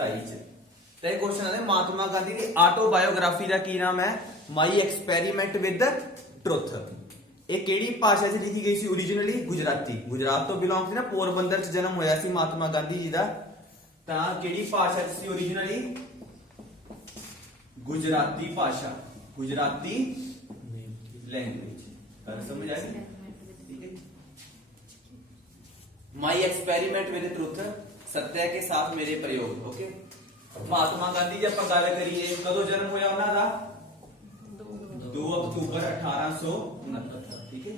27 ਚ। ਤੇ क्वेश्चन है महात्मा गांधी की ऑटोबायोग्राफी का की नाम है माई एक्सपेरीमेंट विद ट्रुथ। ये केड़ी भाषा च लिखी गई सी ओरिजिनली? गुजराती। गुजरात तो बिलोंग थी ना, पोरबंदर च जन्म होया सी महात्मा गांधी जी का। तां केड़ी भाषा च सी ओरिजिनली? गुजराती भाषा, गुजराती लैंग्वेज। समझ आई? ठीक है। माई एक्सपेरीमेंट विद ट्रुथ, सत्य के साथ मेरे प्रयोग। ओके। महात्मा गांधी जी ਆਪਾਂ ਗੱਲ ਕਰੀਏ ਕਦੋਂ ਜਨਮ ਹੋਇਆ ਉਹਨਾਂ ਦਾ? 2 ਅਕਤੂਬਰ 1869। ਠੀਕ ਹੈ।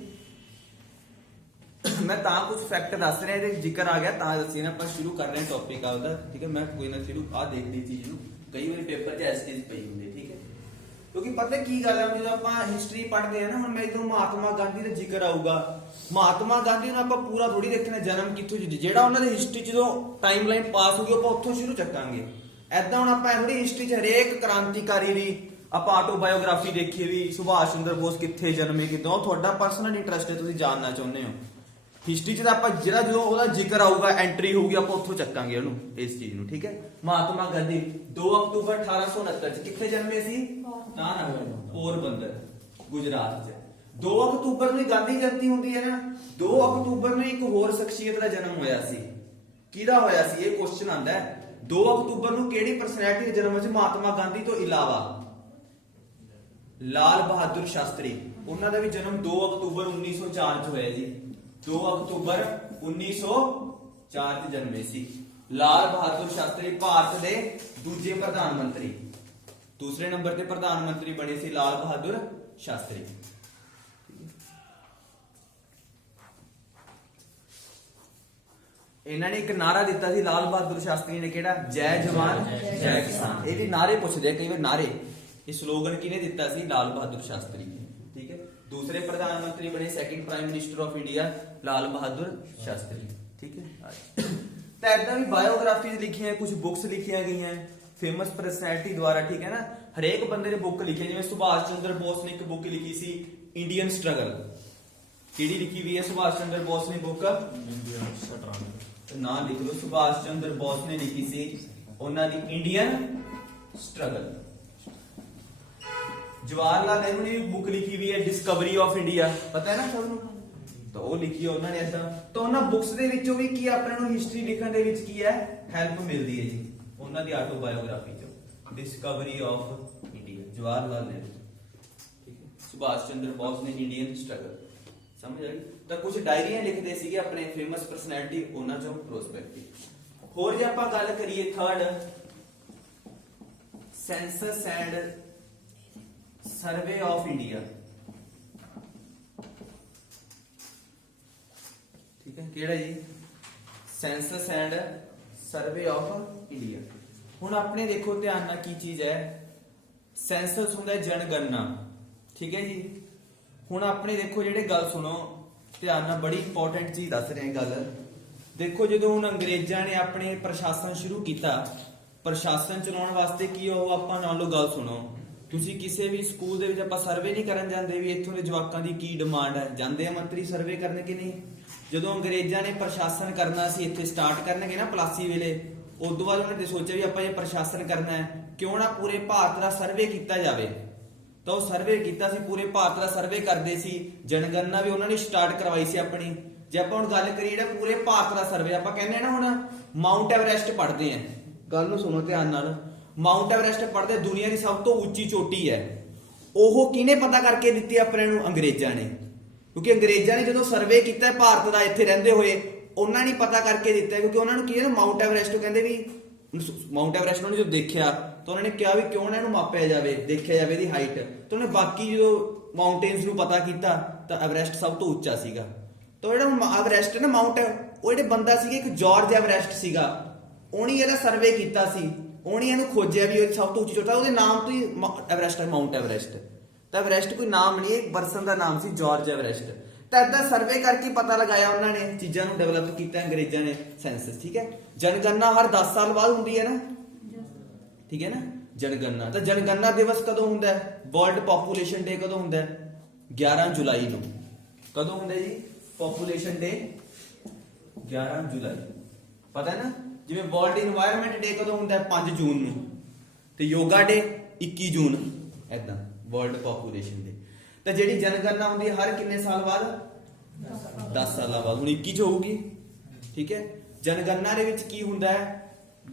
मैं ਤਾਂ ਕੁਝ ਫੈਕਟ ਦੱਸ ਰਿਹਾ, ਇਹਦੇ ਜ਼ਿਕਰ ਆ ਗਿਆ ਤਾਂ ਦੱਸੀ ਨਾ, ਆਪਾਂ ਸ਼ੁਰੂ ਕਰ ਰਹੇ ਹਾਂ ਟੌਪਿਕ ਆਪਦਾ। ਠੀਕ ਹੈ। ਮੈਂ ਕੋਈ ਨਾ ਸ਼ੁਰੂ ਆ ਦੇਖਦੀ ਚੀਜ਼ ਨੂੰ, ਕਈ ਵਾਰੀ ਪੇਪਰ 'ਚ ਐਸ ਚੀਜ਼ ਪਈ ਹੁੰਦੀ। ਠੀਕ ਹੈ। ਕਿਉਂਕਿ ਪਤਾ ਕੀ ਗੱਲ ਹੈ, ਜਦੋਂ ਆਪਾਂ ਹਿਸਟਰੀ ਪੜ੍ਹਦੇ ਆ ਨਾ, ਹੁਣ ਮੈਂ ਜਦੋਂ ਮਹਾਤਮਾ ਗਾਂਧੀ ਦਾ ਜ਼ਿਕਰ ਆਊਗਾ, ਮਹਾਤਮਾ ਗਾਂਧੀ ਨੂੰ ਆਪਾਂ ਪੂਰਾ ਥੋੜੀ ਦੇਖਣਾ ਜਨਮ ਕਿੱਥੋਂ, ਜਿਹੜਾ ਉਹਨਾਂ ਦੀ ਹਿਸਟਰੀ ਜਦੋਂ ਟਾਈਮਲਾਈਨ ਪਾਸ ਹੋ ਗਈ ਆਪਾਂ ਉੱਥੋਂ ਸ਼ੁਰੂ ਚੱਕਾਂਗੇ। ਐਦਾਂ ਹੁਣ ਆਪਾਂ ਥੋੜੀ ਹਿਸਟਰੀ 'ਚ ਹਰੇਕ ਕ੍ਰਾਂਤੀਕਾਰੀ ਦੀ ਆਪਾਂ ਆਟੋਬਾਇਓਗ੍ਰਾਫੀ ਦੇਖੀਏ ਵੀ ਸੁਭਾਸ਼ ਚੰਦਰ ਬੋਸ ਕਿੱਥੇ ਜਨਮੇ, ਕਿਦੋਂ, ਤੁਹਾਡਾ ਪਰਸਨਲ ਇੰਟਰਸਟ ਹੈ, ਤੁਸੀਂ ਜਾਣਨਾ ਚਾਹੁੰਦੇ ਹੋ। ਹਿਸਟਰੀ 'ਚ ਤਾਂ ਆਪਾਂ ਜਿਹੜਾ ਜਦੋਂ ਉਹਦਾ ਜ਼ਿਕਰ ਆਊਗਾ, ਐਂਟਰੀ ਹੋਊਗੀ, ਆਪਾਂ ਉੱਥੋਂ ਚੱਕਾਂਗੇ ਉਹਨੂੰ, ਇਸ ਚੀਜ਼ ਨੂੰ। ਠੀਕ ਹੈ। ਮਹਾਤਮਾ ਗਾਂਧੀ 2 ਅਕਤੂਬਰ 1869 ਚ ਕਿੱਥੇ ਜਨਮੇ ਸੀ? ਪੋਰਬੰਦਰ, ਗੁਜਰਾਤ 'ਚ। 2 ਅਕਤੂਬਰ ਨੂੰ ਗਾਂਧੀ ਜਯੰਤੀ ਹੁੰਦੀ ਹੈ ਨਾ। 2 ਅਕਤੂਬਰ ਨੂੰ ਇੱਕ ਹੋਰ ਸ਼ਖਸੀਅਤ ਦਾ ਜਨਮ ਹੋਇਆ ਸੀ। ਕਿਹਦਾ ਹੋਇਆ ਸੀ? ਇਹ ਕੁਐਸਚਨ ਆਂਦਾ ਹੈ। 2 ਅਕਤੂਬਰ ਨੂੰ ਕਿਹੜੀ ਪਰਸਨੈਲਿਟੀ ਦਾ ਜਨਮ ਹੋਇਆ ਸੀ ਮਹਾਤਮਾ ਗਾਂਧੀ ਤੋਂ ਇਲਾਵਾ? ਲਾਲ ਬਹਾਦੁਰ ਸ਼ਾਸਤਰੀ, ਉਹਨਾਂ ਦਾ ਵੀ ਜਨਮ 2 ਅਕਤੂਬਰ 1904 ਚ ਹੋਇਆ ਜੀ। 2 ਅਕਤੂਬਰ 1904 ਚ ਜਨਮੇ ਸੀ ਲਾਲ ਬਹਾਦੁਰ ਸ਼ਾਸਤਰੀ, ਭਾਰਤ ਦੇ ਦੂਜੇ ਪ੍ਰਧਾਨ ਮੰਤਰੀ। ਦੂਸਰੇ ਨੰਬਰ ਤੇ ਪ੍ਰਧਾਨ ਮੰਤਰੀ ਬਣੇ ਸੀ ਲਾਲ ਬਹਾਦੁਰ ਸ਼ਾਸਤਰੀ। ਇਹਨਾਂ ਨੇ ਇੱਕ ਨਾਰਾ ਦਿੱਤਾ ਸੀ ਲਾਲ ਬਹਾਦੁਰ ਸ਼ਾਸਤਰੀ ਨੇ, ਕਿਹੜਾ? ਜੈ ਜਵਾਨ ਜੈ ਕਿਸਾਨ। ਇਹ ਵੀ ਨਾਰੇ ਪੁੱਛਦੇ ਆ ਕਈ ਵਾਰ, ਨਾਰੇ। ਇਹ ਸਲੋਗਨ ਕਿਹਨੇ ਦਿੱਤਾ ਸੀ? ਲਾਲ ਬਹਾਦੁਰ ਸ਼ਾਸਤਰੀ। ਠੀਕ ਹੈ। ਦੂਸਰੇ ਪ੍ਰਧਾਨ ਮੰਤਰੀ ਬਣੇ, second prime minister of India, Lal Bahadur Shastri. ਠੀਕ ਹੈ। ਤਾਂ ਏਦਾਂ ਵੀ ਬਾਇਓਗ੍ਰਾਫੀਜ਼ ਲਿਖੀਆਂ, ਕੁਝ ਬੁੱਕਸ ਲਿਖੀਆਂ ਗਈਆਂ ਫੇਮਸ ਪਰਸਨੈਲਿਟੀ ਦੁਆਰਾ। ਠੀਕ ਹੈ ਨਾ। ਹਰੇਕ ਬੰਦੇ ਨੇ ਬੁੱਕ ਲਿਖੀ, ਜਿਵੇਂ ਸੁਭਾਸ਼ ਚੰਦਰ ਬੋਸ ਨੇ ਇੱਕ ਬੁੱਕ ਲਿਖੀ ਸੀ ਇੰਡੀਅਨ ਸਟਰਗਲ। ਕਿਹੜੀ ਲਿਖੀ ਹੋਈ ਹੈ ਸੁਭਾਸ਼ ਚੰਦਰ ਬੋਸ ਨੇ ਬੁੱਕ? ਨਾਂ ਲਿਖ ਲਓ, ਸੁਭਾਸ਼ ਚੰਦਰ ਬੋਸ ਨੇ ਲਿਖੀ ਸੀ ਉਹਨਾਂ ਦੀ ਇੰਡੀਅਨ ਸਟਰਗਲ। ਜਵਾਹਰ ਲਾਲ ਨਹਿਰੂ ਨੇ ਬੁੱਕ ਲਿਖੀ ਹੋਈ ਹੈ ਡਿਸਕਵਰੀ ਆਫ ਇੰਡੀਆ, ਪਤਾ ਹੈ ਨਾ ਸਭ ਨੂੰ, ਤਾਂ ਉਹ ਲਿਖੀ ਉਹਨਾਂ ਨੇ ਏਦਾਂ। ਤਾਂ ਉਹਨਾਂ ਬੁੱਕਸ ਦੇ ਵਿੱਚੋਂ ਵੀ ਕੀ ਆਪਣੇ ਨੂੰ ਹਿਸਟਰੀ ਲਿਖਣ ਦੇ ਵਿੱਚ ਕੀ ਹੈ ਹੈਲਪ ਮਿਲਦੀ ਹੈ ਜੀ, ਉਹਨਾਂ ਦੀ ਆਟੋਬਾਇਓਗ੍ਰਾਫੀ ਚੋਂ। Discovery of India, Jawahar Lal Nehru. ਠੀਕ ਹੈ। ਸੁਭਾਸ਼ ਚੰਦਰ ਬੋਸ ਨੇ ਇੰਡੀਅਨ ਸਟਰਗਲ। ਸਮਝ ਆਈ? ਤਾਂ ਕੁਝ ਡਾਇਰੀਆਂ ਲਿਖਦੇ ਸੀਗੇ ਆਪਣੇ ਫੇਮਸ ਪਰਸਨੈਲਿਟੀ, ਉਹਨਾਂ ਚੋਂ ਪ੍ਰੋਸਪੈਕਟਿਵ। ਹੋਰ ਜੇ ਆਪਾਂ ਗੱਲ ਕਰੀਏ third, senses and survey of India. ਠੀਕ ਹੈ। ਕਿਹੜਾ ਜੀ? Senses and survey of India. ਹੁਣ ਆਪਣੇ ਦੇਖੋ ਧਿਆਨ ਨਾਲ ਕੀ ਚੀਜ਼ ਹੈ, ਸੈਂਸਸ ਹੁੰਦਾ ਜਨਗਣਨਾ। ਠੀਕ ਹੈ ਜੀ। ਹੁਣ ਆਪਣੇ ਦੇਖੋ ਜਿਹੜੇ ਗੱਲ ਸੁਣੋ ਧਿਆਨ ਨਾਲ, ਬੜੀ ਇੰਪੋਰਟੈਂਟ ਚੀਜ਼ ਦੱਸ ਰਹੇ ਗੱਲ। ਦੇਖੋ ਜਦੋਂ ਹੁਣ ਅੰਗਰੇਜ਼ਾਂ ਨੇ ਆਪਣੇ ਪ੍ਰਸ਼ਾਸਨ ਸ਼ੁਰੂ ਕੀਤਾ, ਪ੍ਰਸ਼ਾਸਨ ਚਲਾਉਣ ਵਾਸਤੇ ਕੀ ਉਹ ਆਪਾਂ ਨਾਲ ਲੋ ਗੱਲ ਸੁਣੋ, ਤੁਸੀਂ ਕਿਸੇ ਵੀ ਸਕੂਲ ਦੇ ਵਿੱਚ ਆਪਾਂ ਸਰਵੇ ਨਹੀਂ ਕਰਨ ਜਾਂਦੇ ਵੀ ਇੱਥੋਂ ਦੇ ਜਵਾਕਾਂ ਦੀ ਕੀ ਡਿਮਾਂਡ ਹੈ, ਜਾਂਦੇ ਆ ਮੰਤਰੀ ਸਰਵੇ ਕਰਨ ਕਿ ਨਹੀਂ? ਜਦੋਂ ਅੰਗਰੇਜ਼ਾਂ ਨੇ ਪ੍ਰਸ਼ਾਸਨ ਕਰਨਾ ਸੀ, ਇੱਥੇ ਸਟਾਰਟ ਕਰਨਗੇ ਨਾ ਪਲਾਸੀ ਵੇਲੇ, ਉਦੋਂ ਬਾਅਦ ਉਹਨਾਂ ਨੇ ਸੋਚਿਆ ਵੀ ਆਪਾਂ ਇਹ ਪ੍ਰਸ਼ਾਸਨ ਕਰਨਾ ਹੈ, ਕਿਉਂ ਨਾ ਪੂਰੇ ਭਾਰਤ ਦਾ ਸਰਵੇ ਕੀਤਾ ਜਾਵੇ। ਤਾਂ ਉਹ ਸਰਵੇ ਕੀਤਾ ਸੀ, ਪੂਰੇ ਭਾਰਤ ਦਾ ਸਰਵੇ ਕਰਦੇ ਸੀ। ਜਨਗਣਨਾ ਵੀ ਉਹਨਾਂ ਨੇ ਸਟਾਰਟ ਕਰਵਾਈ ਸੀ ਆਪਣੀ। ਜੇ ਆਪਾਂ ਹੁਣ ਗੱਲ ਕਰੀਏ ਜਿਹੜਾ ਪੂਰੇ ਭਾਰਤ ਦਾ ਸਰਵੇ, ਆਪਾਂ ਕਹਿੰਦੇ ਆ ਨਾ ਹੁਣ ਮਾਊਂਟ ਐਵਰੈਸਟ ਪੜ੍ਹਦੇ ਆ, ਗੱਲ ਨੂੰ ਸੁਣੋ ਧਿਆਨ ਨਾਲ। ਮਾਊਂਟ ਐਵਰੈਸਟ ਪੜ੍ਹਦੇ, ਦੁਨੀਆ ਦੀ ਸਭ ਤੋਂ ਉੱਚੀ ਚੋਟੀ ਹੈ। ਉਹ ਕਿਹਨੇ ਪਤਾ ਕਰਕੇ ਦਿੱਤੀ ਆਪਣੇ ਨੂੰ? ਅੰਗਰੇਜ਼ਾਂ ਨੇ। ਕਿਉਂਕਿ ਅੰਗਰੇਜ਼ਾਂ ਨੇ ਜਦੋਂ ਸਰਵੇ ਕੀਤਾ ਭਾਰਤ ਦਾ ਇੱਥੇ ਰਹਿੰਦੇ ਹੋਏ, ਉਹਨਾਂ ਨੇ ਪਤਾ ਕਰਕੇ ਦਿੱਤਾ। ਕਿਉਂਕਿ ਉਹਨਾਂ ਨੂੰ ਕੀ ਹੈ ਨਾ, ਮਾਊਂਟ ਐਵਰੈਸਟ ਕਹਿੰਦੇ ਵੀ, ਮਾਊਂਟ ਐਵਰੈਸਟ ਉਹਨਾਂ ਨੇ ਜਦੋਂ ਦੇਖਿਆ ਤਾਂ ਉਹਨਾਂ ਨੇ ਕਿਹਾ ਵੀ ਕਿਉਂ ਨਾ ਇਹਨੂੰ ਮਾਪਿਆ ਜਾਵੇ, ਦੇਖਿਆ ਜਾਵੇ ਇਹਦੀ ਹਾਈਟ। ਤਾਂ ਉਹਨੇ ਬਾਕੀ ਜਦੋਂ ਮਾਊਂਟੇਨਸ ਨੂੰ ਪਤਾ ਕੀਤਾ ਤਾਂ ਐਵਰੈਸਟ ਸਭ ਤੋਂ ਉੱਚਾ ਸੀਗਾ। ਤਾਂ ਜਿਹੜਾ ਐਵਰੈਸਟ ਹੈ ਨਾ ਮਾਊਂਟ, ਉਹ ਜਿਹੜੇ ਬੰਦਾ ਸੀਗਾ ਇੱਕ ਜਾਰਜ ਐਵਰੈਸਟ ਸੀਗਾ, ਉਹਨੇ ਇਹਦਾ ਸਰਵੇ ਕੀਤਾ ਸੀ, ਉਹਨੇ ਇਹਨੂੰ ਖੋਜਿਆ ਵੀ ਇਹ ਸਭ ਤੋਂ ਉੱਚੀ ਚੋਟੀ, ਉਹਦੇ ਨਾਮ ਤੋਂ ਹੀ ਐਵਰੈਸਟ ਹੈ, ਮਾਊਂਟ ਐਵਰੈਸਟ। ਤਾਂ ਐਵਰੈਸਟ ਕੋਈ ਨਾਮ ਨਹੀਂ, ਇੱਕ ਪਰਸਨ ਦਾ ਨਾਮ ਸੀ ਜਾਰਜ ਐਵਰੈਸਟ। ਤਾਂ ਏਦਾਂ ਸਰਵੇ ਕਰਕੇ ਪਤਾ ਲਗਾਇਆ ਉਹਨਾਂ ਨੇ, ਚੀਜ਼ਾਂ ਨੂੰ ਡਿਵੈਲਪ ਕੀਤਾ ਅੰਗਰੇਜ਼ਾਂ ਨੇ, ਸੈਂਸਸ। ਠੀਕ ਹੈ। ਜਨਗਣਨਾ ਹਰ 10 ਸਾਲ ਬਾਅਦ ਹੁੰਦੀ ਹੈ ਨਾ, ਠੀਕ ਹੈ ਨਾ, ਜਨਗਣਨਾ। ਤਾਂ ਜਨਗਣਨਾ ਦਿਵਸ ਕਦੋਂ ਹੁੰਦਾ ਹੈ? ਵਰਲਡ ਪੋਪੂਲੇਸ਼ਨ ਡੇ ਕਦੋਂ ਹੁੰਦਾ ਹੈ? 11 ਜੁਲਾਈ ਨੂੰ। ਕਦੋਂ ਹੁੰਦਾ ਜੀ ਪੋਪੂਲੇਸ਼ਨ ਡੇ? 11 ਜੁਲਾਈ। ਪਤਾ ਹੈ ਨਾ। ਜਿਵੇਂ ਵਰਲਡ ਇਨਵਾਇਰਨਮੈਂਟ ਡੇ ਕਦੋਂ ਹੁੰਦਾ ਹੈ 5 ਜੂਨ ਨੂੰ, ਤੇ ਯੋਗਾ ਡੇ 21 ਜੂਨ, ਐਦਾਂ ਵਰਲਡ ਪੋਪੂਲੇਸ਼ਨ ਡੇ। ਤਾਂ ਜਿਹੜੀ ਜਨਗਣਨਾ ਹੁੰਦੀ ਹੈ ਹਰ ਕਿੰਨੇ ਸਾਲ ਬਾਅਦ? 10 ਸਾਲਾਂ ਬਾਅਦ। ਹੁਣ 21 ਚ ਹੋਊਗੀ, ਠੀਕ ਹੈ। ਜਨਗਣਨਾ ਦੇ ਵਿੱਚ ਕੀ ਹੁੰਦਾ ਹੈ,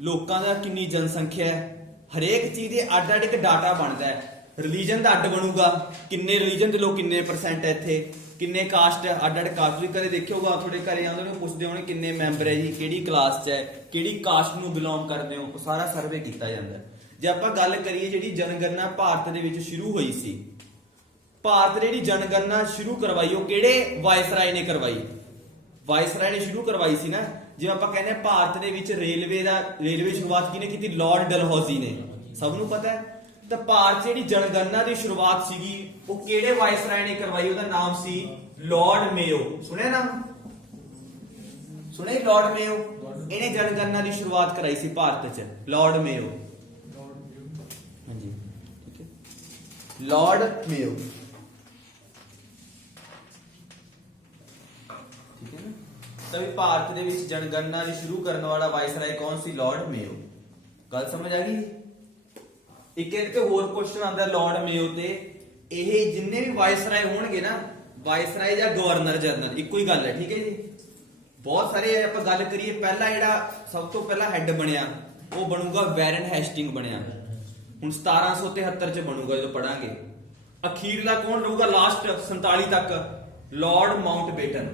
ਲੋਕਾਂ ਦਾ ਕਿੰਨੀ ਜਨਸੰਖਿਆ ਹੈ, ਹਰੇਕ ਚੀਜ਼ ਦੇ ਅੱਡ ਅੱਡ ਇੱਕ ਡਾਟਾ ਬਣਦਾ ਹੈ। ਰਿਲੀਜਨ ਦਾ ਅੱਡ ਬਣੂਗਾ, ਕਿੰਨੇ ਰਿਲੀਜਨ ਦੇ ਲੋਕ ਕਿੰਨੇ ਪਰਸੈਂਟ ਹੈ ਇੱਥੇ, ਕਿੰਨੇ ਕਾਸਟ ਹੈ, ਅੱਡ ਅੱਡ ਕਾਸਟ। ਤੁਸੀਂ ਕਦੇ ਦੇਖਿਆ ਹੋਗਾ ਤੁਹਾਡੇ ਘਰੇ ਆਉਂਦੇ ਨੇ ਪੁੱਛਦੇ ਹੋਣੇ ਕਿੰਨੇ ਮੈਂਬਰ ਹੈ ਜੀ, ਕਿਹੜੀ ਕਲਾਸ 'ਚ ਹੈ, ਕਿਹੜੀ ਕਾਸਟ ਨੂੰ ਬਿਲੋਂਗ ਕਰਦੇ ਹੋ, ਉਹ ਸਾਰਾ ਸਰਵੇ ਕੀਤਾ ਜਾਂਦਾ। ਜੇ ਆਪਾਂ ਗੱਲ ਕਰੀਏ ਜਿਹੜੀ ਜਨਗਣਨਾ ਭਾਰਤ ਦੇ ਵਿੱਚ ਸ਼ੁਰੂ ਹੋਈ ਸੀ, ਭਾਰਤ ਜਿਹੜੀ ਜਨਗਣਨਾ ਸ਼ੁਰੂ ਕਰਵਾਈ ਉਹ ਕਿਹੜੇ ਵਾਇਸਰਾਏ ਨੇ ਕਰਵਾਈ? ਵਾਇਸਰਾਏ ਨੇ ਸ਼ੁਰੂ ਕਰਵਾਈ ਸੀ ਨਾ। ਜਿਵੇਂ ਆਪਾਂ ਕਹਿੰਦੇ ਭਾਰਤ ਦੇ ਵਿੱਚ ਰੇਲਵੇ ਸ਼ੁਰੂਆਤ ਕਿਹਨੇ ਕੀਤੀ? ਲਾਰਡ ਡਲਹੌਜ਼ੀ ਨੇ, ਸਭ ਨੂੰ ਪਤਾ ਹੈ। ਤਾਂ ਭਾਰਤ ਜਿਹੜੀ ਜਨਗਣਨਾ ਦੀ ਸ਼ੁਰੂਆਤ ਸੀਗੀ ਉਹ ਕਿਹੜੇ ਵਾਇਸਰਾਏ ਨੇ ਕਰਵਾਈ? ਉਹਦਾ ਨਾਮ ਸੀ ਲਾਰਡ ਮੇਓ। ਸੁਣਿਆ ਨਾਮ? ਸੁਣਿਆ ਲਾਰਡ ਮੇਓ? ਇਹਨੇ ਜਨਗਣਨਾ ਦੀ ਸ਼ੁਰੂਆਤ ਕਰਾਈ ਸੀ ਭਾਰਤ 'ਚ, ਲਾਰਡ ਮੇਓ। ਹਾਂਜੀ, ਠੀਕ ਹੈ, ਲਾਰਡ ਮੇਓ, ਠੀਕ ਹੈ ਨਾ। ਤਾਂ ਵੀ ਭਾਰਤ ਦੇ ਵਿੱਚ ਜਨਗਣਨਾ ਦੀ ਸ਼ੁਰੂ ਕਰਨ ਵਾਲਾ ਵਾਇਸਰਾਏ ਕੌਣ ਸੀ? ਲਾਰਡ ਮੇਓ। ਗੱਲ ਸਮਝ ਆ ਗਈ? ਇੱਕ ਇਹਦੇ ਤੇ ਹੋਰ ਕੁਐਸਚਨ ਆਉਂਦਾ ਲਾਰਡ ਮੇਓ ਤੇ, ਇਹ ਜਿੰਨੇ ਵੀ ਵਾਇਸਰਾਏ ਹੋਣਗੇ ਨਾ, ਵਾਇਸਰਾਏ ਜਾਂ ਗਵਰਨਰ ਜਨਰਲ ਇੱਕੋ ਹੀ ਗੱਲ ਹੈ, ਠੀਕ ਹੈ ਜੀ। ਬਹੁਤ ਸਾਰੇ ਆਪਾਂ ਗੱਲ ਕਰੀਏ, ਪਹਿਲਾ ਜਿਹੜਾ ਸਭ ਤੋਂ ਪਹਿਲਾਂ ਹੈੱਡ ਬਣਿਆ ਉਹ ਬਣੂਗਾ ਵੈਰਨ ਹੈਸਟਿੰਗ ਬਣਿਆ, ਹੁਣ 1773 ਚ ਬਣੂਗਾ ਜਦੋਂ ਪੜਾਂਗੇ। ਅਖੀਰਲਾ ਕੌਣ ਰਹੂਗਾ ਲਾਸਟ 47 ਤੱਕ? ਲਾਰਡ ਮਾਊਂਟਬੇਟਨ।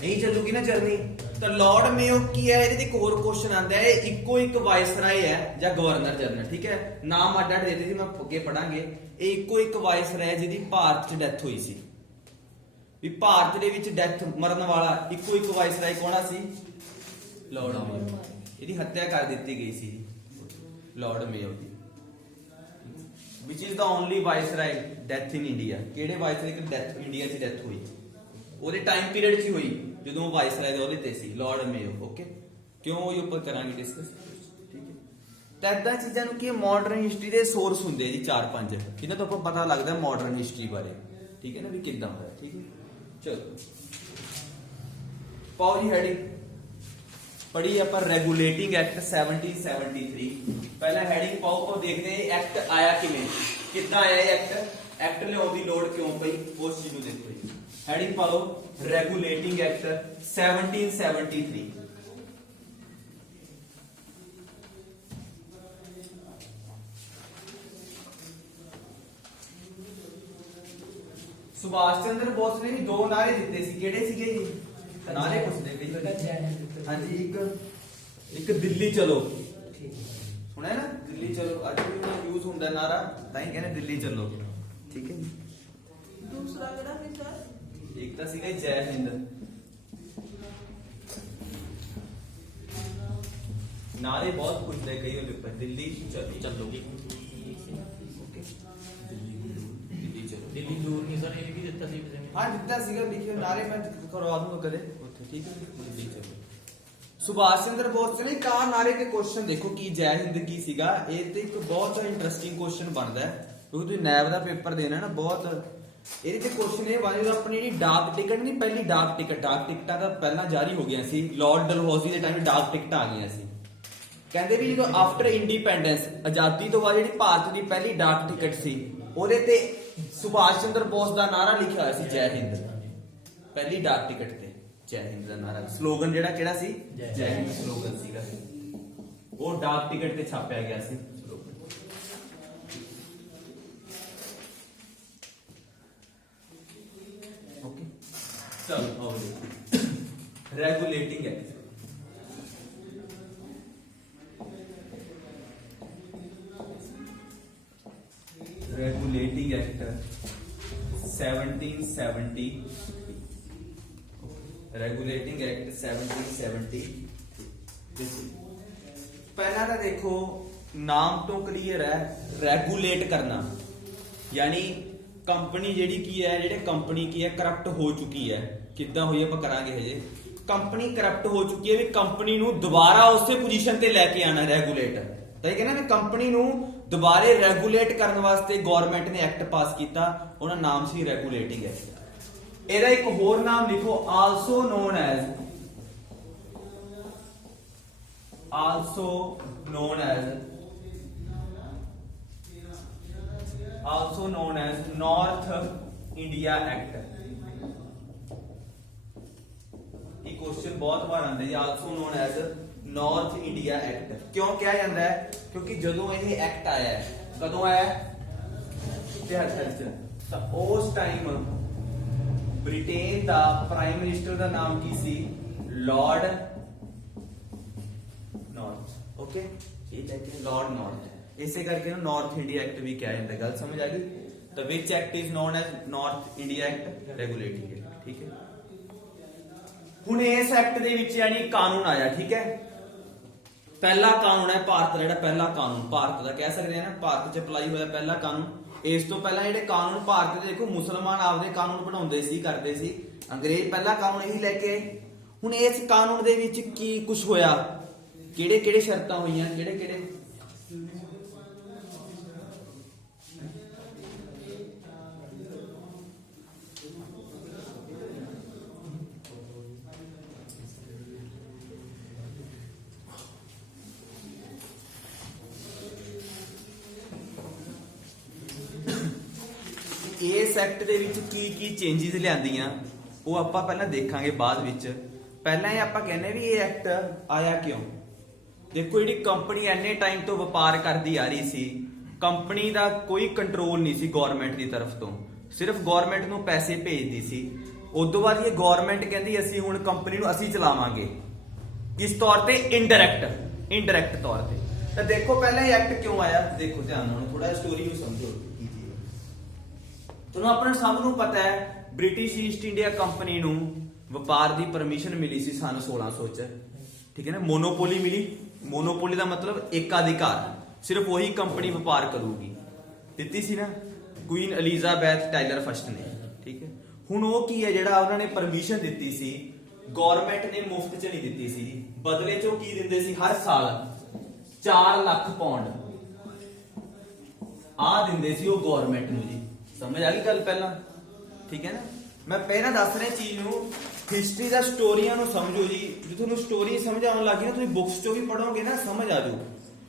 ਨਹੀਂ ਚੱਲੂਗੀ ਨਾ ਜਰਨੀ। ਤਾਂ ਲਾਰਡ ਮੇਓ ਕੀ ਹੈ? ਇਹਦੇ ਤੇ ਇੱਕ ਹੋਰ ਕੁਐਸਚਨ ਆਉਂਦਾ ਹੈ, ਇੱਕੋ ਇੱਕ ਵਾਇਸਰਾਏ ਹੈ ਜਾਂ ਗਵਰਨਰ ਜਨਰਲ, ਠੀਕ ਹੈ, ਨਾਮ ਅੱਡ ਅੱਡ ਦੇ ਦਿੱਤੇ ਸੀ, ਮੈਂ ਅੱਗੇ ਪੜਾਂਗੇ। ਇਹ ਇੱਕੋ ਇੱਕ ਵਾਇਸਰਾਏ ਜਿਹਦੀ ਭਾਰਤ 'ਚ ਡੈਥ ਹੋਈ ਸੀ, ਵੀ ਭਾਰਤ ਦੇ ਵਿੱਚ ਡੈਥ ਮਰਨ ਵਾਲਾ ਇੱਕੋ ਇੱਕ ਵਾਇਸਰਾਏ ਕੌਣਾ ਸੀ? ਲਾਰਡ ਮੇਓ। ਇਹਦੀ ਹੱਤਿਆ ਕਰ ਦਿੱਤੀ ਗਈ ਸੀ ਲਾਰਡ ਮੇਓ ਦੀ। Which is the only viceroy death in India. ਕਿਹੜੇ ਵਾਇਸਰਾਏ ਦੀ ਡੈਥ ਇੰਡੀਆ 'ਚ ਡੈਥ ਹੋਈ? ਉਹਦੇ ਟਾਈਮ ਪੀਰੀਅਡ 'ਚ ਹੀ ਹੋਈ ਜਦੋਂ ਵਾਇਸਰਾਏ ਦੇ ਉਹਦੇ ਤੇ ਸੀ, ਲਾਰਡ ਮੇਓ। ਓਕੇ, ਕਿਉਂ ਉਹ ਉੱਪਰ ਕਰਾਂਗੇ ਡਿਸਕਸ, ਠੀਕ ਹੈ। ਤਾਂ ਇਦਾਂ ਚੀਜ਼ਾਂ ਨੂੰ ਕੀ ਮਾਡਰਨ ਹਿਸਟਰੀ ਦੇ ਸੋਰਸ ਹੁੰਦੇ ਜੀ 4-5, ਇਹਨਾਂ ਤੋਂ ਆਪਾਂ ਪਤਾ ਲੱਗਦਾ ਮਾਡਰਨ ਹਿਸਟਰੀ ਬਾਰੇ, ਠੀਕ ਹੈ ਨਾ, ਵੀ ਕਿੱਦਾਂ ਹੋਇਆ, ਠੀਕ ਹੈ। ਚਲੋ ਪਾਓ ਜੀ ਹੈਡਿੰਗ ਪੜ੍ਹੀ ਆਪਾਂ, ਰੈਗੂਲੇਟਿੰਗ ਐਕਟ 1773। ਪਹਿਲਾਂ ਹੈਡਿੰਗ ਪਾਓ, ਉਹ ਦੇਖਦੇ ਹਾਂ ਐਕਟ ਆਇਆ ਕਿਵੇਂ, ਕਿੱਦਾਂ ਆਇਆ ਇਹ ਐਕਟ, ਐਕਟ ਲਿਆਉਣ ਦੀ ਲੋੜ ਕਿਉਂ ਪਈ, ਉਸ ਚੀਜ਼ ਨੂੰ ਦੇਖੋ ਜੀ। ਹੈਡਿੰਗ ਪਾਓ ਰੈਗੂਲੇਟਿੰਗ ਐਕਟ 1773। ਸੁਭਾਸ਼ ਚੰਦਰ ਬੋਸ ਨੇ ਵੀ ਦੋ ਨਾਰੇ ਦਿੱਤੇ ਸੀ, ਕਿਹੜੇ ਸੀਗੇ ਜੀ? ਨਾਰੇ ਪੁੱਛਦੇ ਪਏ। ਹਾਂਜੀ, ਇੱਕ ਦਿੱਲੀ ਚਲੋ, ਸੁਣਿਆ ਨਾ, ਦਿੱਲੀ ਚਲੋ। ਅੱਜ ਵੀ ਯੂਜ਼ ਹੁੰਦਾ ਨਾਰਾ, ਤਾਂ ਹੀ ਕਹਿੰਦੇ ਦਿੱਲੀ ਚਲੋ, ਠੀਕ ਹੈ। ਦੂਸਰਾ ਕਿਹੜਾ ਸੀ ਸਰ? ਇੱਕ ਤਾਂ ਸੀਗਾ ਜੈ ਹਿੰਦ, ਨਾਰੇ ਬਹੁਤ ਪੁੱਛਦੇ ਕਈ ਉਹਦੇ ਉੱਪਰ, ਦਿੱਲੀ ਚੱਲੋਗੇ, ਓਕੇ, ਦਿੱਲੀ ਚਲੋ। ਦਿੱਲੀ ਦੂਰ ਨਹੀਂ ਸਰ, ਇਹ ਵੀ ਦਿੱਤਾ ਸੀ ਕਿਸੇ ਨੇ। ਹਾਂ ਦਿੱਤਾ ਸੀਗਾ, ਲਿਖਿਓ ਨਾਰੇ, ਮੈਂ ਕਰਵਾ ਦੂੰਗਾ ਕਦੇ ਉੱਥੇ, ਠੀਕ ਹੈ। ਦਿੱਲੀ ਚਲੋ। ਸੁਭਾਸ਼ ਚੰਦਰ ਬੋਸ ਨੇ ਕਾ ਨਾਰੇ ਤੇ ਕੁਐਸਚਨ ਦੇਖੋ ਕੀ ਜੈ ਹਿੰਦ ਕੀ ਸੀਗਾ। ਇਹ ਤੇ ਇੱਕ ਬਹੁਤ ਇੰਟਰਸਟਿੰਗ ਕੁਐਸਚਨ ਬਣਦਾ ਹੈ, ਕਿਉਂਕਿ ਤੁਸੀਂ ਨੈਬ ਦਾ ਪੇਪਰ ਦੇਣਾ ਨਾ, ਬਹੁਤ ਇਹਦੇ ਤੇ ਕੁਐਸਚਨ ਇਹ ਬਣਦਾ, ਆਪਣੀ ਜਿਹੜੀ ਡਾਕ ਟਿਕਟ ਨਹੀਂ, ਪਹਿਲੀ ਡਾਕ ਟਿਕਟਾਂ ਤਾਂ ਪਹਿਲਾਂ ਜਾਰੀ ਹੋ ਗਈਆਂ ਸੀ, ਲਾਰਡ ਡਲਹੌਜ਼ੀ ਦੇ ਟਾਈਮ ਡਾਕ ਟਿਕਟਾਂ ਆ ਗਈਆਂ ਸੀ। ਕਹਿੰਦੇ ਵੀ ਜਦੋਂ ਆਫਟਰ ਇੰਡੀਪੈਂਡੈਂਸ, ਆਜ਼ਾਦੀ ਤੋਂ ਬਾਅਦ ਜਿਹੜੀ ਭਾਰਤ ਦੀ ਪਹਿਲੀ ਡਾਕ ਟਿਕਟ ਸੀ, ਉਹਦੇ ਤੇ ਸੁਭਾਸ਼ ਚੰਦਰ ਬੋਸ ਦਾ ਨਾਰਾ ਲਿਖਿਆ ਹੋਇਆ ਸੀ, ਜੈ ਹਿੰਦ। ਪਹਿਲੀ ਡਾਕ ਟਿਕਟ ਤੇ ਜੈ ਹਿੰਦ ਦਾ ਨਾਰਾ, ਸਲੋਗਨ ਜਿਹੜਾ ਕਿਹੜਾ ਸੀ? ਜੈ ਹਿੰਦ ਸਲੋਗਨ ਸੀਗਾ, ਉਹ ਡਾਕ ਟਿਕਟ ਤੇ ਛਾਪਿਆ ਗਿਆ ਸੀ ਸਲੋਗਨ। ਓਕੇ, ਚਲੋ ਆਓ ਦੇਖੋ regulating act. Regulating act 1770, regulating act 1770। पहला तो देखो नाम तो क्लियर है, रेगुलेट करना, यानी कंपनी जेडी की है, जेडे कंपनी की है करप्ट हो चुकी है, किद्दां हुई आपां करांगे हजे। कंपनी करप्ट हो चुकी है, भी कंपनी नूं दोबारा उसे पोजीशन ते लैके आना, रेगुलेट। ਤਾਂ ਇਹ ਕਹਿੰਦਾ ਵੀ ਕੰਪਨੀ ਨੂੰ ਦੁਬਾਰੇ ਰੈਗੂਲੇਟ ਕਰਨ ਵਾਸਤੇ ਗਵਰਨਮੈਂਟ ਨੇ ਐਕਟ ਪਾਸ ਕੀਤਾ, ਉਹਦਾ ਨਾਮ ਸੀ ਰੈਗੂਲੇਟਿੰਗ ਐਕਟ। ਇਹਦਾ ਇੱਕ ਹੋਰ ਨਾਮ ਲਿਖੋ, also non as also known as North India Act। ਇਹ क्वेश्चन बहुत बार आंदा है also known as North India Act। क्यों ਕਿਹਾ ਜਾਂਦਾ ਹੈ? ਕਿਉਂਕਿ ਜਦੋਂ ਇਹ ਐਕਟ ਆਇਆ ਹੈ, ਕਦੋਂ ਆਇਆ ਹੈ? 73 ਚ। ਤਾਂ ਉਸ ਟਾਈਮ ਬ੍ਰਿਟੇਨ ਦਾ ਪ੍ਰਾਈਮ ਮਿਨਿਸਟਰ ਦਾ ਨਾਮ ਕੀ ਸੀ? Lord North. ਓਕੇ, ਇਹ ਲੈਕੇ ਲਾਰਡ ਨਾਰਥ, ਇਸੇ ਕਰਕੇ ਇਹਨੂੰ ਨਾਰਥ ਇੰਡੀਆ ਐਕਟ ਵੀ ਕਿਹਾ ਜਾਂਦਾ। ਗੱਲ ਸਮਝ ਆ ਗਈ? ਤਾਂ which act is known as North India act regulating it. ਠੀਕ ਹੈ, ਹੁਣ ਇਸ ਐਕਟ ਦੇ ਵਿੱਚ ਯਾਨੀ ਕਾਨੂੰਨ ਆਇਆ। ਠੀਕ ਹੈ, ਪਹਿਲਾ ਕਾਨੂੰਨ ਹੈ ਭਾਰਤ ਦਾ, ਜਿਹੜਾ ਪਹਿਲਾ ਕਾਨੂੰਨ ਭਾਰਤ ਦਾ ਕਹਿ ਸਕਦੇ ਆ ਨਾ, ਭਾਰਤ 'ਚ ਅਪਲਾਈ ਹੋਇਆ ਪਹਿਲਾ ਕਾਨੂੰਨ। ਇਸ ਤੋਂ ਪਹਿਲਾਂ ਜਿਹੜੇ ਕਾਨੂੰਨ ਭਾਰਤ ਦੇ ਦੇਖੋ ਮੁਸਲਮਾਨ ਆਪਦੇ ਕਾਨੂੰਨ ਬਣਾਉਂਦੇ ਸੀ, ਕਰਦੇ ਸੀ, ਅੰਗਰੇਜ਼ ਪਹਿਲਾ ਕਾਨੂੰਨ ਇਹੀ ਲੈ ਕੇ ਆਏ। ਹੁਣ ਇਸ ਕਾਨੂੰਨ ਦੇ ਵਿੱਚ ਕੀ ਕੁਝ ਹੋਇਆ, ਕਿਹੜੇ ਕਿਹੜੇ ਸ਼ਰਤਾਂ ਹੋਈਆਂ, ਕਿਹੜੇ ਕਿਹੜੇ? ਇਸ ਐਕਟ ਦੇ ਵਿੱਚ ਕੀ ਕੀ ਚੇਂਜਸ ਲਿਆਂਦੀਆਂ ਉਹ ਆਪਾਂ ਪਹਿਲਾਂ ਦੇਖਾਂਗੇ ਬਾਅਦ ਵਿੱਚ। ਪਹਿਲਾਂ ਇਹ ਆਪਾਂ ਕਹਿੰਦੇ ਵੀ ਇਹ ਐਕਟ ਆਇਆ ਕਿਉਂ। ਦੇਖੋ, ਜਿਹੜੀ ਕੰਪਨੀ ਐਨੇ ਟਾਈਮ ਤੋਂ ਵਪਾਰ ਕਰਦੀ ਆ ਰਹੀ ਸੀ, ਕੰਪਨੀ ਦਾ ਕੋਈ ਕੰਟਰੋਲ ਨਹੀਂ ਸੀ ਗਵਰਨਮੈਂਟ ਦੀ ਤਰਫ ਤੋਂ, ਸਿਰਫ ਗਵਰਨਮੈਂਟ ਨੂੰ ਪੈਸੇ ਭੇਜਦੀ ਸੀ। ਉਸ ਤੋਂ ਬਾਅਦ ਇਹ ਗਵਰਨਮੈਂਟ ਕਹਿੰਦੀ ਅਸੀਂ ਹੁਣ ਕੰਪਨੀ ਨੂੰ ਅਸੀਂ ਚਲਾਵਾਂਗੇ, ਕਿਸ ਤੌਰ ਤੇ? ਇਨਡਾਇਰੈਕਟ ਤੌਰ ਤੇ। ਤਾਂ ਦੇਖੋ ਪਹਿਲਾਂ ਇਹ ਐਕਟ ਕਿਉਂ ਆਇਆ, ਦੇਖੋ ਧਿਆਨ ਨਾਲ, ਥੋੜਾ ਸਟੋਰੀ ਨੂੰ ਸਮਝੋ। ਤੁਹਾਨੂੰ ਆਪਣੇ ਸਭ ਨੂੰ ਪਤਾ ਹੈ ਬ੍ਰਿਟਿਸ਼ ਈਸਟ ਇੰਡੀਆ ਕੰਪਨੀ ਨੂੰ ਵਪਾਰ ਦੀ ਪਰਮਿਸ਼ਨ ਮਿਲੀ ਸੀ ਸਨ 1600 ਚ। ਠੀਕ ਹੈ ਨਾ, ਮੋਨੋਪੋਲੀ ਮਿਲੀ। ਮੋਨੋਪੋਲੀ ਦਾ ਮਤਲਬ ਏਕਾਧਿਕਾਰ, ਸਿਰਫ ਉਹੀ ਕੰਪਨੀ ਵਪਾਰ ਕਰੂਗੀ, ਦਿੱਤੀ ਸੀ ਨਾ ਕੁਈਨ ਐਲਿਜ਼ਾਬੈਥ ਟਾਇਲਰ ਫਸਟ ਨੇ। ਠੀਕ ਹੈ, ਹੁਣ ਉਹ ਕੀ ਹੈ ਜਿਹੜਾ ਉਹਨਾਂ ਨੇ ਪਰਮਿਸ਼ਨ ਦਿੱਤੀ ਸੀ, ਗਵਰਨਮੈਂਟ ਨੇ ਮੁਫਤ ਚ ਨਹੀਂ ਦਿੱਤੀ ਸੀ, ਬਦਲੇ ਚ ਉਹ ਕੀ ਦਿੰਦੇ ਸੀ? ਹਰ ਸਾਲ 4 ਲੱਖ ਪਾਉਂਡ ਆ ਦਿੰਦੇ ਸੀ ਉਹ ਗਵਰਨਮੈਂਟ ਨੂੰ ਜੀ। ਸਮਝ ਆ ਗਈ ਗੱਲ ਪਹਿਲਾਂ? ਠੀਕ ਹੈ ਨਾ, ਮੈਂ ਪਹਿਲਾਂ ਦੱਸ ਰਿਹਾ ਚੀਜ਼ ਨੂੰ, ਹਿਸਟਰੀ ਦਾ ਸਟੋਰੀਆਂ ਨੂੰ ਸਮਝੋ ਜੀ। ਜੇ ਤੁਹਾਨੂੰ ਸਟੋਰੀ ਸਮਝ ਆਉਣ ਲੱਗੀ ਨਾ, ਤੁਸੀਂ ਬੁੱਕਸ ਚੋਂ ਵੀ ਪੜੋਗੇ ਨਾ, ਸਮਝ ਆ ਜਾਊ।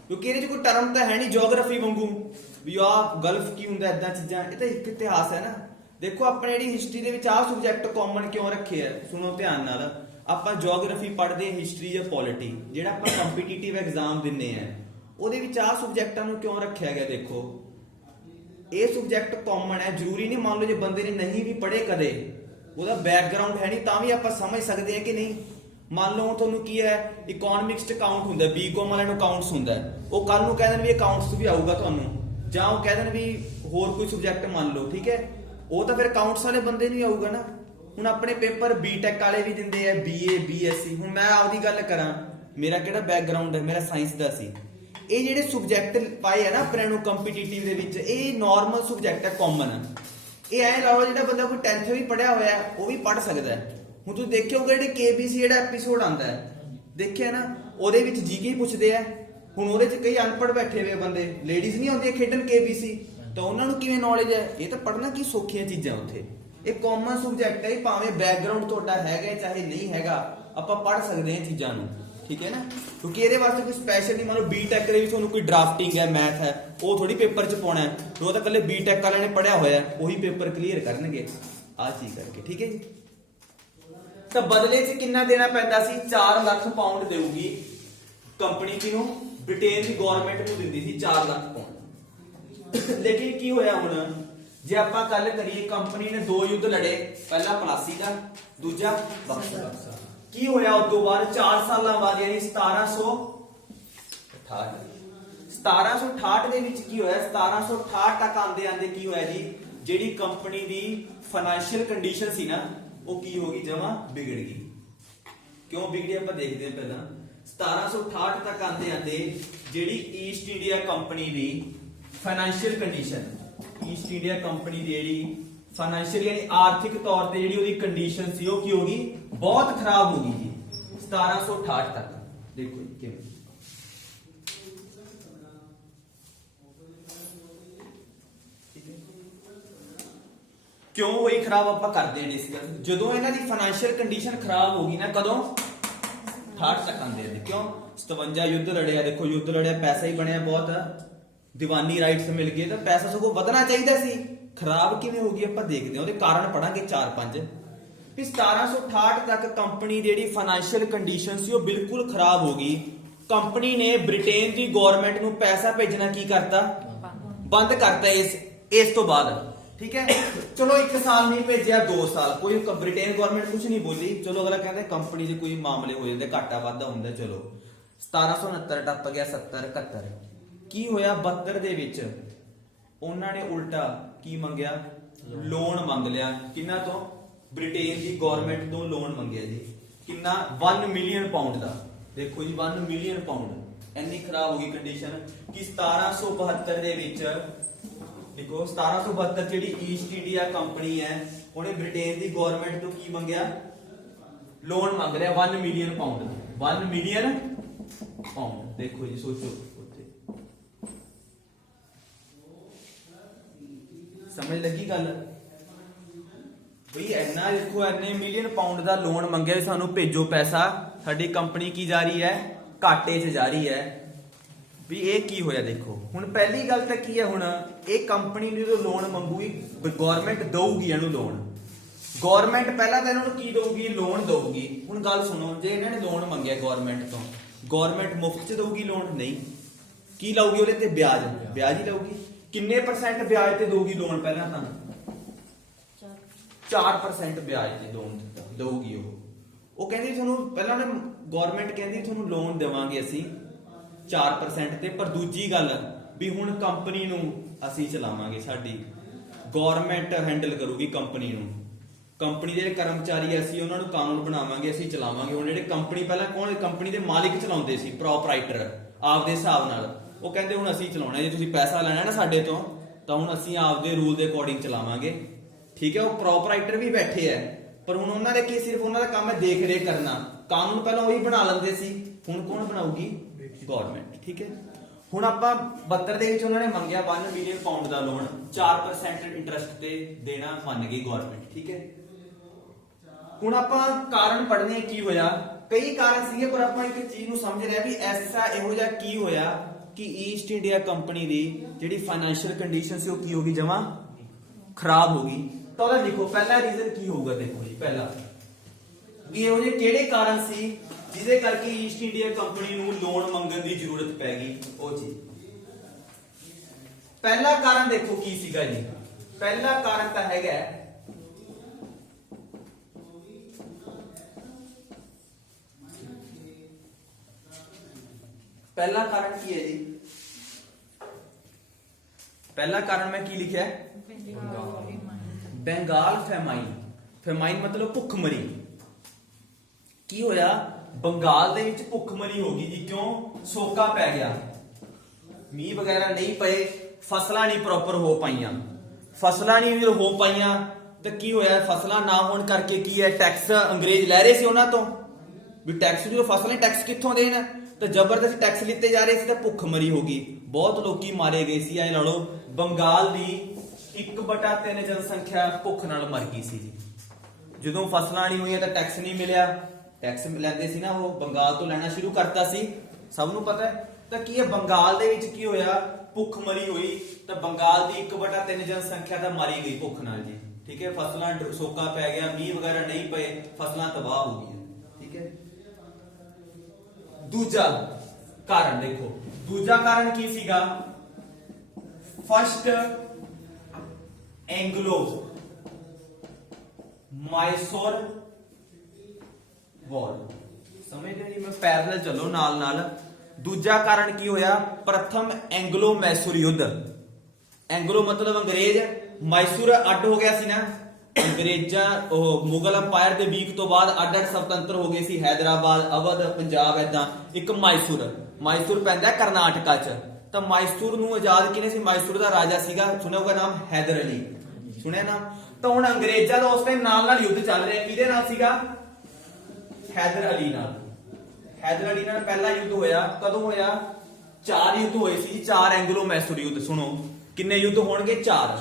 ਕਿਉਂਕਿ ਇਹਦੇ 'ਚ ਕੋਈ ਟਰਮ ਤਾਂ ਹੈ ਨਹੀਂ ਜਿਓਗ੍ਰਾਫੀ ਵਾਂਗੂ ਵੀ ਆਹ ਗਲਫ ਕੀ ਹੁੰਦਾ, ਏਦਾਂ ਚੀਜ਼ਾਂ। ਇਹ ਤਾਂ ਇੱਕ ਇਤਿਹਾਸ ਹੈ ਨਾ। ਦੇਖੋ ਆਪਣੇ ਜਿਹੜੀ ਹਿਸਟਰੀ ਦੇ ਵਿੱਚ ਆਹ ਸਬਜੈਕਟ ਕਾਮਨ ਕਿਉਂ ਰੱਖੇ ਆ, ਸੁਣੋ ਧਿਆਨ ਨਾਲ। ਆਪਾਂ ਜਿਓਗ੍ਰਾਫੀ ਪੜ੍ਹਦੇ, ਹਿਸਟਰੀ ਜਾਂ ਪੋਲਿਟੀ, ਜਿਹੜਾ ਆਪਾਂ ਕੰਪੀਟੀਟਿਵ ਐਗਜ਼ਾਮ ਦਿੰਨੇ ਆ, ਉਹਦੇ ਵਿੱਚ ਆਹ ਸਬਜੈਕਟਾਂ ਨੂੰ ਕਿਉਂ ਰੱਖਿਆ ਗਿਆ? ਦੇਖੋ, ਇਹ ਸਬਜੈਕਟ ਕਾਮਨ ਹੈ, ਜ਼ਰੂਰੀ ਨਹੀਂ। ਮੰਨ ਲਓ ਜੇ ਬੰਦੇ ਨੇ ਨਹੀਂ ਵੀ ਪੜ੍ਹੇ ਕਦੇ, ਉਹਦਾ ਬੈਕਗ੍ਰਾਉਂਡ ਹੈ ਨਹੀਂ, ਤਾਂ ਵੀ ਆਪਾਂ ਸਮਝ ਸਕਦੇ ਹਾਂ ਕਿ ਨਹੀਂ। ਮੰਨ ਲਓ ਤੁਹਾਨੂੰ ਕੀ ਹੈ, ਇਕਨੋਮਿਕਸ ਚ ਅਕਾਊਂਟ ਹੁੰਦਾ, ਬੀਕਾਮ ਵਾਲਿਆਂ ਨੂੰ ਅਕਾਊਂਟਸ ਹੁੰਦਾ, ਉਹ ਕੱਲ ਨੂੰ ਕਹਿ ਦੇਣ ਵੀ ਅਕਾਊਂਟਸ ਵੀ ਆਊਗਾ ਤੁਹਾਨੂੰ, ਜਾਂ ਉਹ ਕਹਿ ਦੇਣ ਵੀ ਹੋਰ ਕੋਈ ਸਬਜੈਕਟ ਮੰਨ ਲਓ। ਠੀਕ ਹੈ, ਉਹ ਤਾਂ ਫਿਰ ਅਕਾਊਂਟਸ ਵਾਲੇ ਬੰਦੇ ਨੂੰ ਹੀ ਆਊਗਾ ਨਾ। ਹੁਣ ਆਪਣੇ ਪੇਪਰ ਬੀਟੈਕ ਵਾਲੇ ਵੀ ਦਿੰਦੇ ਆ, BA BSc। ਹੁਣ ਮੈਂ ਆਪਦੀ ਗੱਲ ਕਰਾਂ, ਮੇਰਾ ਕਿਹੜਾ ਬੈਕਗ੍ਰਾਉਂਡ ਹੈ, ਮੇਰਾ ਸਾਇੰਸ ਦਾ ਸੀ। ਇਹ ਜਿਹੜੇ ਸਬਜੈਕਟ ਪਾਏ ਆ ਨਾ ਆਪਣੇ ਨੂੰ ਕੰਪੀਟੀਟਿਵ ਦੇ ਵਿੱਚ, ਇਹ ਨਾਰਮਲ ਸਬਜੈਕਟ ਹੈ, ਕਾਮਨ। ਇਹ ਐ ਲਾਓ ਜਿਹੜਾ ਬੰਦਾ ਕੋਈ 10th ਵੀ ਪੜਿਆ ਹੋਇਆ ਉਹ ਵੀ ਪੜ ਸਕਦਾ ਹੈ। ਹੁਣ ਤੁਸੀਂ ਦੇਖਿਓਗੇ ਜਿਹੜੇ KBC ਜਿਹੜਾ ਐਪੀਸੋਡ ਆਉਂਦਾ ਹੈ, ਦੇਖਿਆ ਨਾ, ਉਹਦੇ ਵਿੱਚ ਜੀਕੇ ਪੁੱਛਦੇ ਆ। ਹੁਣ ਉਹਦੇ 'ਚ ਕਈ ਅਨਪੜ੍ਹ ਬੈਠੇ ਹੋਏ ਬੰਦੇ, ਲੇਡੀਜ਼ ਨਹੀਂ ਆਉਂਦੀਆਂ ਖੇਡਣ KBC, ਤਾਂ ਉਹਨਾਂ ਨੂੰ ਕਿਵੇਂ ਨੌਲੇਜ ਹੈ? ਇਹ ਤਾਂ ਪੜ੍ਹਨਾ ਕੀ ਸੌਖੀਆਂ ਚੀਜ਼ਾਂ ਉੱਥੇ। ਇਹ ਕਾਮਨ ਸਬਜੈਕਟ ਹੈ, ਭਾਵੇਂ ਬੈਕਗ੍ਰਾਉਂਡ ਤੁਹਾਡਾ ਹੈਗਾ ਚਾਹੇ ਨਹੀਂ ਹੈਗਾ, ਆਪਾਂ ਪੜ ਸਕਦੇ ਹਾਂ ਚੀਜ਼ਾਂ ਨੂੰ। ਠੀਕ ਹੈ ਨਾ, ਕਿਉਂਕਿ ਇਹਦੇ ਵਾਸਤੇ ਕੋਈ ਸਪੈਸ਼ਲ ਨਹੀਂ। ਮੰਨ ਲਓ ਬੀਟੈਕ ਦੇ ਵਿੱਚ ਤੁਹਾਨੂੰ ਕੋਈ ਡਰਾਫਟਿੰਗ ਹੈ, ਮੈਥ ਹੈ, ਉਹ ਥੋੜੀ ਪੇਪਰ 'ਚ ਪਾਉਣਾ ਹੈ। ਉਹ ਤਾਂ ਇਕੱਲੇ ਬੀਟੈਕ ਵਾਲਿਆਂ ਨੇ ਪੜਿਆ ਹੋਇਆ, ਉਹੀ ਪੇਪਰ ਕਲੀਅਰ ਕਰਨਗੇ ਆਹ ਚੀਜ਼ ਕਰਕੇ। ਠੀਕ ਹੈ ਜੀ, ਤਾਂ ਬਦਲੇ 'ਚ ਕਿੰਨਾ ਦੇਣਾ ਪੈਂਦਾ ਸੀ? 4 ਲੱਖ ਪਾਉਂਡ ਦੇਊਗੀ ਕੰਪਨੀ ਕਿਹਨੂੰ? ਬ੍ਰਿਟੇਨ ਦੀ ਗਵਰਨਮੈਂਟ ਨੂੰ ਦਿੰਦੀ ਸੀ 4 ਲੱਖ ਪਾਉਂਡ। ਲੇਕਿਨ ਕੀ ਹੋਇਆ ਹੁਣ, ਜੇ ਆਪਾਂ ਗੱਲ ਕਰੀਏ, ਕੰਪਨੀ ਨੇ 2 ਯੁੱਧ ਲੜੇ, ਪਹਿਲਾ ਪਲਾਸੀ ਦਾ, ਦੂਜਾ ਬਕਸਰ ਦਾ। ਕੀ ਹੋਇਆ ਉਸ ਤੋਂ ਬਾਅਦ 4 ਸਾਲਾਂ ਬਾਅਦ, ਯਾਨੀ 1768 ਦੇ ਵਿੱਚ ਕੀ ਹੋਇਆ? 1768 ਤੱਕ ਆਂਦੇ ਆਂਦੇ ਕੀ ਹੋਇਆ ਜੀ, ਜਿਹੜੀ ਕੰਪਨੀ ਦੀ ਫਾਈਨੈਂਸ਼ੀਅਲ ਕੰਡੀਸ਼ਨ ਸੀ ਨਾ, ਉਹ ਕੀ ਹੋ ਗਈ? ਜਮਾਂ ਵਿਗੜ ਗਈ। ਕਿਉਂ ਵਿਗੜੀ ਆਪਾਂ ਦੇਖਦੇ ਹਾਂ ਪਹਿਲਾਂ। 1768 ਤੱਕ ਆਂਦੇ ਆਂਦੇ ਜਿਹੜੀ ਈਸਟ ਇੰਡੀਆ ਕੰਪਨੀ ਦੀ financial condition, East India company ਦੀ ਜਿਹੜੀ ਫਾਈਨੈਂਸ਼ੀਅਲ ਯਾਨੀ ਆਰਥਿਕ ਤੌਰ ਤੇ ਜਿਹੜੀ ਉਹਦੀ ਕੰਡੀਸ਼ਨ ਸੀ, ਉਹ ਕੀ ਹੋ ਗਈ? ਬਹੁਤ ਖਰਾਬ ਹੋ ਗਈ ਜੀ 1768 ਤੱਕ। ਦੇਖੋ ਕਿਵੇਂ ਕਿਉਂ ਹੋਈ ਖਰਾਬ, ਆਪਾਂ ਕਰਦੇ ਹਾਂ ਡਿਸਕਸ। ਜਦੋਂ ਇਹਨਾਂ ਦੀ ਫਾਈਨੈਂਸ਼ੀਅਲ ਕੰਡੀਸ਼ਨ ਖਰਾਬ ਹੋ ਗਈ ਨਾ, ਕਦੋਂ? 68 ਤੱਕ ਆਂਦੇ ਆ। ਕਿਉਂ? 57 ਯੁੱਧ ਲੜਿਆ, ਦੇਖੋ ਯੁੱਧ ਲੜਿਆ, ਪੈਸਾ ਹੀ ਬਣਿਆ ਬਹੁਤ, ਦੀਵਾਨੀ ਰਾਈਟਸ ਮਿਲ ਗਏ, ਤਾਂ ਪੈਸਾ ਸਗੋਂ ਵਧਣਾ ਚਾਹੀਦਾ ਸੀ, ਖਰਾਬ ਕਿਵੇਂ ਹੋ ਗਈ ਆਪਾਂ ਦੇਖਦੇ ਹਾਂ, ਉਹਦੇ ਕਾਰਨ ਪੜਾਂਗੇ 4-5। ਵੀ 1768 ਤੱਕ ਕੰਪਨੀ ਦੀ ਜਿਹੜੀ ਫਾਈਨੈਂਸ਼ੀਅਲ ਕੰਡੀਸ਼ਨ ਸੀ ਉਹ ਬਿਲਕੁਲ ਖਰਾਬ ਹੋ ਗਈ। ਕੰਪਨੀ ਨੇ ਬ੍ਰਿਟੇਨ ਦੀ ਗਵਰਨਮੈਂਟ ਨੂੰ ਪੈਸਾ ਭੇਜਣਾ ਕੀ ਕਰਤਾ, ਬੰਦ ਕਰਤਾ ਇਸ ਤੋਂ ਬਾਅਦ, ਠੀਕ ਹੈ। ਚਲੋ 1 ਸਾਲ ਨਹੀਂ ਭੇਜਿਆ, 2 ਸਾਲ, ਕੋਈ ਬ੍ਰਿਟੇਨ ਗਵਰਨਮੈਂਟ ਕੁਝ ਨਹੀਂ ਬੋਲੀ, ਚਲੋ ਅਗਲਾ ਕਹਿੰਦਾ ਕੰਪਨੀ ਦੇ ਕੋਈ ਮਾਮਲੇ ਹੋ ਜਾਂਦੇ, ਘਾਟਾ ਵਾਧਾ ਹੁੰਦਾ, ਚਲੋ 1769 ਟੱਪ ਗਿਆ, 70 71 ਕੀ ਹੋਇਆ, 72 ਦੇ ਵਿੱਚ ਉਹਨਾਂ ਨੇ ਉਲਟਾ ਕੀ ਮੰਗਿਆ, ਲੋਨ ਮੰਗ ਲਿਆ, ਕਿੰਨਾ ਤੋਂ, ਬ੍ਰਿਟੇਨ ਦੀ ਗਵਰਨਮੈਂਟ ਤੋਂ ਲੋਨ ਮੰਗਿਆ ਜੀ, ਕਿੰਨਾ, 1 ਮਿਲੀਅਨ ਪਾਉਂਡ ਦਾ, ਦੇਖੋ ਜੀ 1 ਮਿਲੀਅਨ ਪਾਉਂਡ। ਇੰਨੀ ਖਰਾਬ ਹੋ ਗਈ ਕੰਡੀਸ਼ਨ ਕਿ 1772 ਦੇ ਵਿੱਚ ਦੇਖੋ 1772 ਜਿਹੜੀ ਈਸਟ ਇੰਡੀਆ ਕੰਪਨੀ ਹੈ ਉਹਨੇ ਬ੍ਰਿਟੇਨ ਦੀ ਗਵਰਨਮੈਂਟ ਤੋਂ ਕੀ ਮੰਗਿਆ, ਲੋਨ ਮੰਗ ਲਿਆ 1 ਮਿਲੀਅਨ ਪਾਉਂਡ, 1 ਮਿਲੀਅਨ ਪਾਉਂਡ। ਦੇਖੋ ਜੀ ਸੋਚੋ, ਉੱਥੇ ਸਮਝ ਲੱਗੀ ਗੱਲ ਬਈ, ਇੰਨਾ ਦੇਖੋ ਇੰਨੇ ਮਿਲੀਅਨ ਪਾਉਂਡ ਦਾ ਲੋਨ ਮੰਗਿਆ, ਸਾਨੂੰ ਭੇਜੋ ਪੈਸਾ, ਸਾਡੀ ਕੰਪਨੀ ਕੀ ਜਾ ਰਹੀ ਹੈ, ਘਾਟੇ 'ਚ ਜਾ ਰਹੀ ਹੈ। ਵੀ ਇਹ ਕੀ ਹੋਇਆ, ਦੇਖੋ ਹੁਣ ਪਹਿਲੀ ਗੱਲ ਤਾਂ ਕੀ ਹੈ, ਹੁਣ ਇਹ ਕੰਪਨੀ ਨੂੰ ਜਦੋਂ ਲੋਨ ਮੰਗੂਗੀ ਗਵਰਨਮੈਂਟ ਦਊਗੀ ਇਹਨੂੰ ਲੋਨ, ਗਵਰਨਮੈਂਟ ਪਹਿਲਾਂ ਤਾਂ ਇਹਨਾਂ ਨੂੰ ਕੀ ਦਊਗੀ, ਲੋਨ ਦਊਗੀ। ਹੁਣ ਗੱਲ ਸੁਣੋ, ਜੇ ਇਹਨਾਂ ਨੇ ਲੋਨ ਮੰਗਿਆ ਗਵਰਨਮੈਂਟ ਤੋਂ, ਗਵਰਨਮੈਂਟ ਮੁਫਤ 'ਚ ਦਊਗੀ ਲੋਨ, ਨਹੀਂ, ਕੀ ਲਾਊਗੀ ਉਹਦੇ ਤੇ, ਵਿਆਜ ਹੀ ਲਾਊਗੀ। ਕਿੰਨੇ % ਵਿਆਜ ਤੇ ਦਊਗੀ ਲੋਨ, ਪਹਿਲਾਂ ਤਾਂ 4% ਵਿਆਜ ਤੇ ਲੋਨ ਦਊਗੀ ਉਹ ਕਹਿੰਦੀ ਤੁਹਾਨੂੰ, ਪਹਿਲਾਂ ਗਵਰਨਮੈਂਟ ਕਹਿੰਦੀ ਤੁਹਾਨੂੰ ਲੋਨ ਦੇਵਾਂਗੇ ਅਸੀਂ 4% ਤੇ, ਪਰ ਦੂਜੀ ਗੱਲ ਵੀ ਹੁਣ ਕੰਪਨੀ ਨੂੰ ਅਸੀਂ ਚਲਾਵਾਂਗੇ, ਸਾਡੀ ਗਵਰਨਮੈਂਟ ਹੈਂਡਲ ਕਰੂਗੀ ਕੰਪਨੀ ਨੂੰ, ਕੰਪਨੀ ਦੇ ਕਰਮਚਾਰੀ ਅਸੀਂ ਉਹਨਾਂ ਨੂੰ ਕਾਨੂੰਨ ਬਣਾਵਾਂਗੇ, ਅਸੀਂ ਚਲਾਵਾਂਗੇ। ਹੁਣ ਜਿਹੜੇ ਕੰਪਨੀ ਪਹਿਲਾਂ ਕੌਣ, ਕੰਪਨੀ ਦੇ ਮਾਲਿਕ ਚਲਾਉਂਦੇ ਸੀ, ਪ੍ਰੋਪਰਾਈਟਰ ਆਪਦੇ ਹਿਸਾਬ ਨਾਲ, ਉਹ ਕਹਿੰਦੇ ਹੁਣ ਅਸੀਂ ਚਲਾਉਣਾ, ਜੇ ਤੁਸੀਂ ਪੈਸਾ ਲੈਣਾ ਨਾ ਸਾਡੇ ਤੋਂ ਤਾਂ ਹੁਣ ਅਸੀਂ ਆਪਦੇ ਰੂਲ ਦੇ ਅਕੋਰਡਿੰਗ ਚਲਾਵਾਂਗੇ, ਠੀਕ ਹੈ। ਉਹ ਪ੍ਰੋਪਰਾਈਟਰ ਵੀ ਬੈਠੇ ਐ, ਪਰ ਹੁਣ ਉਹਨਾਂ ਦੇ ਕੀ, ਸਿਰਫ ਉਹਨਾਂ ਦਾ ਕੰਮ ਹੈ ਦੇਖ ਰੇਖ ਕਰਨਾ, ਕਾਨੂੰਨ ਪਹਿਲਾਂ ਉਹੀ ਬਣਾ ਲੈਂਦੇ ਸੀ, ਹੁਣ ਕੌਣ ਬਣਾਊਗੀ, ਗਵਰਨਮੈਂਟ, ਠੀਕ ਹੈ। ਹੁਣ ਆਪਾਂ 72 ਦੇ ਵਿੱਚ ਉਹਨਾਂ ਨੇ ਮੰਗਿਆ 1 ਮਿਲੀਅਨ ਪਾਉਂਡ ਦਾ ਲੋਨ, 4% ਇੰਟਰਸਟ ਤੇ ਦੇਣਾ ਮੰਨ ਗਈ ਗਵਰਨਮੈਂਟ, ਠੀਕ ਹੈ। ਹੁਣ ਆਪਾਂ ਕਾਰਨ ਪੜ੍ਹਨੇ ਕੀ ਹੋਇਆ, ਕਈ ਕਾਰਨ ਸੀਗੇ, ਪਰ ਆਪਾਂ ਇੱਕ ਚੀਜ਼ ਨੂੰ ਸਮਝ ਰਹੇ ਵੀ ਐਸਾ ਇਹੋ ਜਿਹਾ ਕੀ ਹੋਇਆ ਕਿ ਈਸਟ ਇੰਡੀਆ ਕੰਪਨੀ ਦੀ ਜਿਹੜੀ ਫਾਈਨੈਂਸ਼ੀਅਲ ਕੰਡੀਸ਼ਨ ਸੀ ਉਹ ਕੀ ਹੋ ਗਈ, ਜਮਾਂ ਖਰਾਬ ਹੋ ਗਈ। ਤਾਂ ਉਹਦਾ ਲਿਖੋ ਪਹਿਲਾ ਰੀਜ਼ਨ ਕੀ ਹੋਊਗਾ, ਦੇਖੋ ਜੀ ਪਹਿਲਾ ਵੀ ਇਹੋ ਜਿਹੇ ਕਿਹੜੇ ਕਾਰਨ ਸੀ ਜਿਹਦੇ ਕਰਕੇ ਈਸਟ ਇੰਡੀਆ ਕੰਪਨੀ ਨੂੰ ਲੋਨ ਮੰਗਣ ਦੀ ਜ਼ਰੂਰਤ ਪੈ ਗਈ, ਉਹ ਚੀਜ਼। ਪਹਿਲਾ ਕਾਰਨ ਦੇਖੋ ਕੀ ਸੀਗਾ ਜੀ, ਪਹਿਲਾ ਕਾਰਨ ਤਾਂ ਹੈਗਾ ਪਹਿਲਾ ਕਾਰਨ ਕੀ ਹੈ ਜੀ, ਪਹਿਲਾ ਕਾਰਨ ਮੈਂ ਕੀ ਲਿਖਿਆ, ਬੰਗਾਲ ਫੈਮਾਈਨ। ਫੈਮਾਈਨ ਮਤਲਬ ਭੁੱਖਮਰੀ। ਕੀ ਹੋਇਆ, ਬੰਗਾਲ ਦੇ ਵਿੱਚ ਭੁੱਖਮਰੀ ਹੋ ਗਈ ਜੀ, ਕਿਉਂ, ਸੋਕਾ ਪੈ ਗਿਆ, ਮੀਂਹ ਵਗੈਰਾ ਨਹੀਂ ਪਏ, ਫਸਲਾਂ ਨਹੀਂ ਪ੍ਰੋਪਰ ਹੋ ਪਾਈਆਂ, ਫਸਲਾਂ ਨਹੀਂ ਹੋ ਪਾਈਆਂ ਤਾਂ ਕੀ ਹੋਇਆ, ਫਸਲਾਂ ਨਾ ਹੋਣ ਕਰਕੇ ਕੀ ਹੈ, ਟੈਕਸ ਅੰਗਰੇਜ਼ ਲੈ ਰਹੇ ਸੀ ਉਹਨਾਂ ਤੋਂ, ਵੀ ਟੈਕਸ, ਜਦੋਂ ਫਸਲਾਂ ਟੈਕਸ ਕਿੱਥੋਂ ਦੇਣ, ਤਾਂ ਜ਼ਬਰਦਸਤ ਟੈਕਸ ਲਿੱਤੇ ਜਾ ਰਹੇ ਸੀ, ਤਾਂ ਭੁੱਖਮਰੀ ਹੋ ਗਈ, ਬਹੁਤ ਲੋਕੀ ਮਾਰੇ ਗਏ ਸੀ। ਐ ਲਾ ਲਓ ਬੰਗਾਲ ਦੀ 1/3 ਜਨਸੰਖਿਆ ਭੁੱਖ ਨਾਲ ਮਰ ਗਈ ਸੀ ਜੀ, ਜਦੋਂ ਫਸਲਾਂ ਨਹੀਂ ਹੋਈਆਂ ਤਾਂ ਟੈਕਸ ਨਹੀਂ ਮਿਲਿਆ, ਟੈਕਸ ਲੈਂਦੇ ਸੀ ਨਾ ਉਹ, ਬੰਗਾਲ ਤੋਂ ਲੈਣਾ ਸ਼ੁਰੂ ਕਰਤਾ ਸੀ, ਸਭ ਨੂੰ ਪਤਾ ਹੈ। ਤਾਂ ਕੀ ਹੈ, ਬੰਗਾਲ ਦੇ ਵਿੱਚ ਕੀ ਹੋਇਆ, ਭੁੱਖਮਰੀ ਹੋਈ, ਤਾਂ ਬੰਗਾਲ ਦੀ 1/3 ਜਨਸੰਖਿਆ ਤਾਂ ਮਾਰੀ ਗਈ ਭੁੱਖ ਨਾਲ ਜੀ, ਠੀਕ ਹੈ। ਫਸਲਾਂ ਸੋਕਾ ਪੈ ਗਿਆ, ਮੀਂਹ ਵਗੈਰਾ ਨਹੀਂ ਪਏ, ਫਸਲਾਂ ਤਬਾਹ ਹੋ ਗਈਆਂ, ਠੀਕ ਹੈ। ਦੂਜਾ ਕਾਰਨ ਦੇਖੋ, ਦੂਜਾ ਕਾਰਨ ਕੀ ਸੀਗਾ, ਫਸਟ ਐਂਗਲੋ ਮਾਈਸੋਰ ਵਾਰ, ਸਮਝਦੇ ਜੀ, ਮੈਂ ਪੈਰਲਲ ਚੱਲੋ ਨਾਲ ਨਾਲ। ਦੂਜਾ ਕਾਰਨ ਕੀ ਹੋਇਆ, ਪ੍ਰਥਮ ਐਂਗਲੋ ਮੈਸੂਰ ਯੁੱਧ। ਐਂਗਲੋ ਮਤਲਬ ਅੰਗਰੇਜ਼, ਮੈਸੂਰ ਅੱਡ ਹੋ ਗਿਆ ਸੀ ਨਾ, ਅੰਗਰੇਜ਼ਾਂ ਉਹ ਮੁਗਲ ਅੰਪਾਇਰ ਦੇ ਵੀਕ ਤੋਂ ਬਾਅਦ ਅੱਡ-ਅੱਡ ਸੁਤੰਤਰ ਹੋ ਗਏ ਸੀ, ਹੈਦਰਾਬਾਦ, ਅਵਧ, ਪੰਜਾਬ, ਏਦਾਂ। ਇੱਕ ਮੈਸੂਰ ਪੈਂਦਾ ਕਰਨਾਟਕਾ 'ਚ, ਤਾਂ ਮੈਸੂਰ ਨੂੰ ਆਜ਼ਾਦ ਕਿਹਨੇ ਸੀ, ਮੈਸੂਰ ਦਾ ਰਾਜਾ ਸੀਗਾ, ਸੁਣਿਆ ਹੋਊਗਾ ਨਾਮ, ਹੈਦਰ ਅਲੀ, ਸੁਣਿਆ ਨਾ। ਤਾਂ ਹੁਣ ਅੰਗਰੇਜ਼ਾਂ ਦਾ ਉਸ ਟਾਈਮ ਨਾਲ ਯੁੱਧ ਚੱਲ ਰਿਹਾ, ਕਿਹਦੇ ਨਾਲ ਸੀਗਾ, ਹੈਦਰ ਅਲੀ ਨਾਲ। ਹੈਦਰ ਅਲੀ ਨਾਲ ਪਹਿਲਾ ਯੁੱਧ ਹੋਇਆ, ਕਦੋਂ ਹੋਇਆ, 4 ਯੁੱਧ ਹੋਏ ਸੀ, 4 ਐਂਗਲੋ ਮੈਸੂਰ ਯੁੱਧ। ਸੁਣੋ ਕਿੰਨੇ ਯੁੱਧ ਹੋਣਗੇ, 4।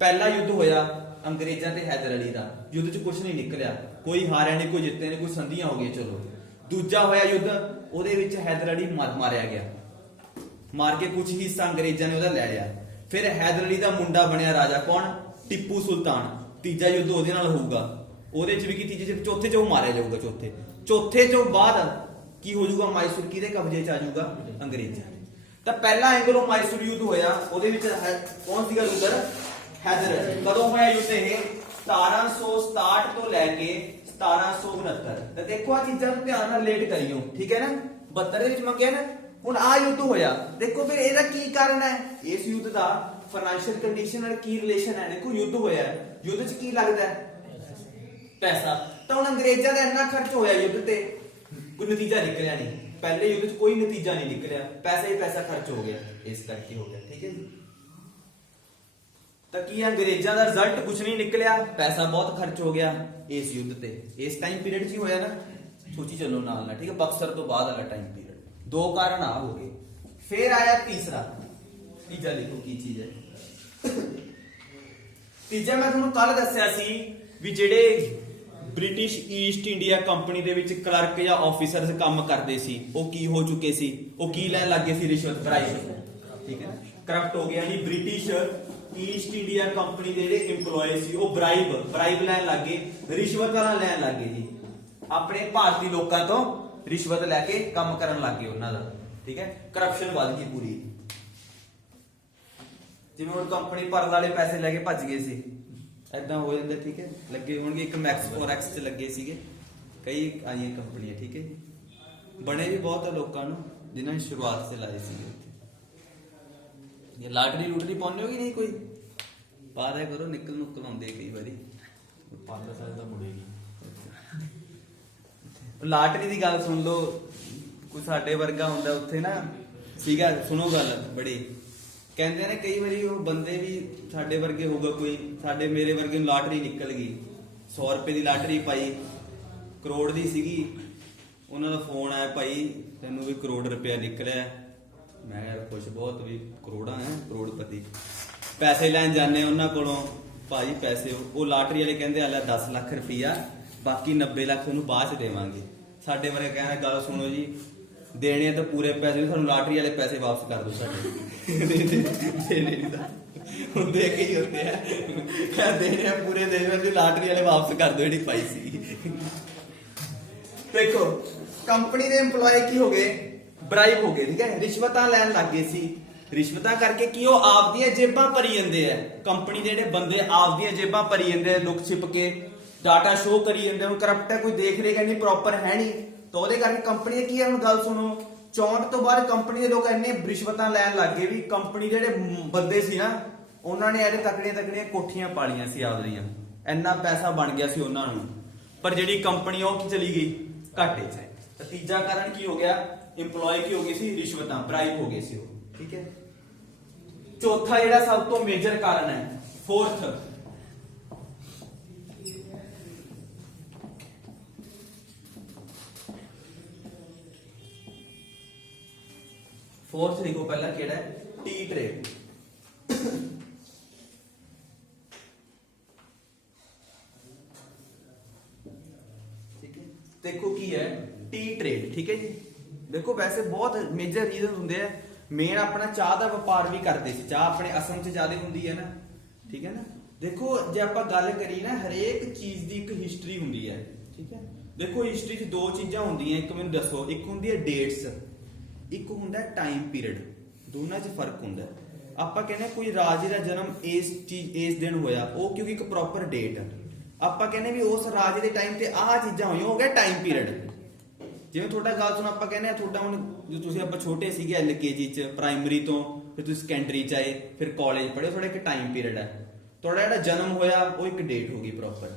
ਪਹਿਲਾ ਯੁੱਧ ਹੋਇਆ ਅੰਗਰੇਜ਼ਾਂ ਤੇ ਹੈਦਰ ਅਲੀ ਦਾ, ਯੁੱਧ 'ਚ ਕੁਝ ਨਹੀਂ ਨਿਕਲਿਆ, ਕੋਈ ਹਾਰਿਆ ਨਹੀਂ, ਕੋਈ ਜਿੱਤਿਆ ਨਹੀਂ, ਕੋਈ ਸੰਧੀਆਂ ਹੋ ਗਈਆਂ, ਚਲੋ। ਦੂਜਾ ਹੋਇਆ ਯੁੱਧ ਉਹਦੇ ਵਿੱਚ ਹੈਦਰ ਅਲੀ ਮਾਰਿਆ ਗਿਆ, ਮਾਰ ਕੇ ਕੁਝ ਹਿੱਸਾ ਅੰਗਰੇਜ਼ਾਂ ਨੇ ਉਹਦਾ ਲੈ ਲਿਆ। ਫਿਰ ਹੈਦਰ ਅਲੀ ਦਾ ਮੁੰਡਾ ਬਣਿਆ ਰਾਜਾ, ਕੌਣ? ਟਿੱਪੂ ਸੁਲਤਾਨ। ਤੀਜਾ ਯੁੱਧ ਉਹਦੇ ਨਾਲ ਹੋਊਗਾ, ਉਹਦੇ ਚ ਵੀ ਕੀ ਤੀਜੇ ਚ ਚੌਥੇ ਚ ਉਹ ਮਾਰਿਆ ਜਾਊਗਾ। ਚੌਥੇ ਤੋਂ ਬਾਅਦ ਕੀ ਹੋ ਜਾਊਗਾ? ਮਾਈਸੂਰ ਕਿਹਦੇ ਕਬਜ਼ੇ ਚ ਆ ਜਾਊਗਾ? ਅੰਗਰੇਜ਼ਾਂ ਦੇ। ਤਾਂ ਪਹਿਲਾ ਐਂਗਲੋ ਮਾਈਸੂਰ ਯੁੱਧ ਹੋਇਆ, ਉਹਦੇ ਵਿੱਚ ਕੌਣ ਸੀਗਾ ਲੀਡਰ? ਹੈਦਰ ਅਲੀ। ਕਦੋਂ ਹੋਇਆ ਯੁੱਧ ਇਹ? 1767 ਤੋਂ ਲੈ ਕੇ 1769। ਤਾਂ ਦੇਖੋ ਆ ਚੀਜ਼ਾਂ ਨੂੰ ਧਿਆਨ ਨਾਲ ਰਿਲੇਟ ਕਰਿਓ, ਠੀਕ ਹੈ ਨਾ। 72 ਦੇ ਵਿੱਚ ਮੈਂ ਕਿਹਾ ਨਾ ਹੁਣ ਆ ਯੁੱਧ ਹੋਇਆ। ਦੇਖੋ ਫਿਰ ਇਹਦਾ ਕੀ ਕਾਰਨ ਹੈ? ਇਸ ਯੁੱਧ ਦਾ ਫਾਈਨੈਂਸ਼ੀਅਲ ਕੰਡੀਸ਼ਨ ਨਾਲ ਕੀ ਰਿਲੇਸ਼ਨ ਹੈ? ਦੇਖੋ ਯੁੱਧ ਹੋਇਆ, ਯੁੱਧ 'ਚ ਕੀ ਲੱਗਦਾ ਹੈ? ਪੈਸਾ। ਤਾਂ ਹੁਣ ਅੰਗਰੇਜ਼ਾਂ ਦਾ ਇੰਨਾ ਖਰਚ ਹੋਇਆ ਯੁੱਧ ਤੇ, ਕੋਈ ਨਤੀਜਾ ਨਿਕਲਿਆ ਨਹੀਂ। ਪਹਿਲੇ ਯੁੱਧ 'ਚ ਕੋਈ ਨਤੀਜਾ ਨਹੀਂ ਨਿਕਲਿਆ, ਪੈਸਾ ਹੀ ਪੈਸਾ ਖਰਚ ਹੋ ਗਿਆ, ਇਸ ਕਰਕੇ ਹੋ ਗਿਆ, ਠੀਕ ਹੈ ਜੀ। ਤਾਂ ਕੀ ਅੰਗਰੇਜ਼ਾਂ ਦਾ ਰਿਜ਼ਲਟ ਕੁਝ ਨਹੀਂ ਨਿਕਲਿਆ, ਪੈਸਾ ਬਹੁਤ ਖਰਚ ਹੋ ਗਿਆ ਇਸ ਯੁੱਧ ਤੇ। ਇਸ ਟਾਈਮ ਪੀਰੀਅਡ 'ਚ ਹੀ ਹੋਇਆ ਨਾ, ਸੋਚੀ ਚੱਲੋ ਨਾਲ ਨਾਲ, ਠੀਕ ਹੈ। ਬਕਸਰ ਤੋਂ ਬਾਅਦ ਵਾਲਾ ਟਾਈਮ ਪੀਰੀਅਡ। ਦੋ ਕਾਰਨ ਆ ਹੋ ਗਏ। ਫਿਰ ਆਇਆ ਤੀਜਾ ਲਿਖੋ ਕੀ ਚੀਜ਼ ਹੈ। ਤੀਜਾ ਮੈਂ ਤੁਹਾਨੂੰ ਕੱਲ ਦੱਸਿਆ ਸੀ ਵੀ ਜਿਹੜੇ ਬ੍ਰਿਟਿਸ਼ ਈਸਟ ਇੰਡੀਆ ਕੰਪਨੀ ਦੇ ਵਿੱਚ ਕਲਰਕ ਜਾਂ ਆਫੀਸਰਸ ਕੰਮ ਕਰਦੇ ਸੀ, ਉਹ ਕੀ ਹੋ ਚੁੱਕੇ ਸੀ? ਉਹ ਕੀ ਲੈਣ ਲੱਗੇ ਸੀ? ਰਿਸ਼ਵਤ, ਬਰਾਈਬ, ਠੀਕ ਹੈ। ਕਰਪਟ ਹੋ ਗਿਆ, ਯਾਨੀ ਬ੍ਰਿਟਿਸ਼ ਈਸਟ ਇੰਡੀਆ ਕੰਪਨੀ ਦੇ ਜਿਹੜੇ EMPLOYE ਸੀ ਉਹ ਬਰਾਈਬ ਲੈਣ ਲੱਗੇ, ਰਿਸ਼ਵਤਾਂ ਲੈਣ ਲੱਗੇ ਜੀ। ਆਪਣੇ ਭਾਰਤੀ ਲੋਕਾਂ ਤੋਂ ਰਿਸ਼ਵਤ ਲੈ ਕੇ ਕੰਮ ਕਰਨ ਲੱਗੇ ਉਹਨਾਂ ਦਾ, ਠੀਕ ਹੈ। ਕਰਪਸ਼ਨ ਵੱਧ ਗਈ ਪੂਰੀ। ਜਿਵੇਂ ਹੁਣ ਕੰਪਨੀ ਭਰਨ ਵਾਲੇ ਪੈਸੇ ਲੈ ਕੇ ਭੱਜ ਗਏ ਸੀ, ਐਦਾਂ ਹੋ ਜਾਂਦਾ, ਠੀਕ ਹੈ। ਲੱਗੇ ਹੋਣਗੇ, ਇੱਕ ਮੈਕਸ ਫੋਰੈਕਸ 'ਚ ਲੱਗੇ ਸੀਗੇ, ਕਈ ਆਈਆਂ ਕੰਪਨੀਆਂ, ਠੀਕ ਹੈ। ਬਣੇ ਵੀ ਬਹੁਤ ਆ ਲੋਕਾਂ ਨੂੰ ਜਿਨ੍ਹਾਂ ਨੇ ਸ਼ੁਰੂਆਤ 'ਚ ਲਾਏ ਸੀਗੇ। ਇਹ ਲਾਟਰੀ ਪਾਉਂਦੇ ਹੋ ਕਿ ਨਹੀਂ? ਕੋਈ ਪਾ ਦਿਆ ਕਰੋ, ਨਿਕਲ ਆਉਂਦੇ ਕਈ ਵਾਰੀ। 5 ਸਾਲ ਦਾ ਮੁੜੇਗੀ ਲਾਟਰੀ ਦੀ ਗੱਲ ਸੁਣ ਲਓ। ਕੋਈ ਸਾਡੇ ਵਰਗਾ ਹੁੰਦਾ ਉੱਥੇ ਨਾ ਸੀਗਾ, ਸੁਣੋ ਗੱਲ ਬੜੀ, ਕਹਿੰਦੇ ਨੇ ਕਈ ਵਾਰੀ ਉਹ ਬੰਦੇ ਵੀ ਸਾਡੇ ਵਰਗੇ ਹੋਊਗਾ, ਕੋਈ ਸਾਡੇ ਮੇਰੇ ਵਰਗੇ ਨੂੰ ਲਾਟਰੀ ਨਿਕਲ ਗਈ, 100 ਰੁਪਏ ਦੀ ਲਾਟਰੀ ਪਾਈ, ਕਰੋੜ ਦੀ ਸੀਗੀ। ਉਹਨਾਂ ਦਾ ਫੋਨ ਆਇਆ, ਭਾਈ ਤੈਨੂੰ ਵੀ ਕਰੋੜ ਰੁਪਇਆ ਨਿਕਲਿਆ। ਮੈਂ ਯਾਰ ਖੁਸ਼ ਬਹੁਤ ਵੀ ਕਰੋੜਾਂ ਹੈ, ਕਰੋੜਪਤੀ। ਪੈਸੇ ਲੈਣ ਜਾਂਦੇ ਉਹਨਾਂ ਕੋਲੋਂ, ਭਾਈ ਪੈਸੇ, ਉਹ ਲਾਟਰੀ ਵਾਲੇ ਕਹਿੰਦੇ ਆ ਲੈ 10 ਲੱਖ ਰੁਪਈਆ, ਬਾਕੀ 90 ਲੱਖ ਤੁਹਾਨੂੰ ਬਾਅਦ ਚ ਦੇਵਾਂਗੇ। ਸਾਡੇ ਬਾਰੇ ਕਹਿੰਦਾ ਗੱਲ ਸੁਣੋ ਜੀ, ਦੇਣੇ ਤਾਂ ਪੂਰੇ ਪੈਸੇ, ਸਾਨੂੰ ਲਾਟਰੀ ਵਾਲੇ ਪੈਸੇ ਵਾਪਸ ਕਰ ਦਿਓ ਸਾਡੇ। ਹੁੰਦੇ ਕਈ ਹੁੰਦੇ ਆ, ਦੇਣੇ ਪੂਰੇ ਦੇ ਦਿਓ, ਲਾਟਰੀ ਵਾਲੇ ਵਾਪਸ ਕਰ ਦਿਓ ਜਿਹੜੀ ਪਾਈ ਸੀ। ਦੇਖੋ ਕੰਪਨੀ ਦੇ EMPLOYE ਕੀ ਹੋ ਗਏ? ਬਰਾਈਬ ਹੋ ਗਏ, ਠੀਕ ਹੈ। ਰਿਸ਼ਵਤਾਂ ਲੈਣ ਲੱਗ ਗਏ ਸੀ। ਰਿਸ਼ਵਤਾਂ ਕਰਕੇ ਕੀ ਉਹ ਆਪਦੀਆਂ ਜੇਬਾਂ ਭਰੀ ਜਾਂਦੇ ਆ। ਕੰਪਨੀ ਦੇ ਜਿਹੜੇ ਬੰਦੇ ਆਪਦੀਆਂ ਜੇਬਾਂ ਭਰੀ ਜਾਂਦੇ ਆ, ਲੁਕ ਛਿਪ ਕੇ ਡਾਟਾ ਸ਼ੋ ਕਰੀ ਜਾਂਦੇ। ਹੁਣ ਕਰਪਟ ਹੈ, ਕੋਈ ਦੇਖ ਰੇਗਾ ਨਹੀਂ, ਪ੍ਰੋਪਰ ਹੈ ਨਹੀਂ, ਤਾਂ ਉਹਦੇ ਕਰਕੇ ਕੰਪਨੀ ਕੀ ਹੈ? ਹੁਣ ਗੱਲ ਸੁਣੋ, 64 ਤੋਂ ਬਾਅਦ ਕੰਪਨੀ ਦੇ ਲੋਕ ਇੰਨੇ ਰਿਸ਼ਵਤਾਂ ਲੈਣ ਲੱਗ ਗਏ ਵੀ ਕੰਪਨੀ ਦੇ ਜਿਹੜੇ ਬੰਦੇ ਸੀ ਨਾ, ਉਹਨਾਂ ਨੇ ਇਹਦੇ ਤਕੜੀਆਂ ਕੋਠੀਆਂ ਪਾਲੀਆਂ ਸੀ ਆਪਦੀਆਂ, ਇੰਨਾ ਪੈਸਾ ਬਣ ਗਿਆ ਸੀ ਉਹਨਾਂ ਨੂੰ। ਪਰ ਜਿਹੜੀ ਕੰਪਨੀ ਉਹ ਕੀ ਚਲੀ ਗਈ? ਘਾਟੇ 'ਚ। ਤਾਂ ਤੀਜਾ ਕਾਰਨ ਕੀ ਹੋ ਗਿਆ? EMPLOYE ਕੀ ਹੋ ਗਈ ਸੀ? ਰਿਸ਼ਵਤਾਂ, ਬਰਾਈਬ ਹੋ ਗਏ ਸੀ ਉਹ, ਠੀਕ ਹੈ। ਚੌਥਾ ਜਿਹੜਾ ਸਭ ਤੋਂ ਮੇਜਰ ਕਾਰਨ ਹੈ, ਫੋਰਥ, ਲਿਖੋ ਪਹਿਲਾਂ ਕਿਹੜਾ ਹੈ? T trade. ਠੀਕ ਹੈ, ਦੇਖੋ ਕੀ ਹੈ ਟੀ ਟ੍ਰੇਡ, ਠੀਕ ਹੈ ਜੀ। ਦੇਖੋ ਵੈਸੇ ਬਹੁਤ ਮੇਜਰ ਰੀਜ਼ਨ ਹੁੰਦੇ ਆ। ਮੇਨ ਆਪਣਾ ਚਾਹ ਦਾ ਵਪਾਰ ਵੀ ਕਰਦੇ ਸੀ, ਚਾਹ ਆਪਣੇ ਅਸਮ 'ਚ ਜ਼ਿਆਦਾ ਹੁੰਦੀ ਹੈ ਨਾ, ਠੀਕ ਹੈ ਨਾ। ਦੇਖੋ ਜੇ ਆਪਾਂ ਗੱਲ ਕਰੀਏ ਨਾ, ਹਰੇਕ ਚੀਜ਼ ਦੀ ਇੱਕ ਹਿਸਟਰੀ ਹੁੰਦੀ ਹੈ, ਠੀਕ ਹੈ। ਦੇਖੋ ਹਿਸਟਰੀ 'ਚ ਦੋ ਚੀਜ਼ਾਂ ਹੁੰਦੀਆਂ, ਇੱਕ ਮੈਨੂੰ ਦੱਸੋ, ਇੱਕ ਹੁੰਦੀ ਹੈ ਡੇਟਸ, ਇੱਕ ਹੁੰਦਾ ਟਾਈਮ ਪੀਰੀਅਡ। ਦੋਨਾਂ 'ਚ ਫਰਕ ਹੁੰਦਾ। ਆਪਾਂ ਕਹਿੰਦੇ ਕੋਈ ਰਾਜੇ ਦਾ ਜਨਮ ਇਸ ਦਿਨ ਹੋਇਆ, ਉਹ ਕਿਉਂਕਿ ਇੱਕ ਪ੍ਰੋਪਰ ਡੇਟ। ਆਪਾਂ ਕਹਿੰਦੇ ਵੀ ਉਸ ਰਾਜੇ ਦੇ ਟਾਈਮ ਤੇ ਆਹ ਚੀਜ਼ਾਂ ਹੋਈਆਂ, ਹੋ ਗਿਆ ਟਾਈਮ ਪੀਰੀਅਡ। ਜਿਵੇਂ ਤੁਹਾਡਾ ਗੱਲ ਸੁਣ, ਆਪਾਂ ਕਹਿੰਦੇ ਆ ਤੁਹਾਡਾ ਹੁਣ ਜੋ ਤੁਸੀਂ ਆਪਾਂ ਛੋਟੇ ਸੀਗੇ LKG 'ਚ, ਪ੍ਰਾਇਮਰੀ ਤੋਂ ਫਿਰ ਤੁਸੀਂ ਸੈਕੰਡਰੀ 'ਚ ਆਏ, ਫਿਰ ਕਾਲਜ ਪੜ੍ਹੇ, ਤੁਹਾਡਾ ਇੱਕ ਟਾਈਮ ਪੀਰੀਅਡ ਹੈ। ਤੁਹਾਡਾ ਜਿਹੜਾ ਜਨਮ ਹੋਇਆ ਉਹ ਇੱਕ ਡੇਟ ਹੋ ਗਈ ਪ੍ਰੋਪਰ,